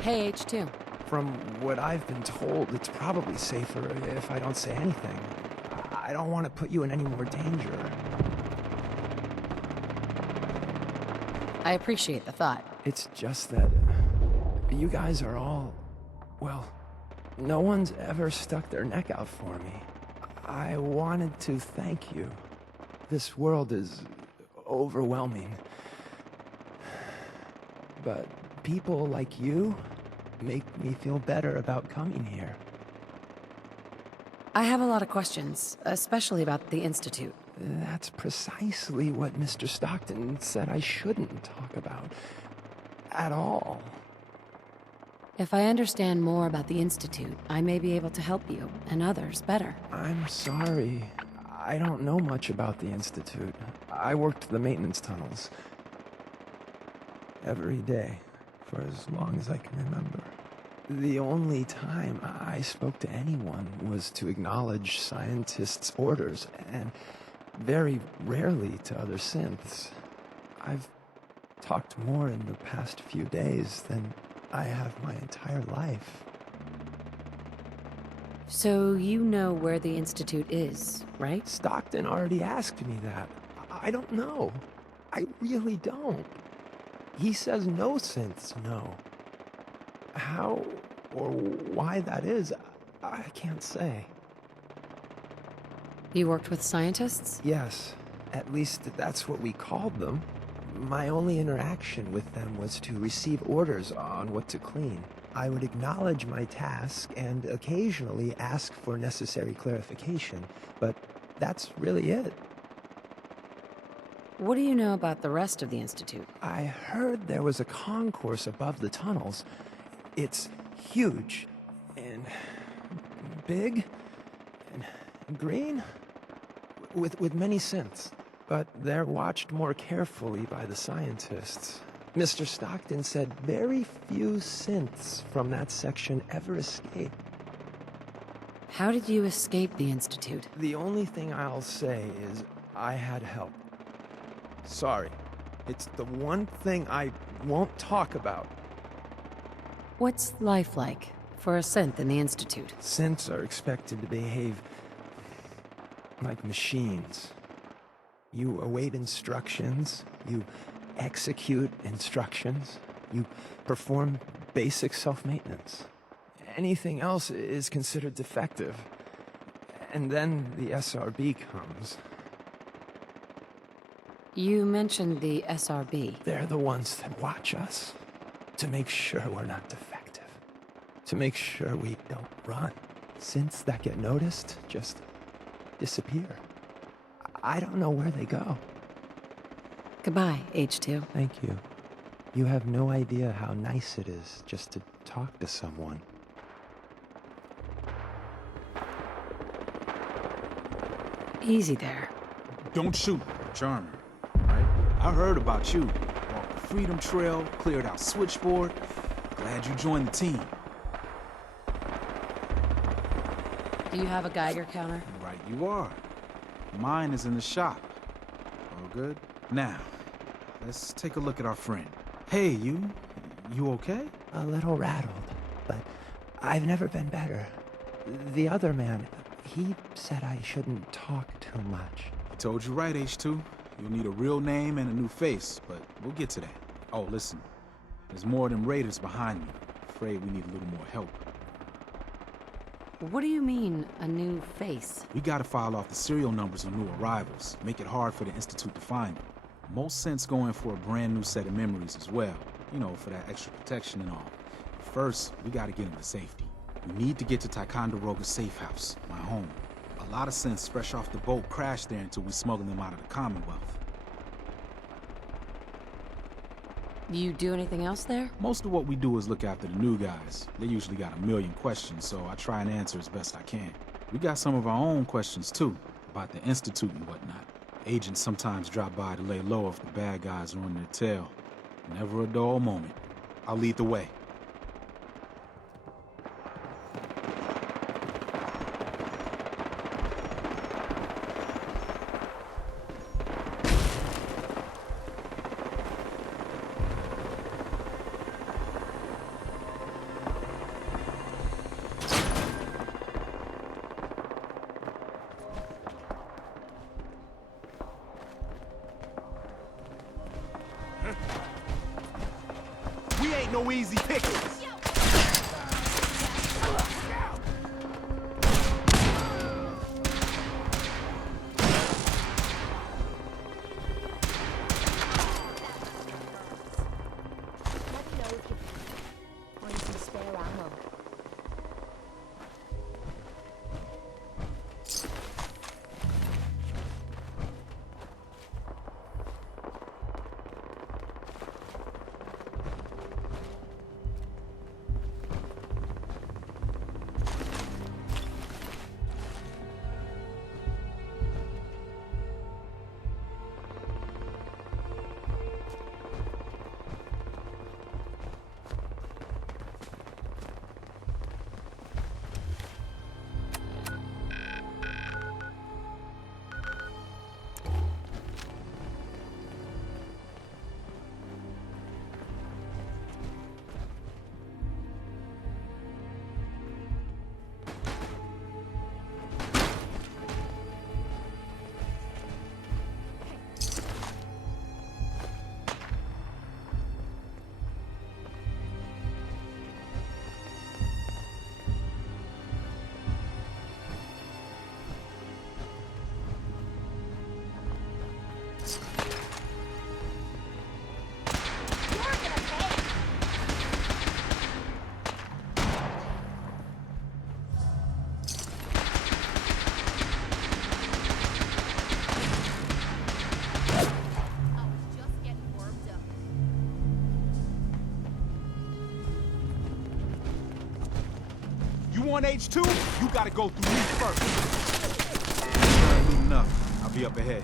Hey, H2. From what I've been told, it's probably safer if I don't say anything. I don't want to put you in any more danger. I appreciate the thought. It's just that you guys are all... well, no one's ever stuck their neck out for me. I wanted to thank you. This world is overwhelming. But people like you make me feel better about coming here. I have a lot of questions, especially about the Institute. That's precisely what Mr. Stockton said I shouldn't talk about. At all. If I understand more about the Institute, I may be able to help you, and others, better. I'm sorry. I don't know much about the Institute. I worked the maintenance tunnels. Every day. For as long as I can remember. The only time I spoke to anyone was to acknowledge scientists' orders, and very rarely to other synths. I've talked more in the past few days than I have my entire life. So you know where the Institute is, right? Stockton already asked me that. I don't know. I really don't. He says no synths know. How or why that is, I can't say. You worked with scientists? Yes, at least that's what we called them. My only interaction with them was to receive orders on what to clean. I would acknowledge my task and occasionally ask for necessary clarification, but that's really it. What do you know about the rest of the Institute? I heard there was a concourse above the tunnels. It's huge and big and green with many synths, but they're watched more carefully by the scientists. Mr. Stockton said very few synths from that section ever escape. How did you escape the Institute? The only thing I'll say is I had help. Sorry. It's the one thing I won't talk about. What's life like for a synth in the Institute? Synths are expected to behave like machines. You await instructions, you execute instructions, you perform basic self-maintenance. Anything else is considered defective. And then the SRB comes. You mentioned the SRB. They're the ones that watch us. To make sure we're not defective. To make sure we don't run. Synths that get noticed just disappear. I don't know where they go. Goodbye, H2. Thank you. You have no idea how nice it is just to talk to someone. Easy there. Don't shoot, Charmer. Right? I heard about you. Walked the Freedom Trail, cleared out Switchboard. Glad you joined the team. Do you have a Geiger counter? Right you are. Mine is in the shop. All good? Now, let's take a look at our friend. Hey, you okay? A little rattled, but I've never been better. The other man, he said I shouldn't talk too much. I told you right, H2. You'll need a real name and a new face, but we'll get to that. Oh, listen. There's more than raiders behind me. Afraid we need a little more help. What do you mean, a new face? We gotta file off the serial numbers on new arrivals. Make it hard for the Institute to find them. Most sense going for a brand new set of memories as well. You know, for that extra protection and all. But first, we gotta get them to safety. We need to get to Ticonderoga's safe house, my home. A lot of sense fresh off the boat crashed there until we smuggled them out of the Commonwealth. You do anything else there? Most of what we do is look after the new guys. They usually got a million questions, so I try and answer as best I can. We got some of our own questions too, about the Institute and whatnot. Agents sometimes drop by to lay low if the bad guys are on their tail. Never a dull moment. I'll lead the way. We ain't no easy pickings. You want H2? You gotta go through me first. Ain't enough. I'll be up ahead.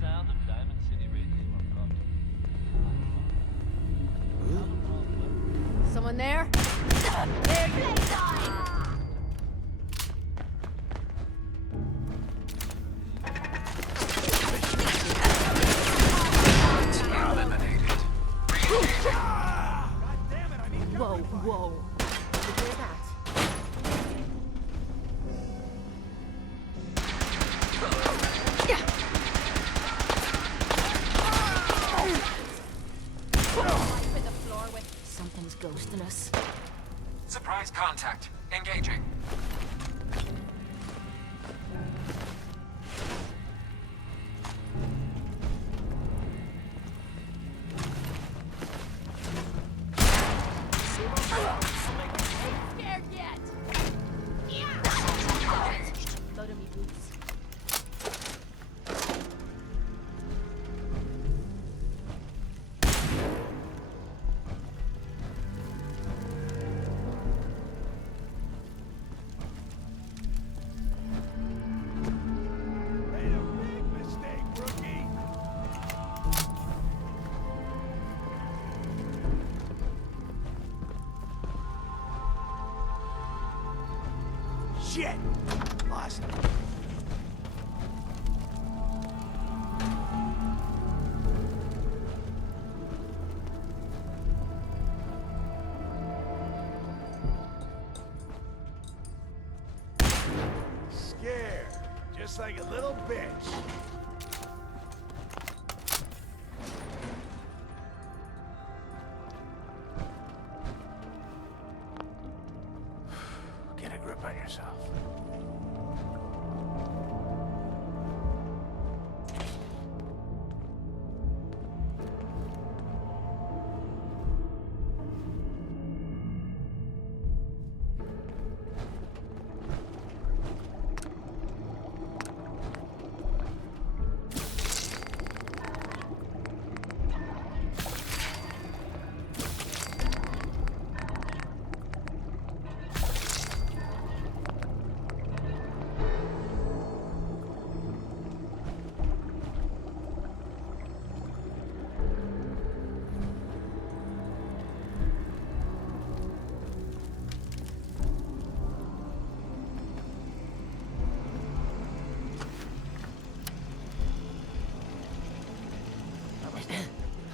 Sound of Diamond City Radio broadcast. Someone there? There you Whoa, whoa. Did you hear that? Something's ghosting us. Surprise contact. Engaging. Scared yet? Shit! Lost him. Scared, just like a little bitch. Get a grip on yourself.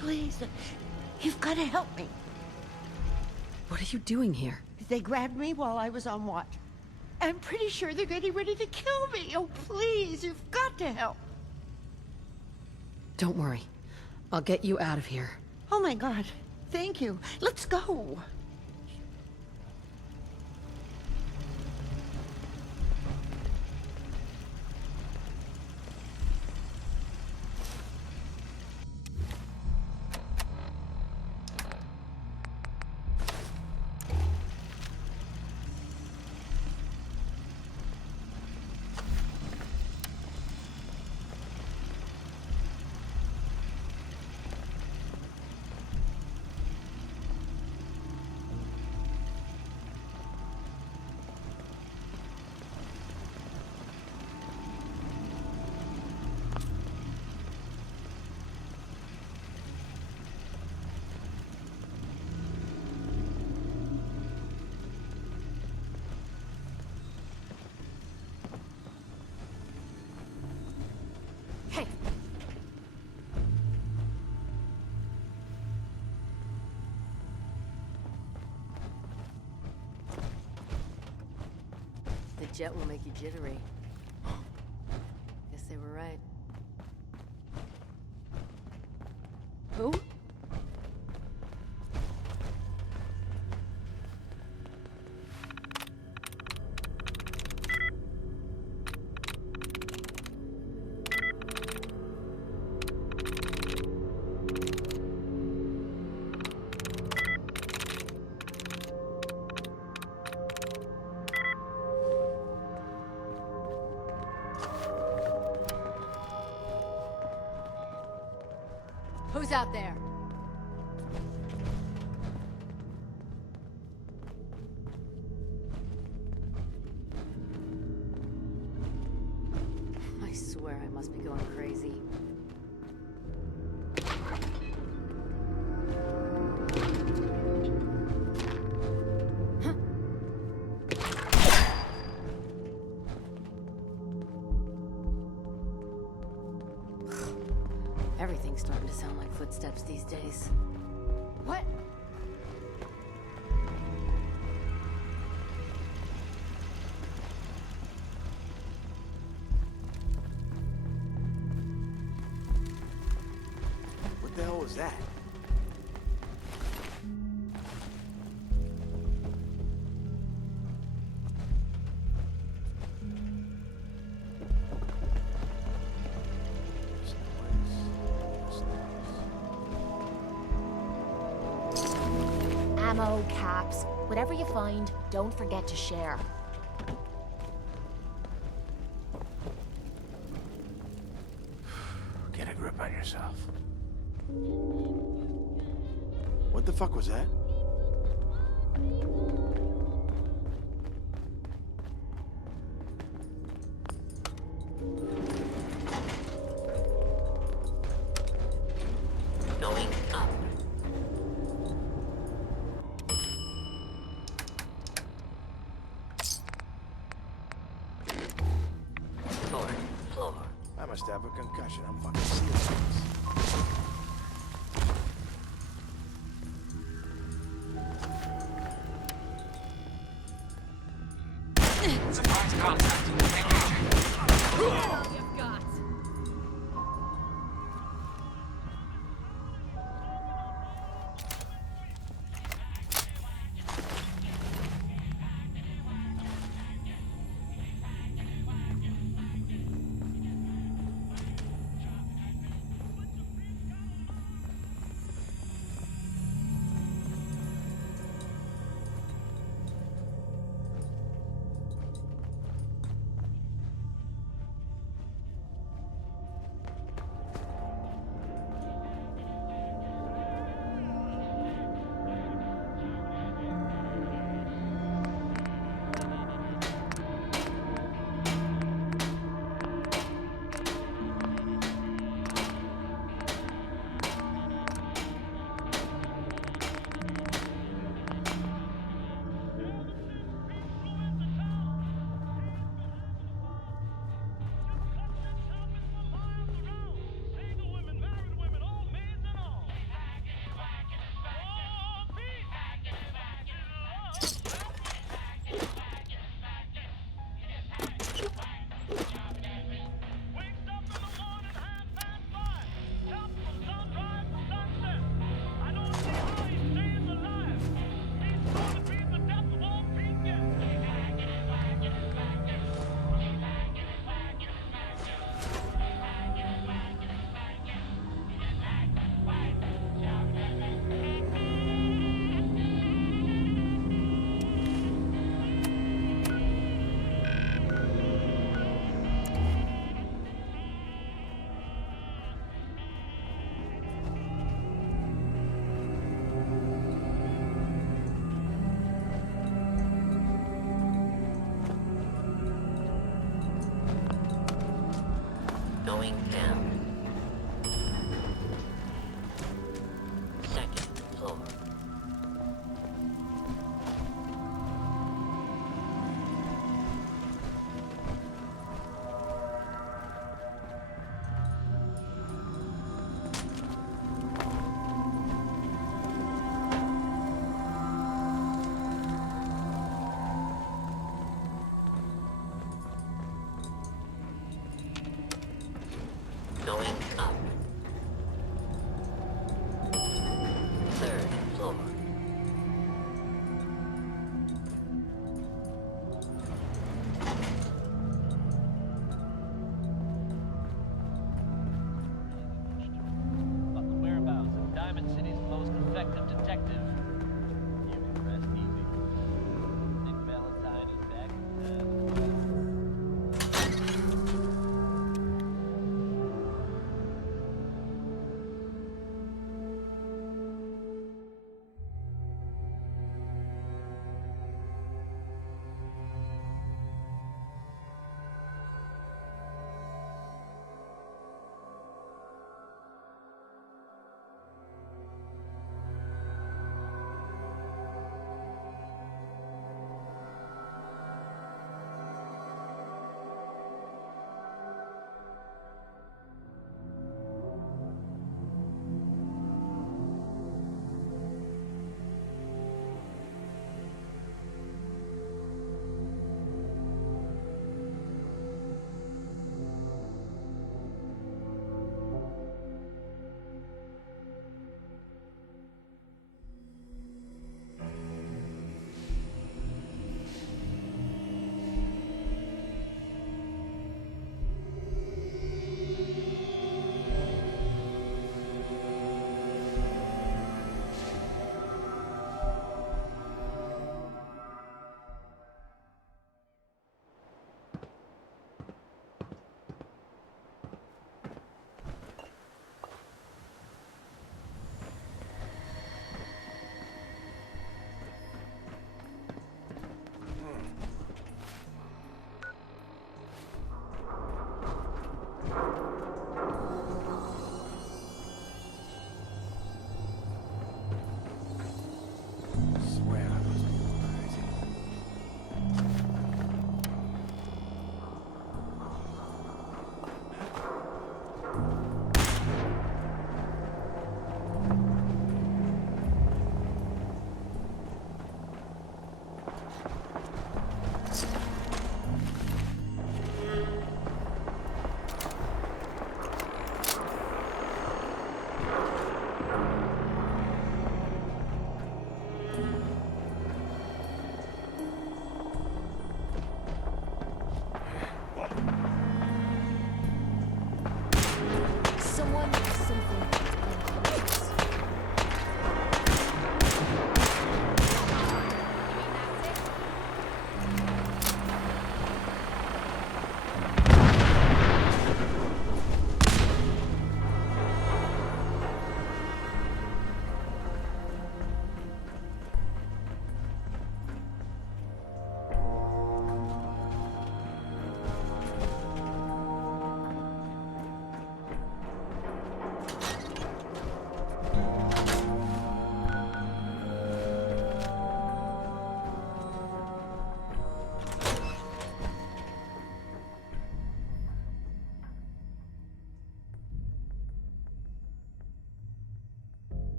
Please, you've got to help me. What are you doing here? They grabbed me while I was on watch. I'm pretty sure they're getting ready to kill me. Oh, please, you've got to help. Don't worry. I'll get you out of here. Oh my God, thank you. Let's go. Hey! The jet will make you jittery. Guess they were right. Who? Who's out there? I swear I must be going crazy. Everything's starting to sound like footsteps these days. What? What the hell was that? Ammo, caps, whatever you find, don't forget to share. Get a grip on yourself. What the fuck was that? Going up. trash it. I'm fucking serious. Surprise contact. Engaging. Going down. Second floor. Going up. Third floor.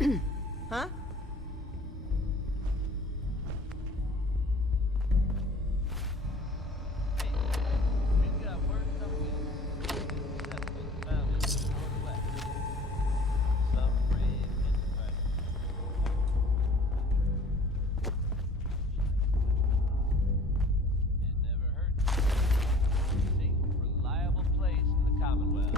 Huh? Reliable place in the Commonwealth.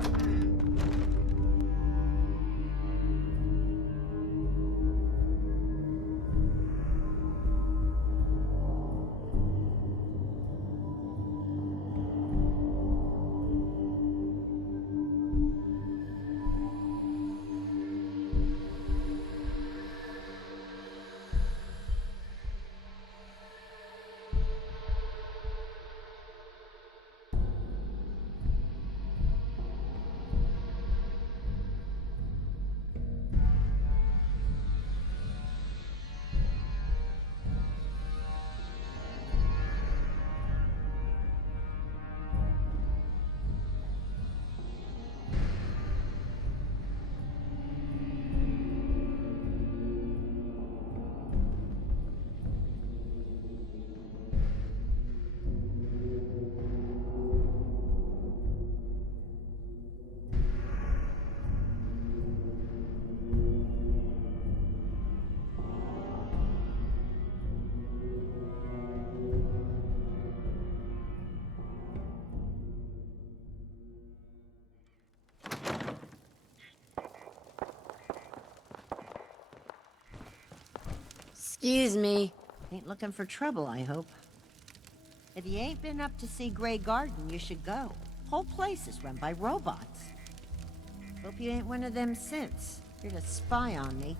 Excuse me. Ain't looking for trouble, I hope. If you ain't been up to see Grey Garden, you should go. Whole place is run by robots. Hope you ain't one of them synths. You're to spy on me.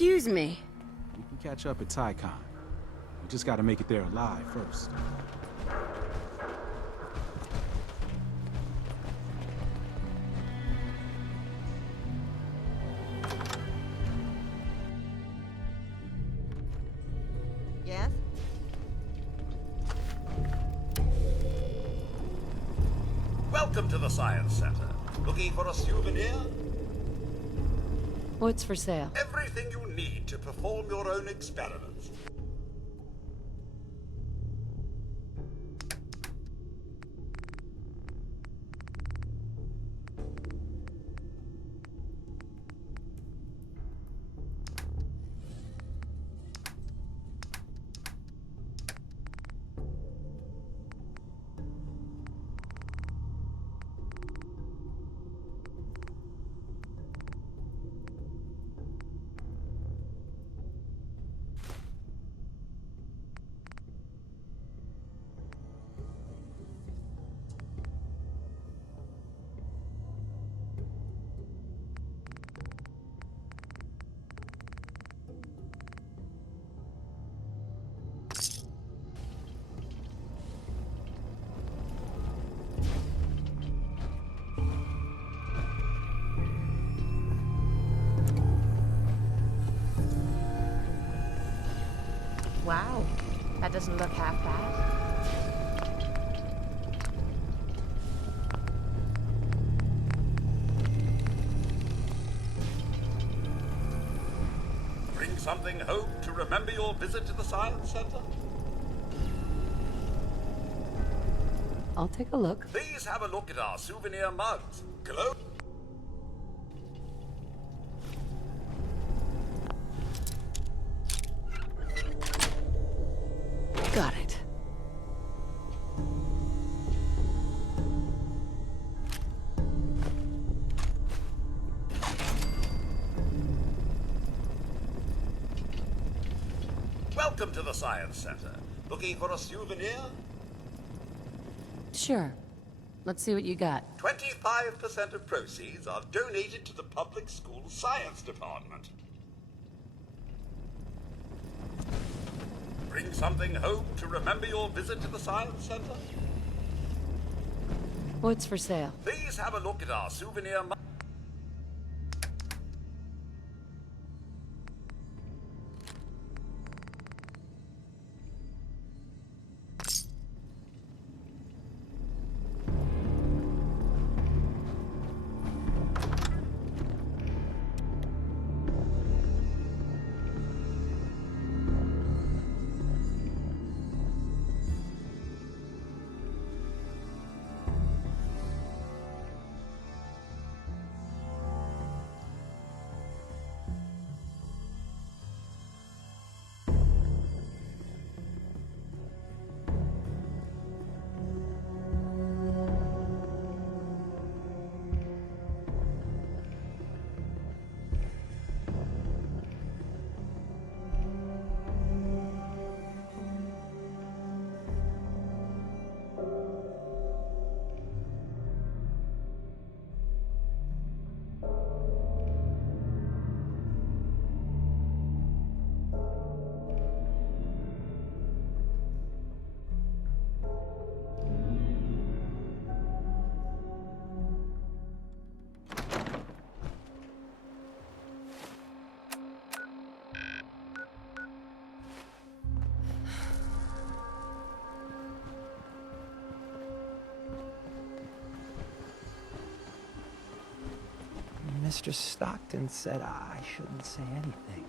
Excuse me. We can catch up at TyCon. We just gotta make it there alive first. Yes? Welcome to the Science Center. Looking for a souvenir? What's for sale? Everything you need to perform your own experiments. Wow, that doesn't look half bad. Bring something home to remember your visit to the Science Center? I'll take a look. Please have a look at our souvenir mugs. Glow. Got it. Welcome to the Science Center. Looking for a souvenir? Sure. Let's see what you got. 25% of proceeds are donated to the public school science department. Bring something home to remember your visit to the Science Center? What's for sale? Please have a look at our souvenir. Mr. Stockton said I shouldn't say anything.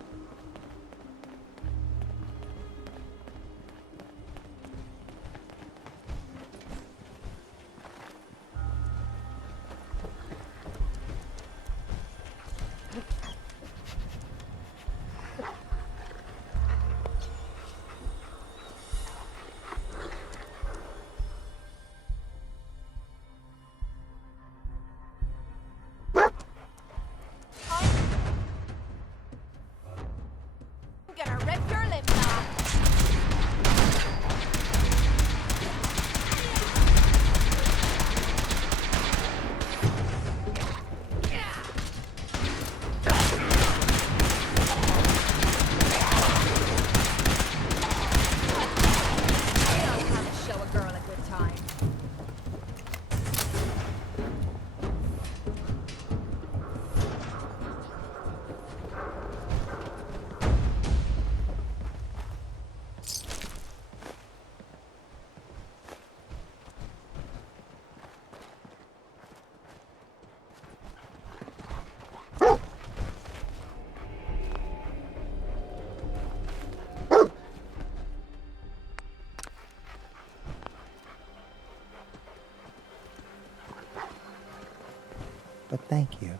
But thank you.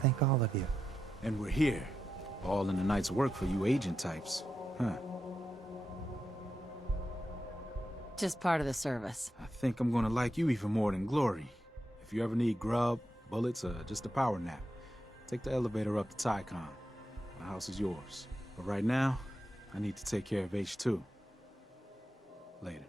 Thank all of you. And we're here. All in the night's work for you agent types. Huh. Just part of the service. I think I'm gonna like you even more than Glory. If you ever need grub, bullets, or just a power nap, take the elevator up to Tycon. My house is yours. But right now, I need to take care of H2. Later.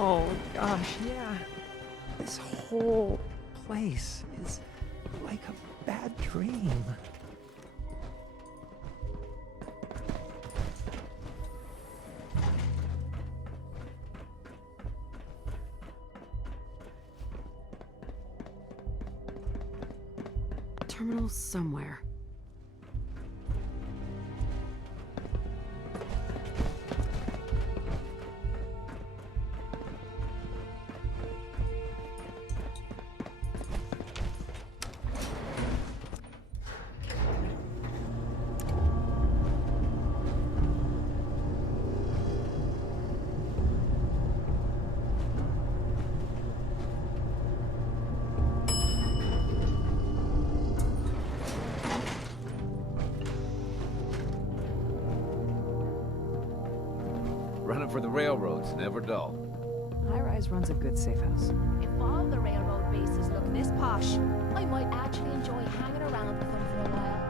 Oh gosh, yeah. This whole place is like a bad dream. Terminal somewhere. Running for the railroads, never dull. High-rise runs a good safe house. If all the railroad bases look this posh, I might actually enjoy hanging around with them for a while.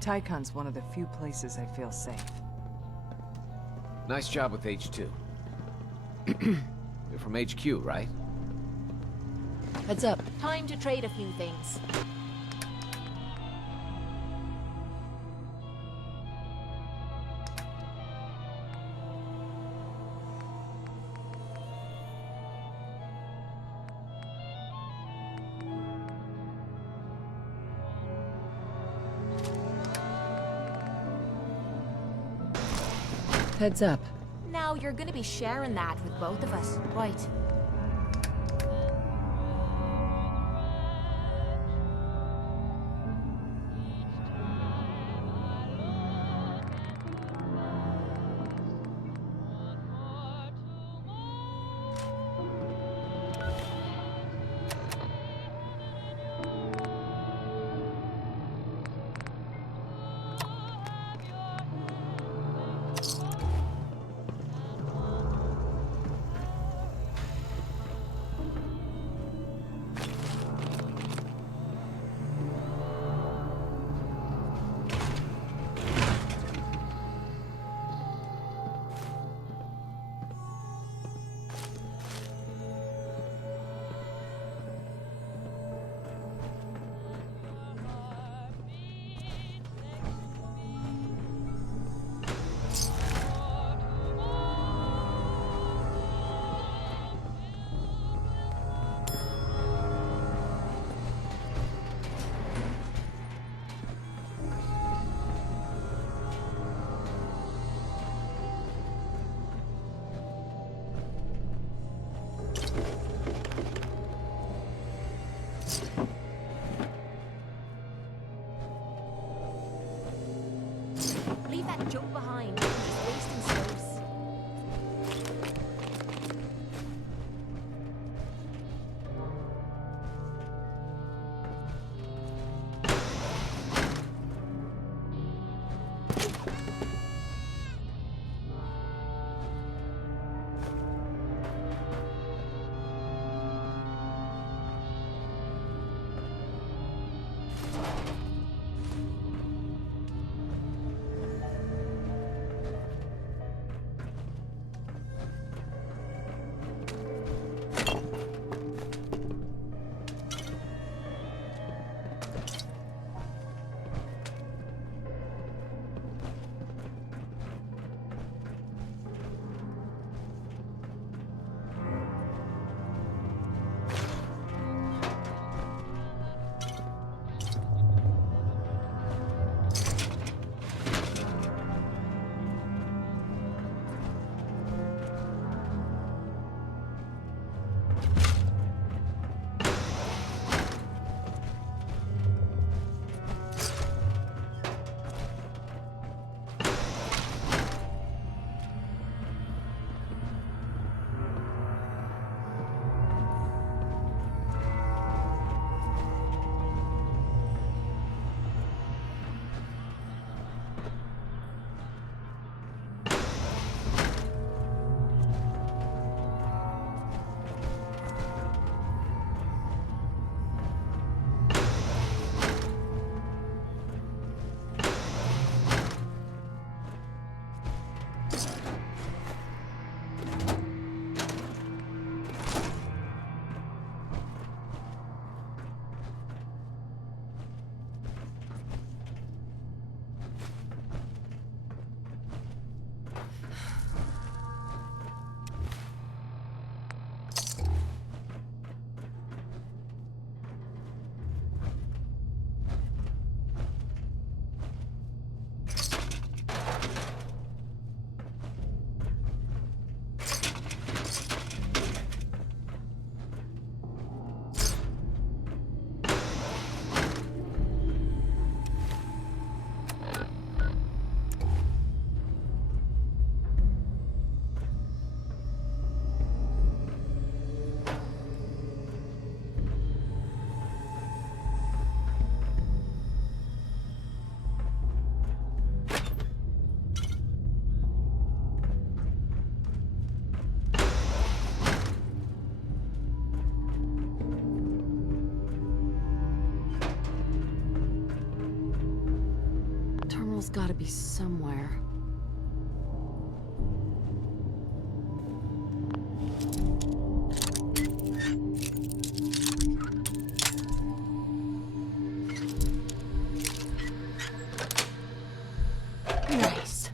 Tycon's one of the few places I feel safe. Nice job with H2. You're from HQ, right? Heads up. Time to trade a few things. Heads up. Now you're gonna be sharing that with both of us, right? Leave that junk behind. You're just wasting space. scroll's gotta be somewhere. Nice.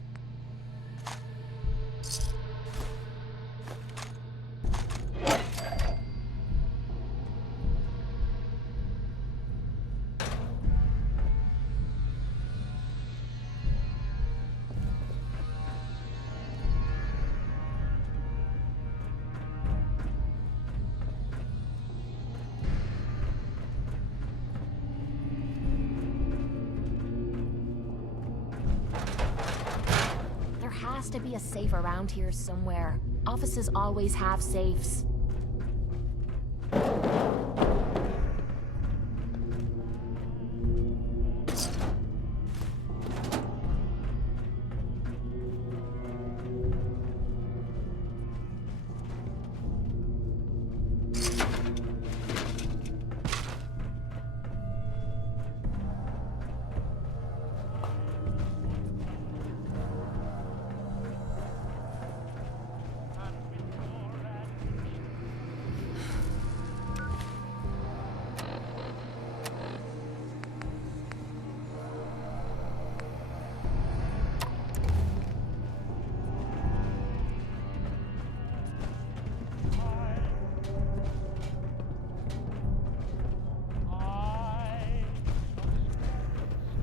There has to be a safe around here somewhere. Offices always have safes.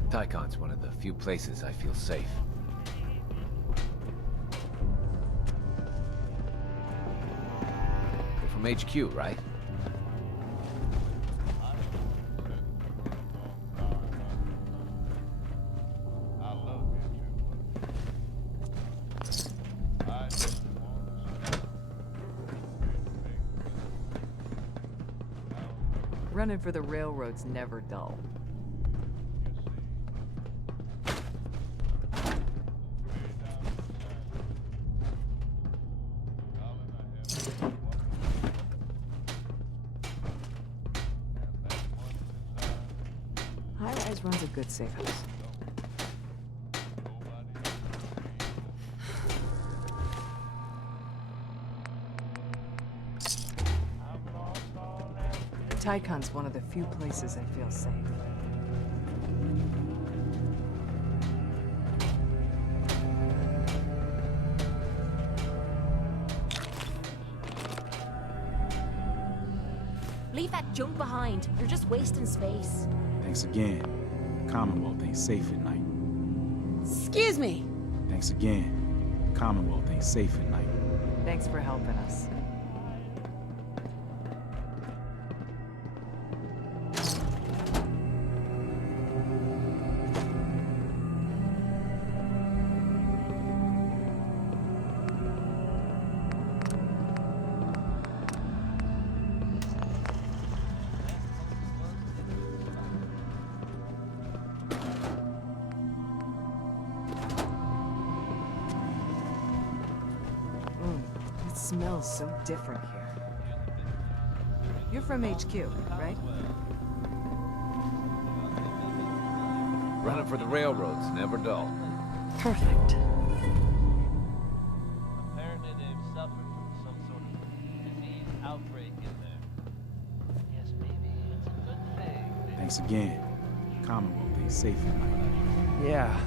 Tycon's one of the few places I feel safe. You're from HQ, right? Running for the railroad's never dull. High-rise runs a good safe house. Tycon's one of the few places I feel safe. Leave that junk behind. You're just wasting space. Thanks again. Commonwealth ain't safe at night. Excuse me. Thanks again. Commonwealth ain't safe at night. Thanks for helping us. Smells so different here. You're from HQ, right? Running for the railroads, never dull. Perfect. Apparently they've suffered from some sort of disease outbreak in there. Yes, maybe it's a good thing. Thanks again. Commonwealth ain't safe at night. Yeah,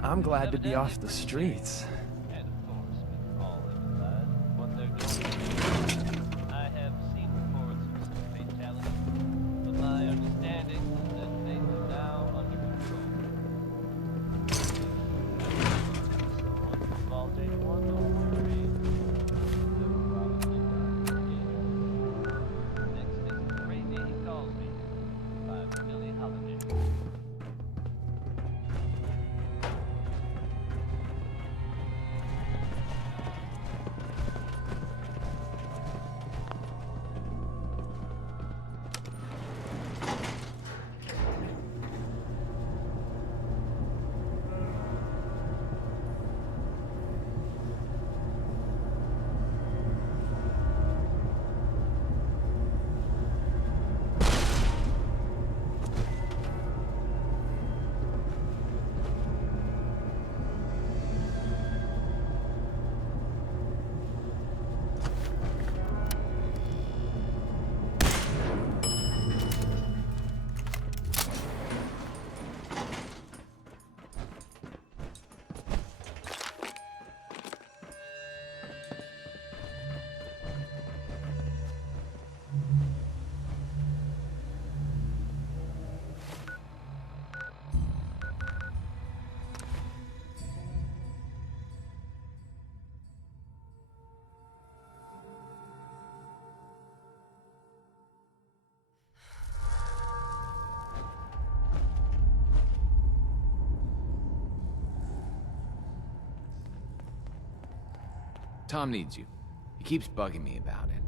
I'm glad to be off the streets. And of course, with all inside, what they're doing. I have seen reports of some fatalities, but my understanding is that things are now under control. So once you've all taken one, don't worry. They'll probably die again. Next thing crazy, he calls me. By Billy Holiday. Tom needs you. He keeps bugging me about it.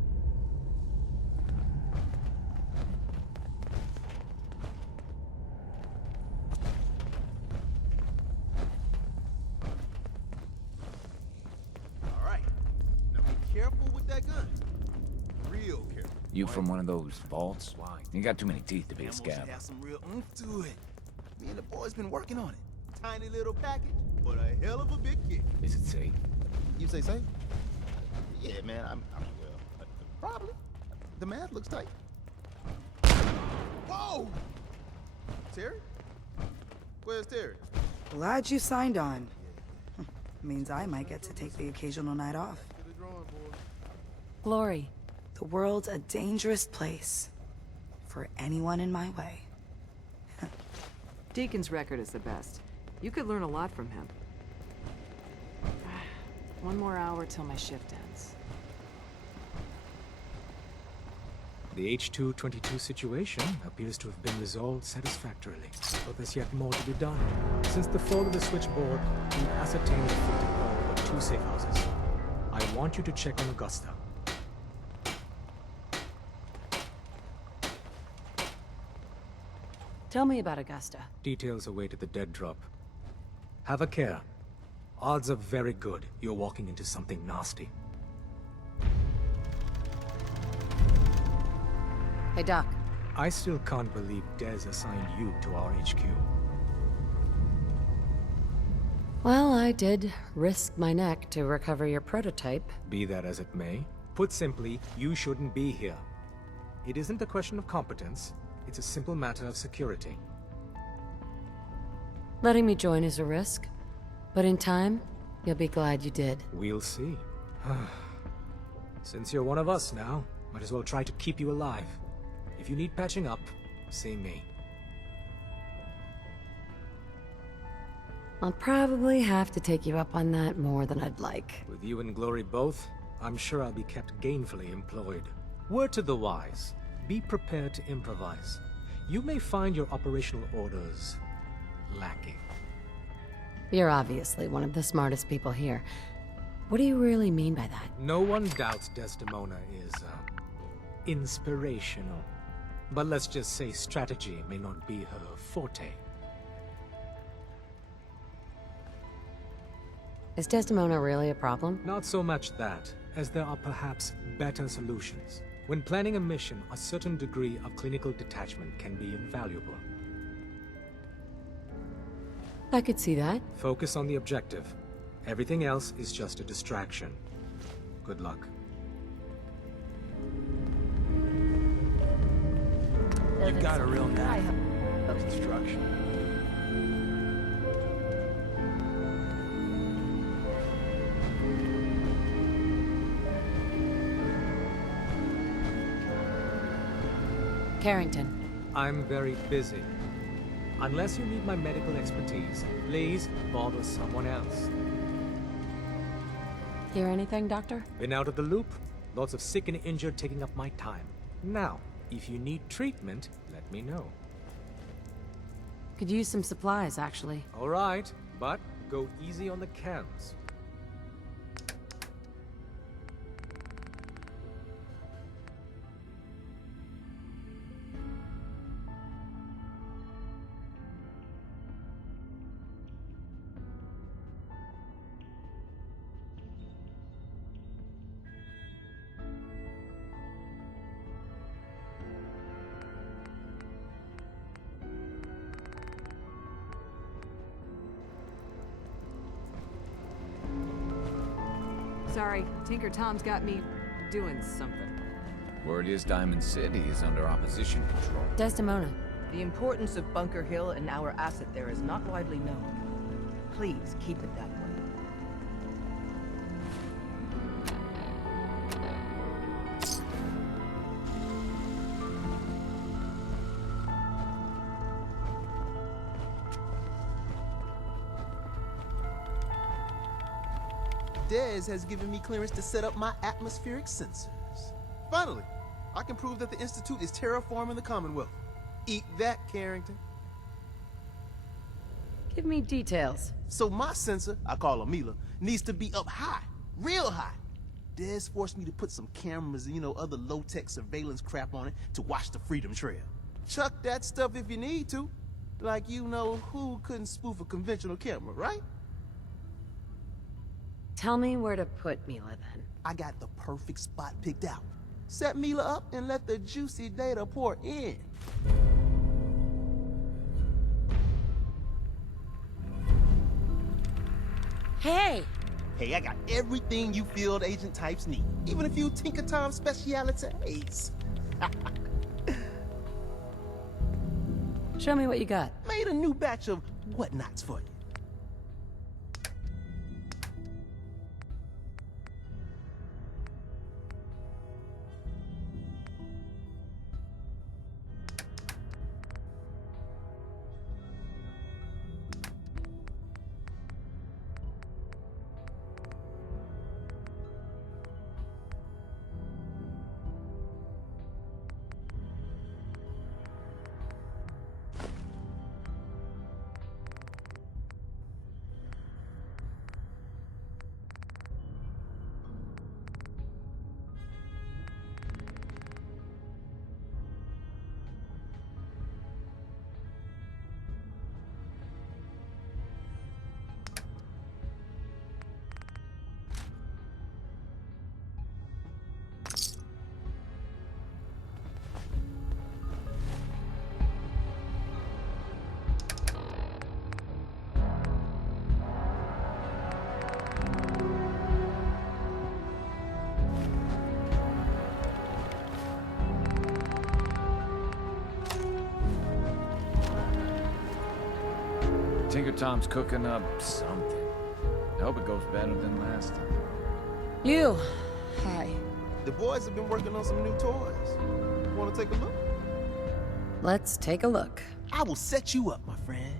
All right. Now be careful with that gun. Real careful. You from one of those vaults? You got too many teeth to be a Ammo should scab. have some real oomph to it. Me and the boys been working on it. Tiny little package, but a hell of a big kick. Is it safe? You say safe? Yeah, man. I mean, well, probably. The math looks tight. Whoa! Terry? Where's Terry? Glad you signed on. Means I might get to take the occasional night off. Glory, the world's a dangerous place for anyone in my way. Deacon's record is the best. You could learn a lot from him. One more hour till my shift ends. The H222 situation appears to have been resolved satisfactorily, but there's yet more to be done. Since the fall of the switchboard, we've ascertained the fate of all but 2 safe houses. I want you to check on Augusta. Tell me about Augusta. Details await at the dead drop. Have a care. Odds are very good you're walking into something nasty. Hey, Doc. I still can't believe Dez assigned you to our HQ. Well, I did risk my neck to recover your prototype. Be that as it may, put simply, you shouldn't be here. It isn't a question of competence, it's a simple matter of security. Letting me join is a risk, but in time, you'll be glad you did. We'll see. Since you're one of us now, might as well try to keep you alive. If you need patching up, see me. I'll probably have to take you up on that more than I'd like. With you and Glory both, I'm sure I'll be kept gainfully employed. Word to the wise, be prepared to improvise. You may find your operational orders lacking. You're obviously one of the smartest people here. What do you really mean by that? No one doubts Desdemona is, inspirational. But let's just say strategy may not be her forte. Is Desdemona really a problem? Not so much that, as there are perhaps better solutions. When planning a mission, a certain degree of clinical detachment can be invaluable. I could see that. Focus on the objective. Everything else is just a distraction. Good luck. You've got a real knack for construction. Carrington. I'm very busy. Unless you need my medical expertise, please bother someone else. Hear anything, Doctor? Been out of the loop. Lots of sick and injured taking up my time. Now, if you need treatment, let me know. Could use some supplies, actually. All right, but go easy on the cams. Sorry, Tinker Tom's got me doing something. Word is Diamond City is under opposition control. Desdemona. The importance of Bunker Hill and our asset there is not widely known. Please keep it that way. Dez has given me clearance to set up my atmospheric sensors. Finally, I can prove that the Institute is terraforming the Commonwealth. Eat that, Carrington. Give me details. So my sensor, I call her Mila, needs to be up high, real high, Des forced me to put some cameras and, other low-tech surveillance crap on it to watch the Freedom Trail. Chuck that stuff if you need to. Like who couldn't spoof a conventional camera, right? Tell me where to put Mila then. I got the perfect spot picked out. Set Mila up and let the juicy data pour in. Hey! Hey, I got everything you field agent types need. Even a few Tinker Time specialities. Show me what you got. Made a new batch of whatnots for you. Tinker Tom's cooking up something. I hope it goes better than last time. You. Hi. The boys have been working on some new toys. Want to take a look? Let's take a look. I will set you up, my friend.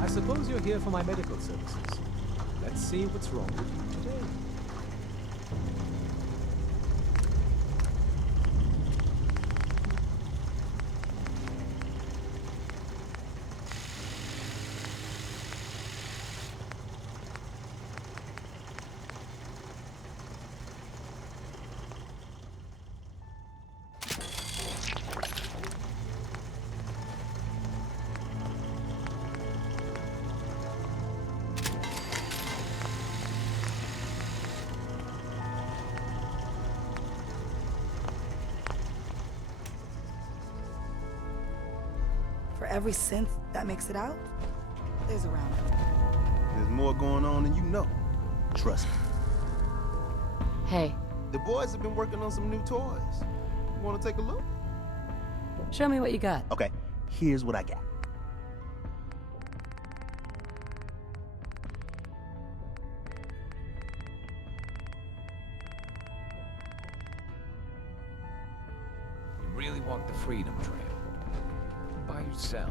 I suppose you're here for my medical services. Let's see what's wrong with you today. For every synth that makes it out, there's a round. There's more going on than you know. Trust me. Hey. The boys have been working on some new toys. Want to take a look? Show me what you got. Okay, here's what I got. You really walk the Freedom Trail? By yourself?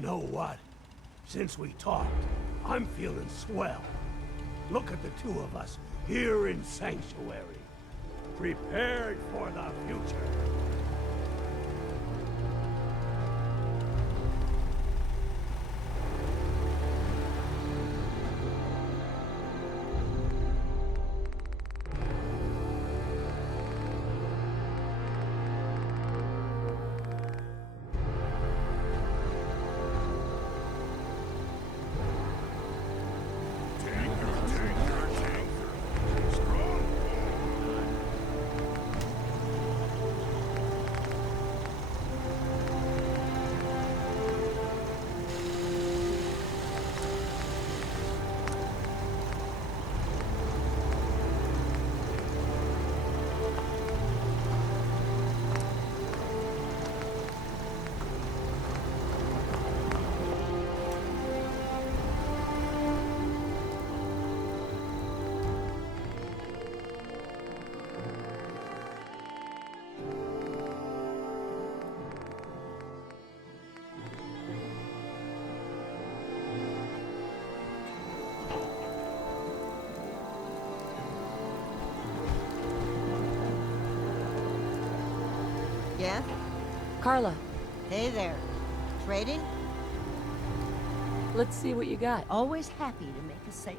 You know what? Since we talked, I'm feeling swell. Look at the two of us here in Sanctuary, prepared for the future. Yeah? Carla, Hey there. Trading? let's see what you got. Always happy to make a sale.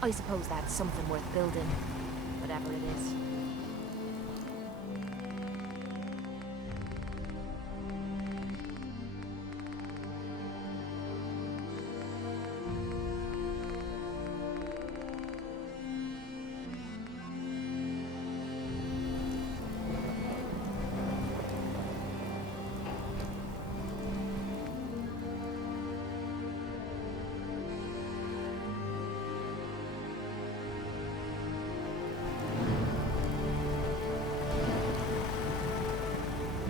I suppose that's something worth building, whatever it is.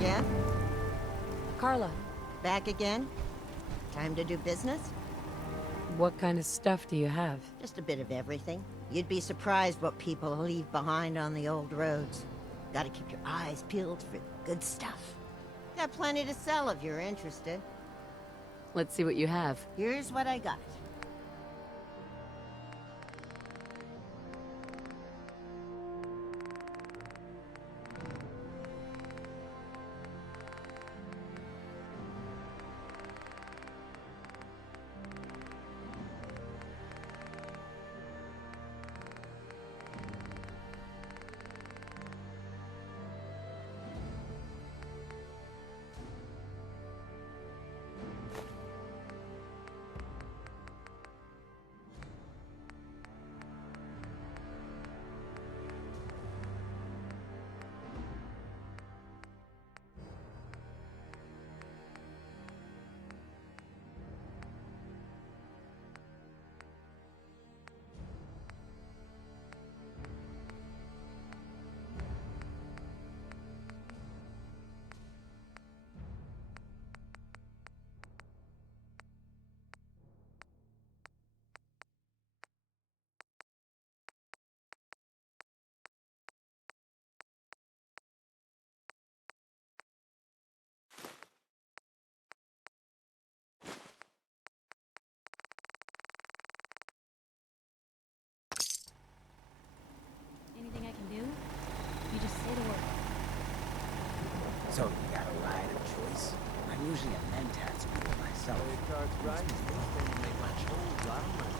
Yeah? Carla. Back again? Time to do business? What kind of stuff do you have? Just a bit of everything. You'd be surprised what people leave behind on the old roads. Gotta keep your eyes peeled for good stuff. Got plenty to sell if you're interested. Let's see what you have. Here's what I got. Anything I can do? You just say the word. So you got a ride of choice. I'm usually a mentat speaker myself. Cards right, then you make my whole lot of money.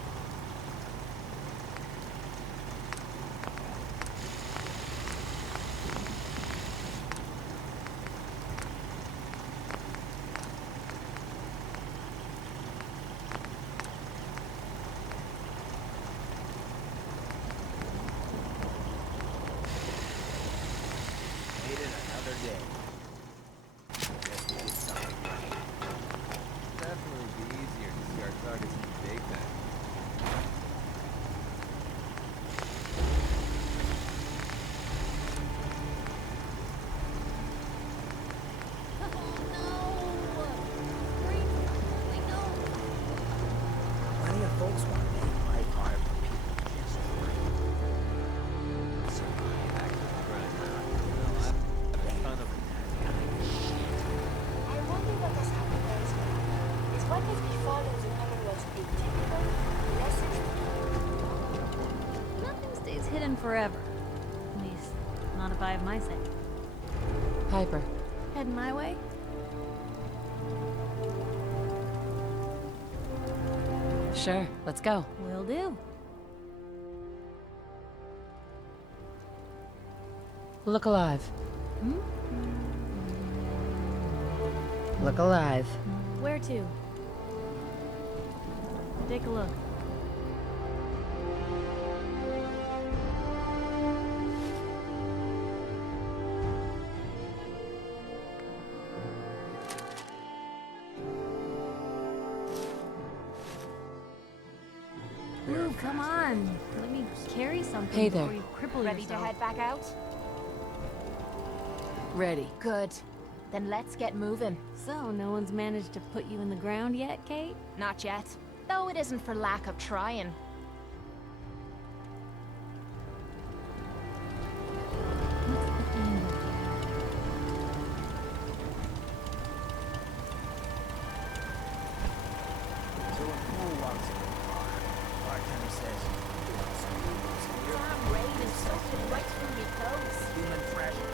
Made it another day. Guess we did something right. Definitely be easier to see our targets in the daytime. Plenty of folks want to make life hard for people just right. Survive. Back to the grind now. Well, I have a ton of I wonder what has happened elsewhere. Is what has befallen the Commonwealth a typical lesson? Nothing stays hidden forever. At least, not if I have my say. Piper. Heading my way? Sure, let's go. Will do. Look alive. Look alive. Where to? Take a look. Ooh, come on. Let me carry something Hey there. before you cripple Ready yourself. to head back out? Ready. Good. Then let's get moving. So, no one's managed to put you in the ground yet, Kate? Not yet. Though it isn't for lack of trying. What's the angle? So when Cole walks into the bar, bartender says, "You want some noodles here?" Damn rain is soaking right through me clothes. Human treasure.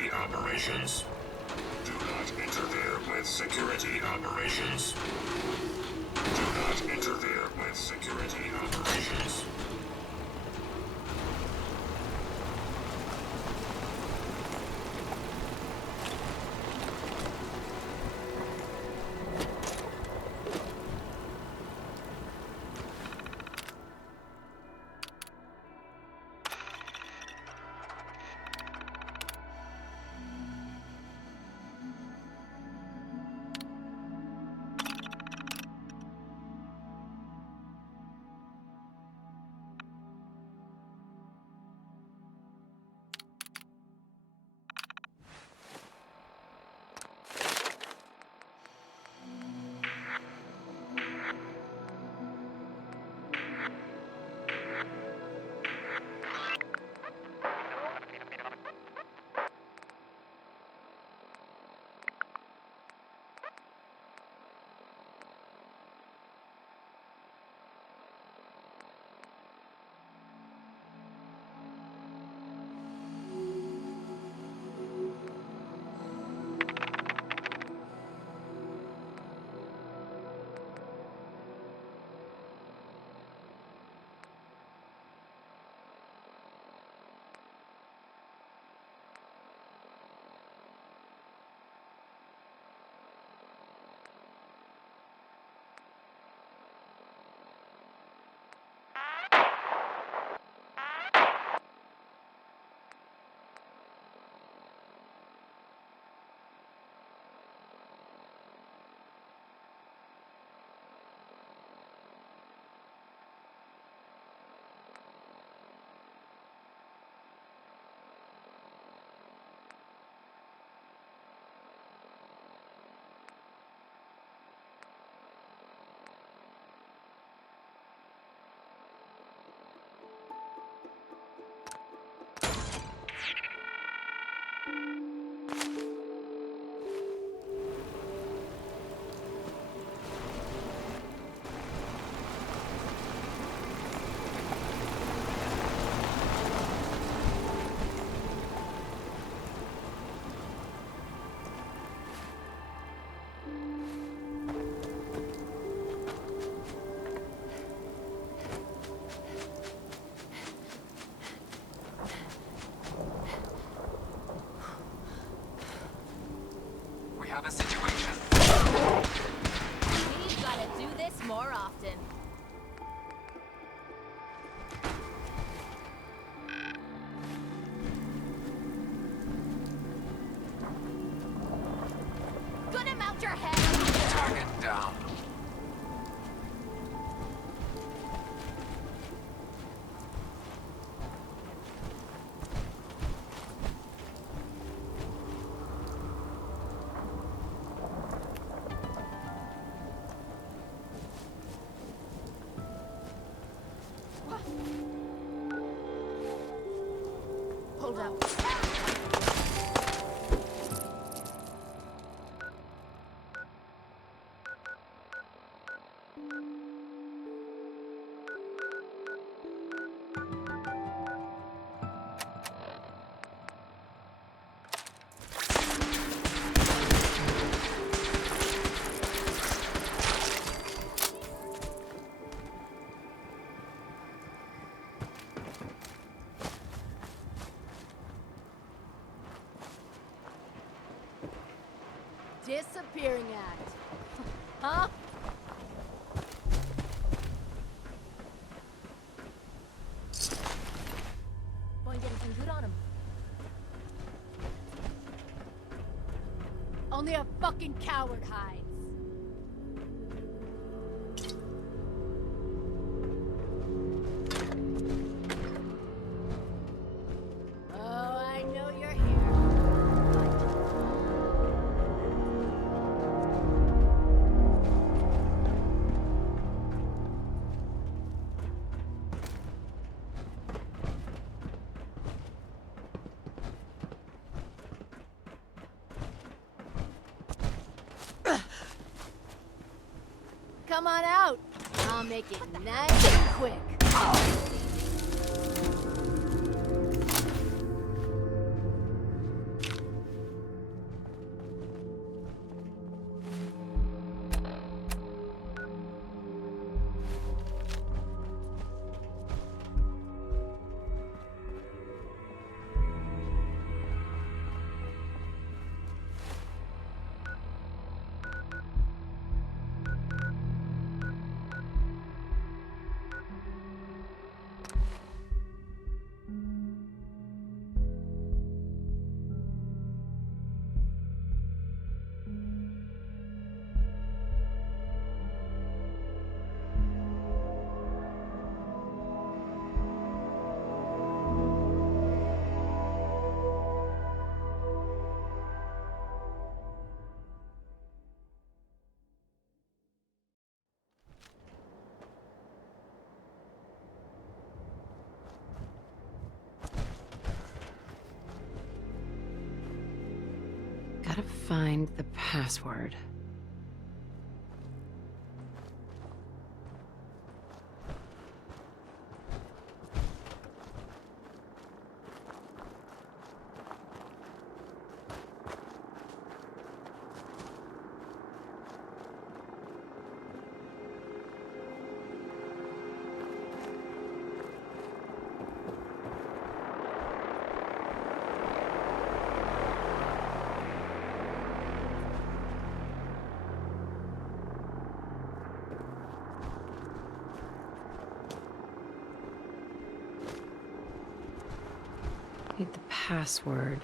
security operations. Do not interfere with security operations. Do not interfere with security operations. Have a situation. We've got to do this more often. Put him out your head. Target down. Hold up. Disappearing act. Huh? Find anything good on him? Only a fucking coward hides. Oh, I know you're here. Come on out. I'll make it nice and quick. Gotta find the password. Need the password.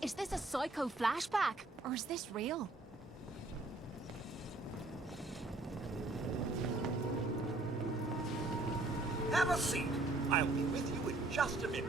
Is this a psycho flashback? Or is this real? Have a seat. I'll be with you in just a minute.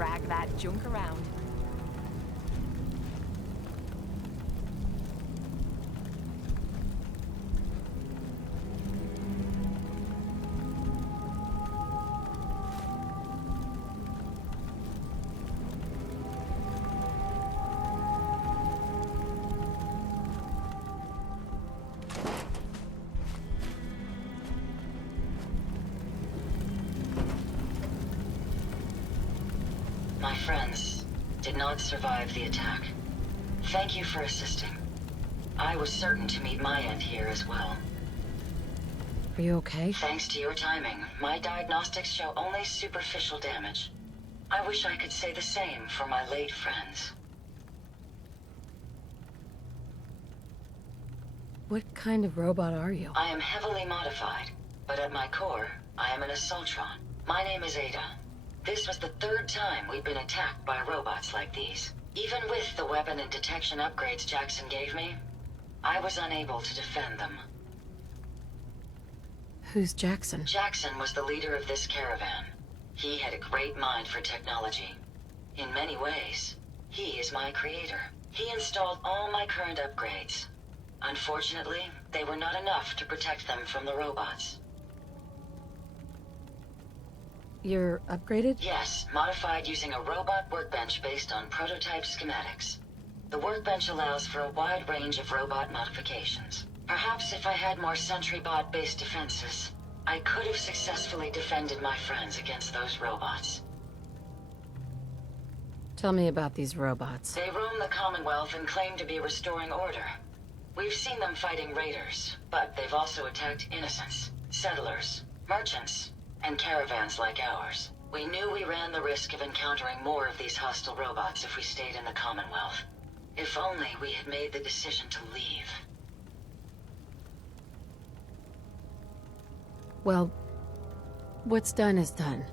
drag that junk around. My friends did not survive the attack. Thank you for assisting. I was certain to meet my end here as well. Are you okay? Thanks to your timing, my diagnostics show only superficial damage. I wish I could say the same for my late friends. What kind of robot are you? I am heavily modified, but at my core, I am an Assaultron. My name is Ada. This was the third time we've been attacked by robots like these. Even with the weapon and detection upgrades Jackson gave me, I was unable to defend them. Who's Jackson? Jackson was the leader of this caravan. He had a great mind for technology. In many ways, he is my creator. He installed all my current upgrades. Unfortunately, they were not enough to protect them from the robots. You're upgraded? Yes, modified using a robot workbench based on prototype schematics. The workbench allows for a wide range of robot modifications. Perhaps if I had more sentry bot-based defenses, I could have successfully defended my friends against those robots. Tell me about these robots. They roam the Commonwealth and claim to be restoring order. We've seen them fighting raiders, but they've also attacked innocents, settlers, merchants, and caravans like ours. We knew we ran the risk of encountering more of these hostile robots if we stayed in the Commonwealth. If only we had made the decision to leave. Well, what's done is done.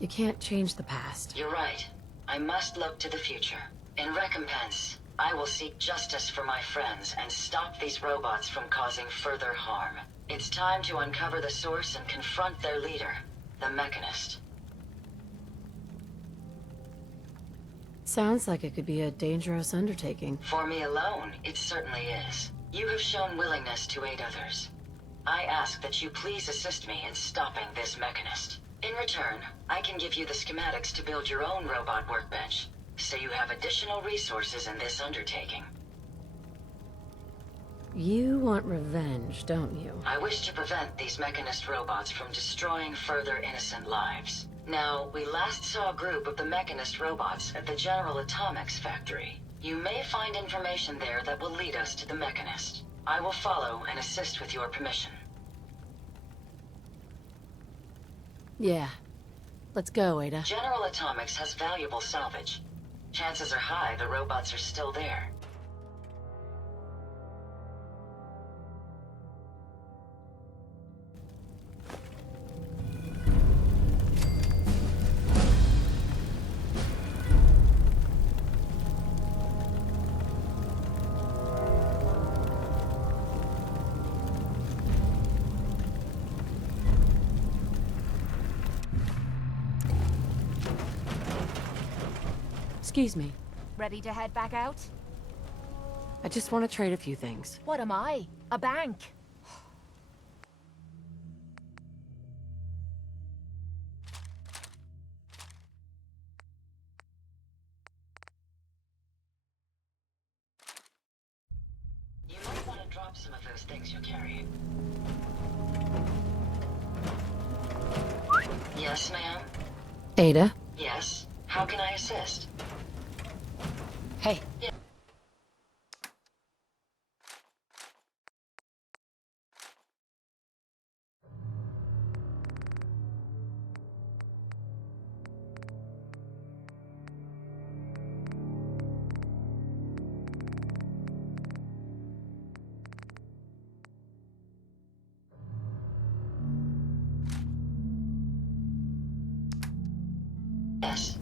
You can't change the past. You're right. I must look to the future. In recompense, I will seek justice for my friends and stop these robots from causing further harm. It's time to uncover the source and confront their leader, the Mechanist. Sounds like it could be a dangerous undertaking. For me alone, it certainly is. You have shown willingness to aid others. I ask that you please assist me in stopping this Mechanist. In return, I can give you the schematics to build your own robot workbench, so you have additional resources in this undertaking. You want revenge, don't you? I wish to prevent these Mechanist robots from destroying further innocent lives. Now, we last saw a group of the Mechanist robots at the General Atomics factory. You may find information there that will lead us to the Mechanist. I will follow and assist with your permission. Yeah. Let's go, Ada. General Atomics has valuable salvage. Chances are high the robots are still there. Excuse me. Ready to head back out? I just want to trade a few things. What am I? A bank? You might want to drop some of those things you're carrying. Yes, ma'am? Ada? Yes. How can I assist? Hey. Yeah. Yes.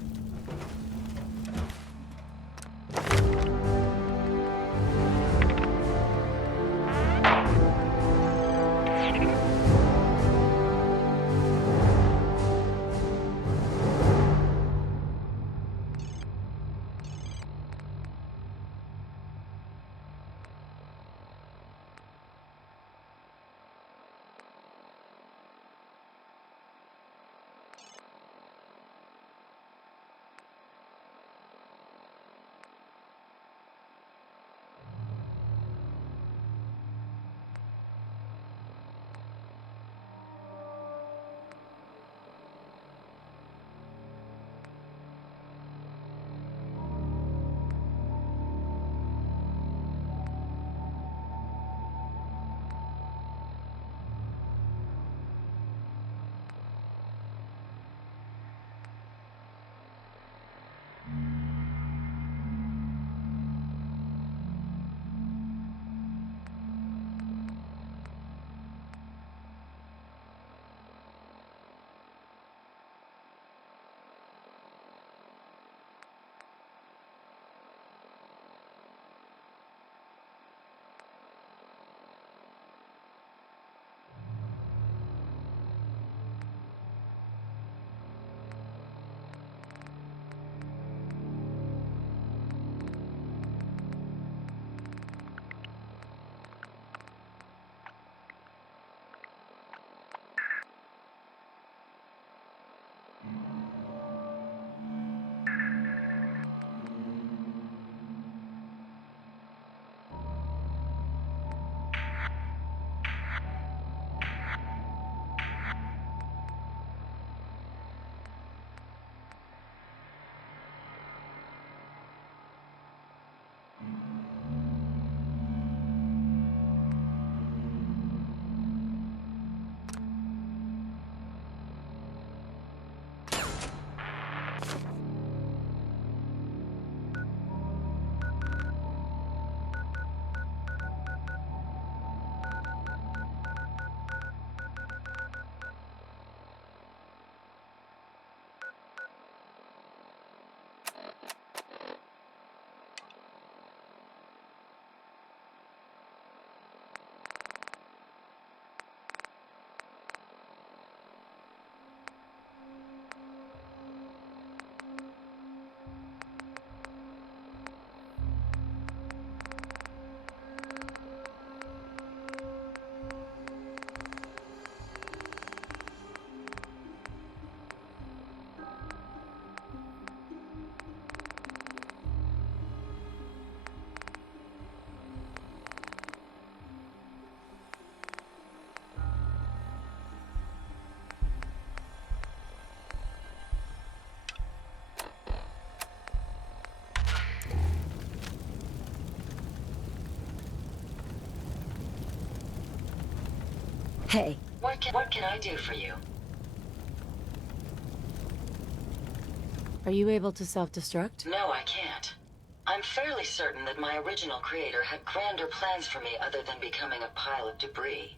Hey. What can I do for you? Are you able to self-destruct? No, I can't. I'm fairly certain that my original creator had grander plans for me other than becoming a pile of debris.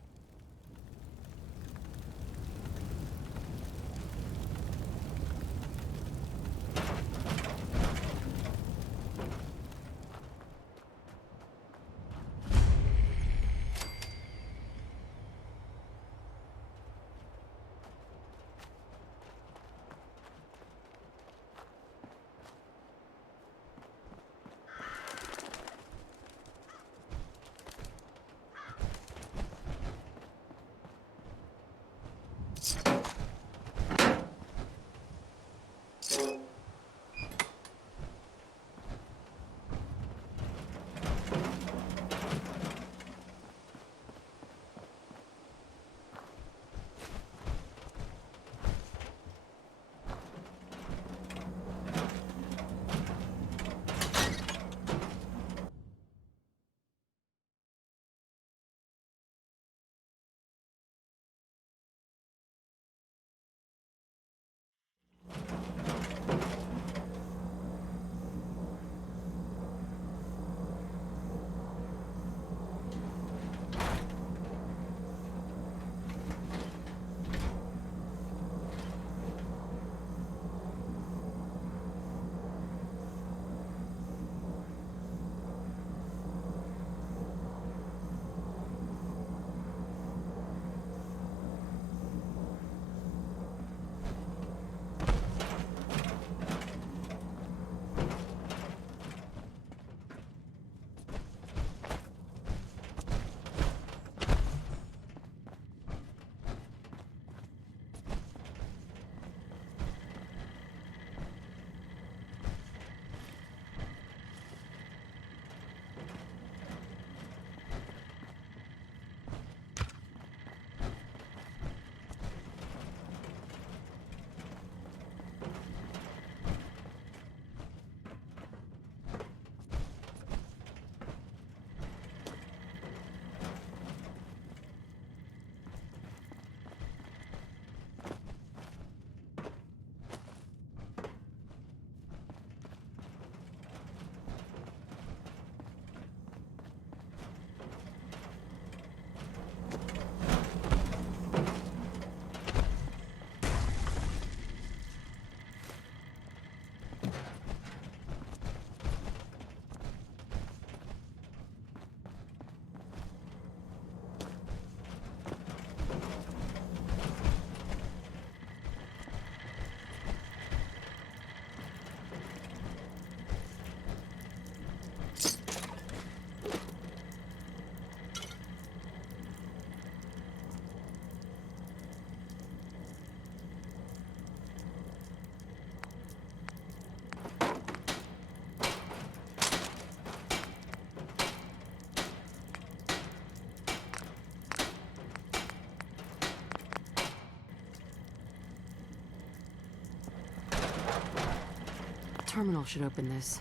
Terminal should open this.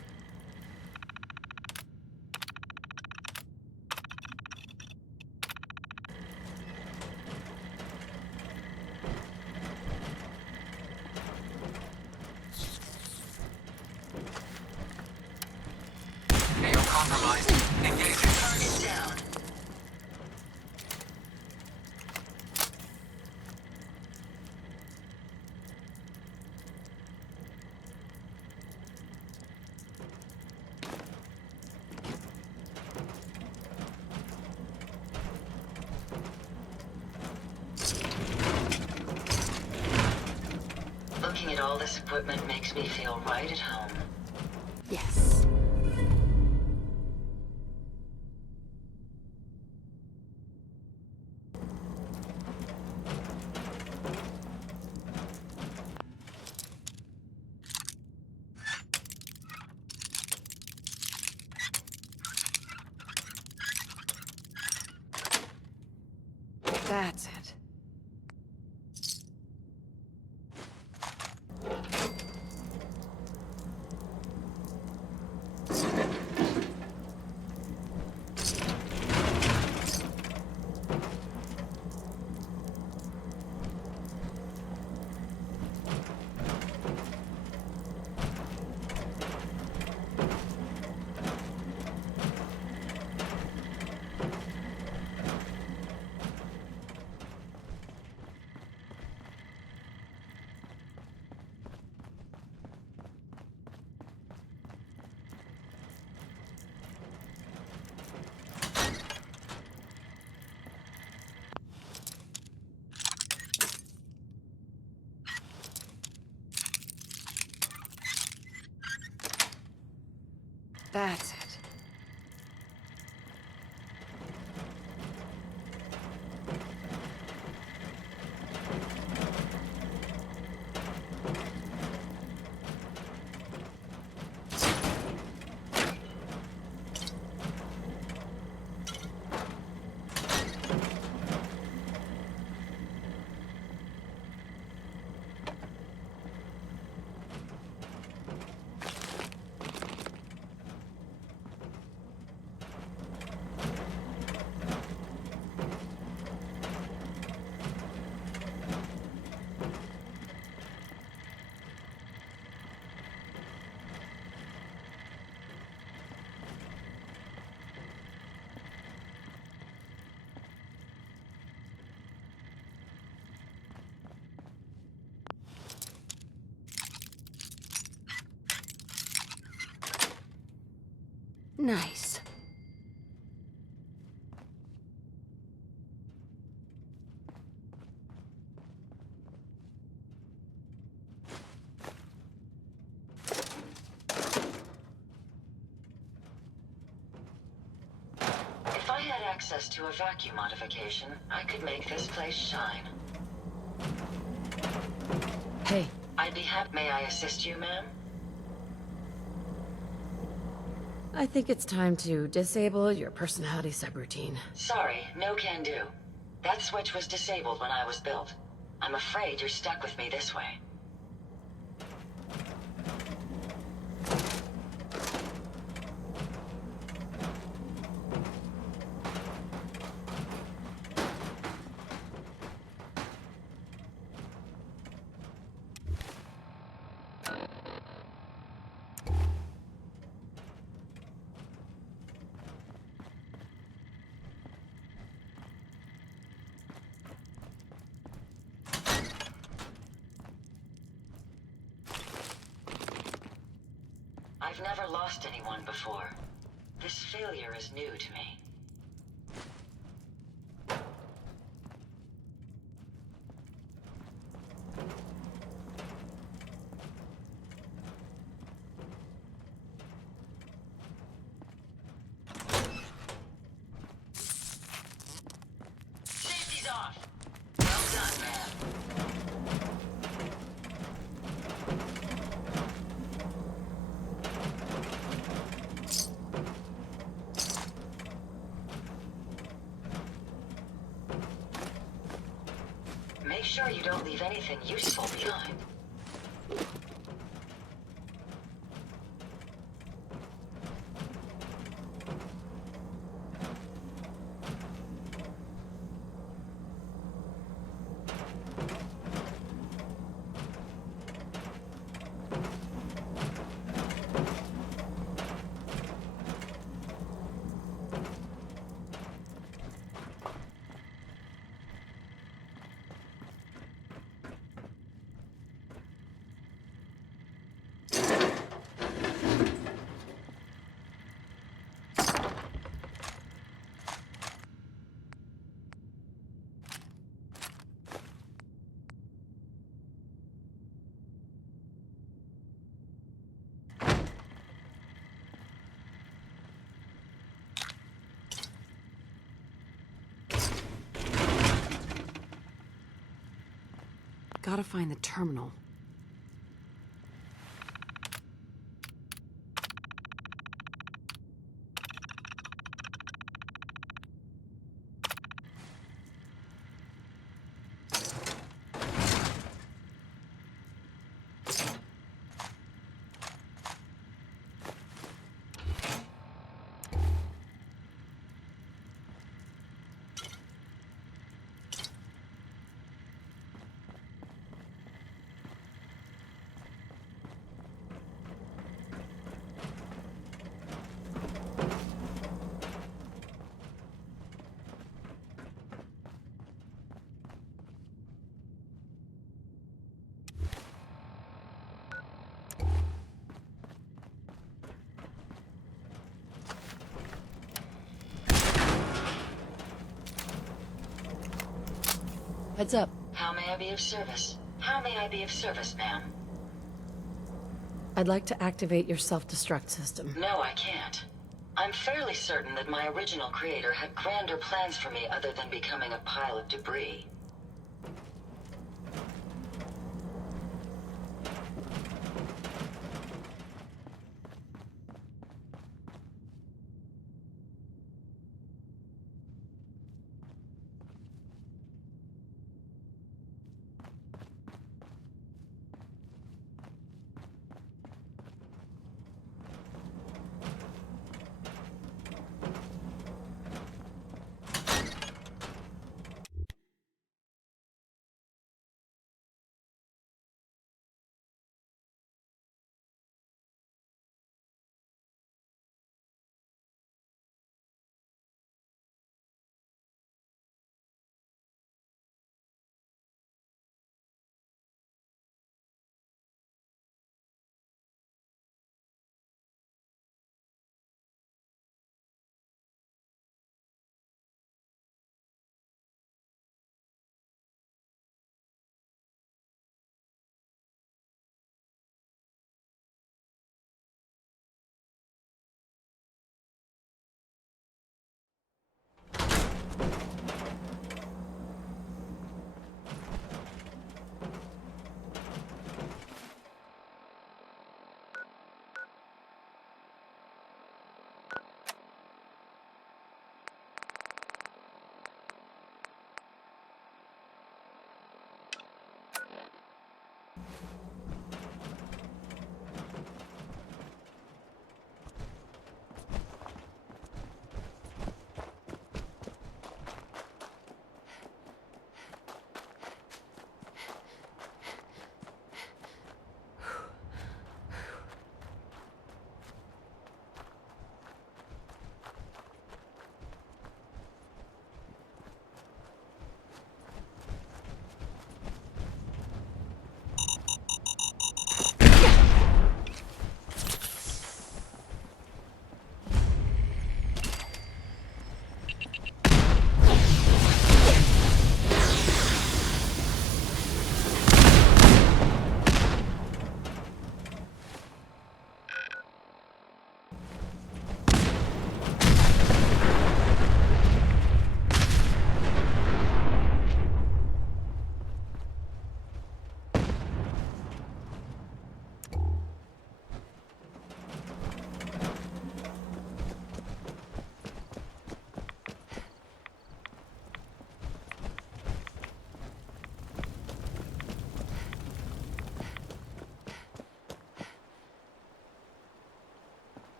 Neo compromised. Engaging. Target down. Looking at all this equipment makes me feel right at home. Yes. That's it. That's it. Nice. If I had access to a vacuum modification, I could make this place shine. Hey. I'd be happy. May I assist you, ma'am? I think it's time to disable your personality subroutine. Sorry, no can do. That switch was disabled when I was built. I'm afraid you're stuck with me this way. I've never lost anyone before. This failure is new to me. Safety's off. Well done, man. Make sure you don't leave anything useful behind. Gotta find the terminal. Heads up. How may I be of service? How may I be of service, ma'am? I'd like to activate your self-destruct system. No, I can't. I'm fairly certain that my original creator had grander plans for me other than becoming a pile of debris.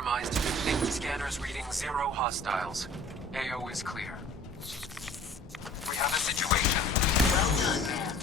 compromised. Scanners reading 0 hostiles. AO is clear. We have a situation. Well done, man.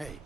Hey.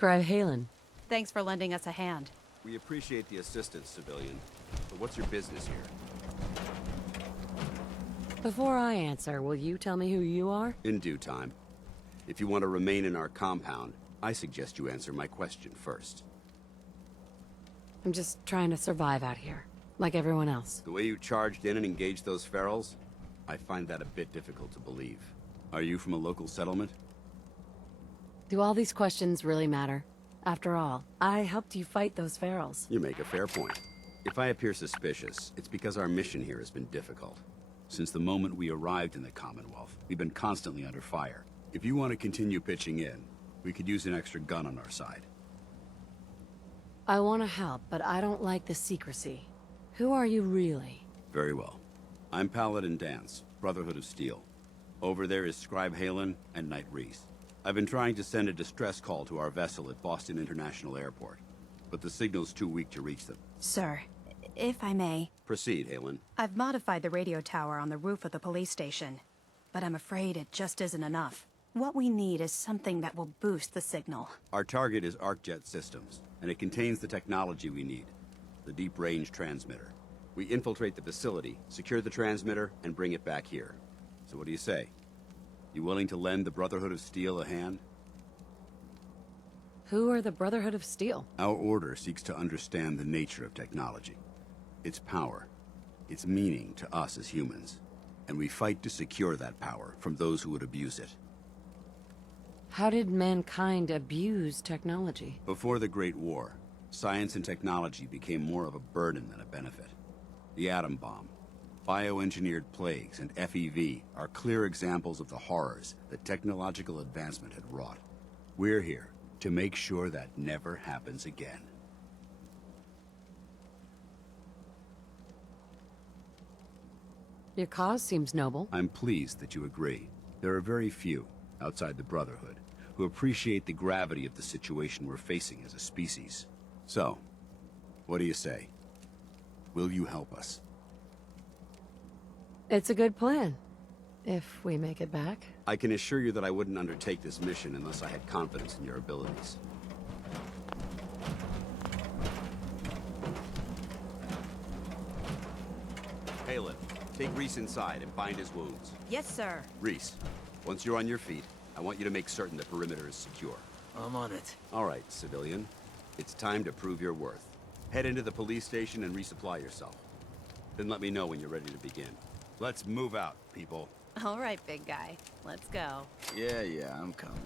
Scribe Halen. Thanks for lending us a hand. We appreciate the assistance, civilian. But what's your business here? Before I answer, will you tell me who you are? In due time. If you want to remain in our compound, I suggest you answer my question first. I'm just trying to survive out here, like everyone else. The way you charged in and engaged those ferals, I find that a bit difficult to believe. Are you from a local settlement? Do all these questions really matter? After all, I helped you fight those ferals. You make a fair point. If I appear suspicious, it's because our mission here has been difficult. Since the moment we arrived in the Commonwealth, we've been constantly under fire. If you want to continue pitching in, we could use an extra gun on our side. I want to help, but I don't like the secrecy. Who are you really? Very well. I'm Paladin Dance, Brotherhood of Steel. Over there is Scribe Halen and Knight Reese. I've been trying to send a distress call to our vessel at Boston International Airport, but the signal's too weak to reach them. Sir, if I may. Proceed, Halen. I've modified the radio tower on the roof of the police station, but I'm afraid it just isn't enough. What we need is something that will boost the signal. Our target is ArcJet Systems, and it contains the technology we need. The deep-range transmitter. We infiltrate the facility, secure the transmitter, and bring it back here. So what do you say? You willing to lend the Brotherhood of Steel a hand? Who are the Brotherhood of Steel? Our order seeks to understand the nature of technology. Its power, its meaning to us as humans. And we fight to secure that power from those who would abuse it. How did mankind abuse technology? Before the Great War, science and technology became more of a burden than a benefit. The atom bomb, bioengineered plagues, and FEV are clear examples of the horrors that technological advancement had wrought. We're here to make sure that never happens again. Your cause seems noble. I'm pleased that you agree. There are very few, outside the Brotherhood, who appreciate the gravity of the situation we're facing as a species. So, what do you say? Will you help us? It's a good plan, if we make it back. I can assure you that I wouldn't undertake this mission unless I had confidence in your abilities. Halen, take Reese inside and bind his wounds. Yes, sir. Reese, once you're on your feet, I want you to make certain the perimeter is secure. I'm on it. All right, civilian. It's time to prove your worth. Head into the police station and resupply yourself. Then let me know when you're ready to begin. Let's move out, people. All right, big guy. Let's go. Yeah, I'm coming.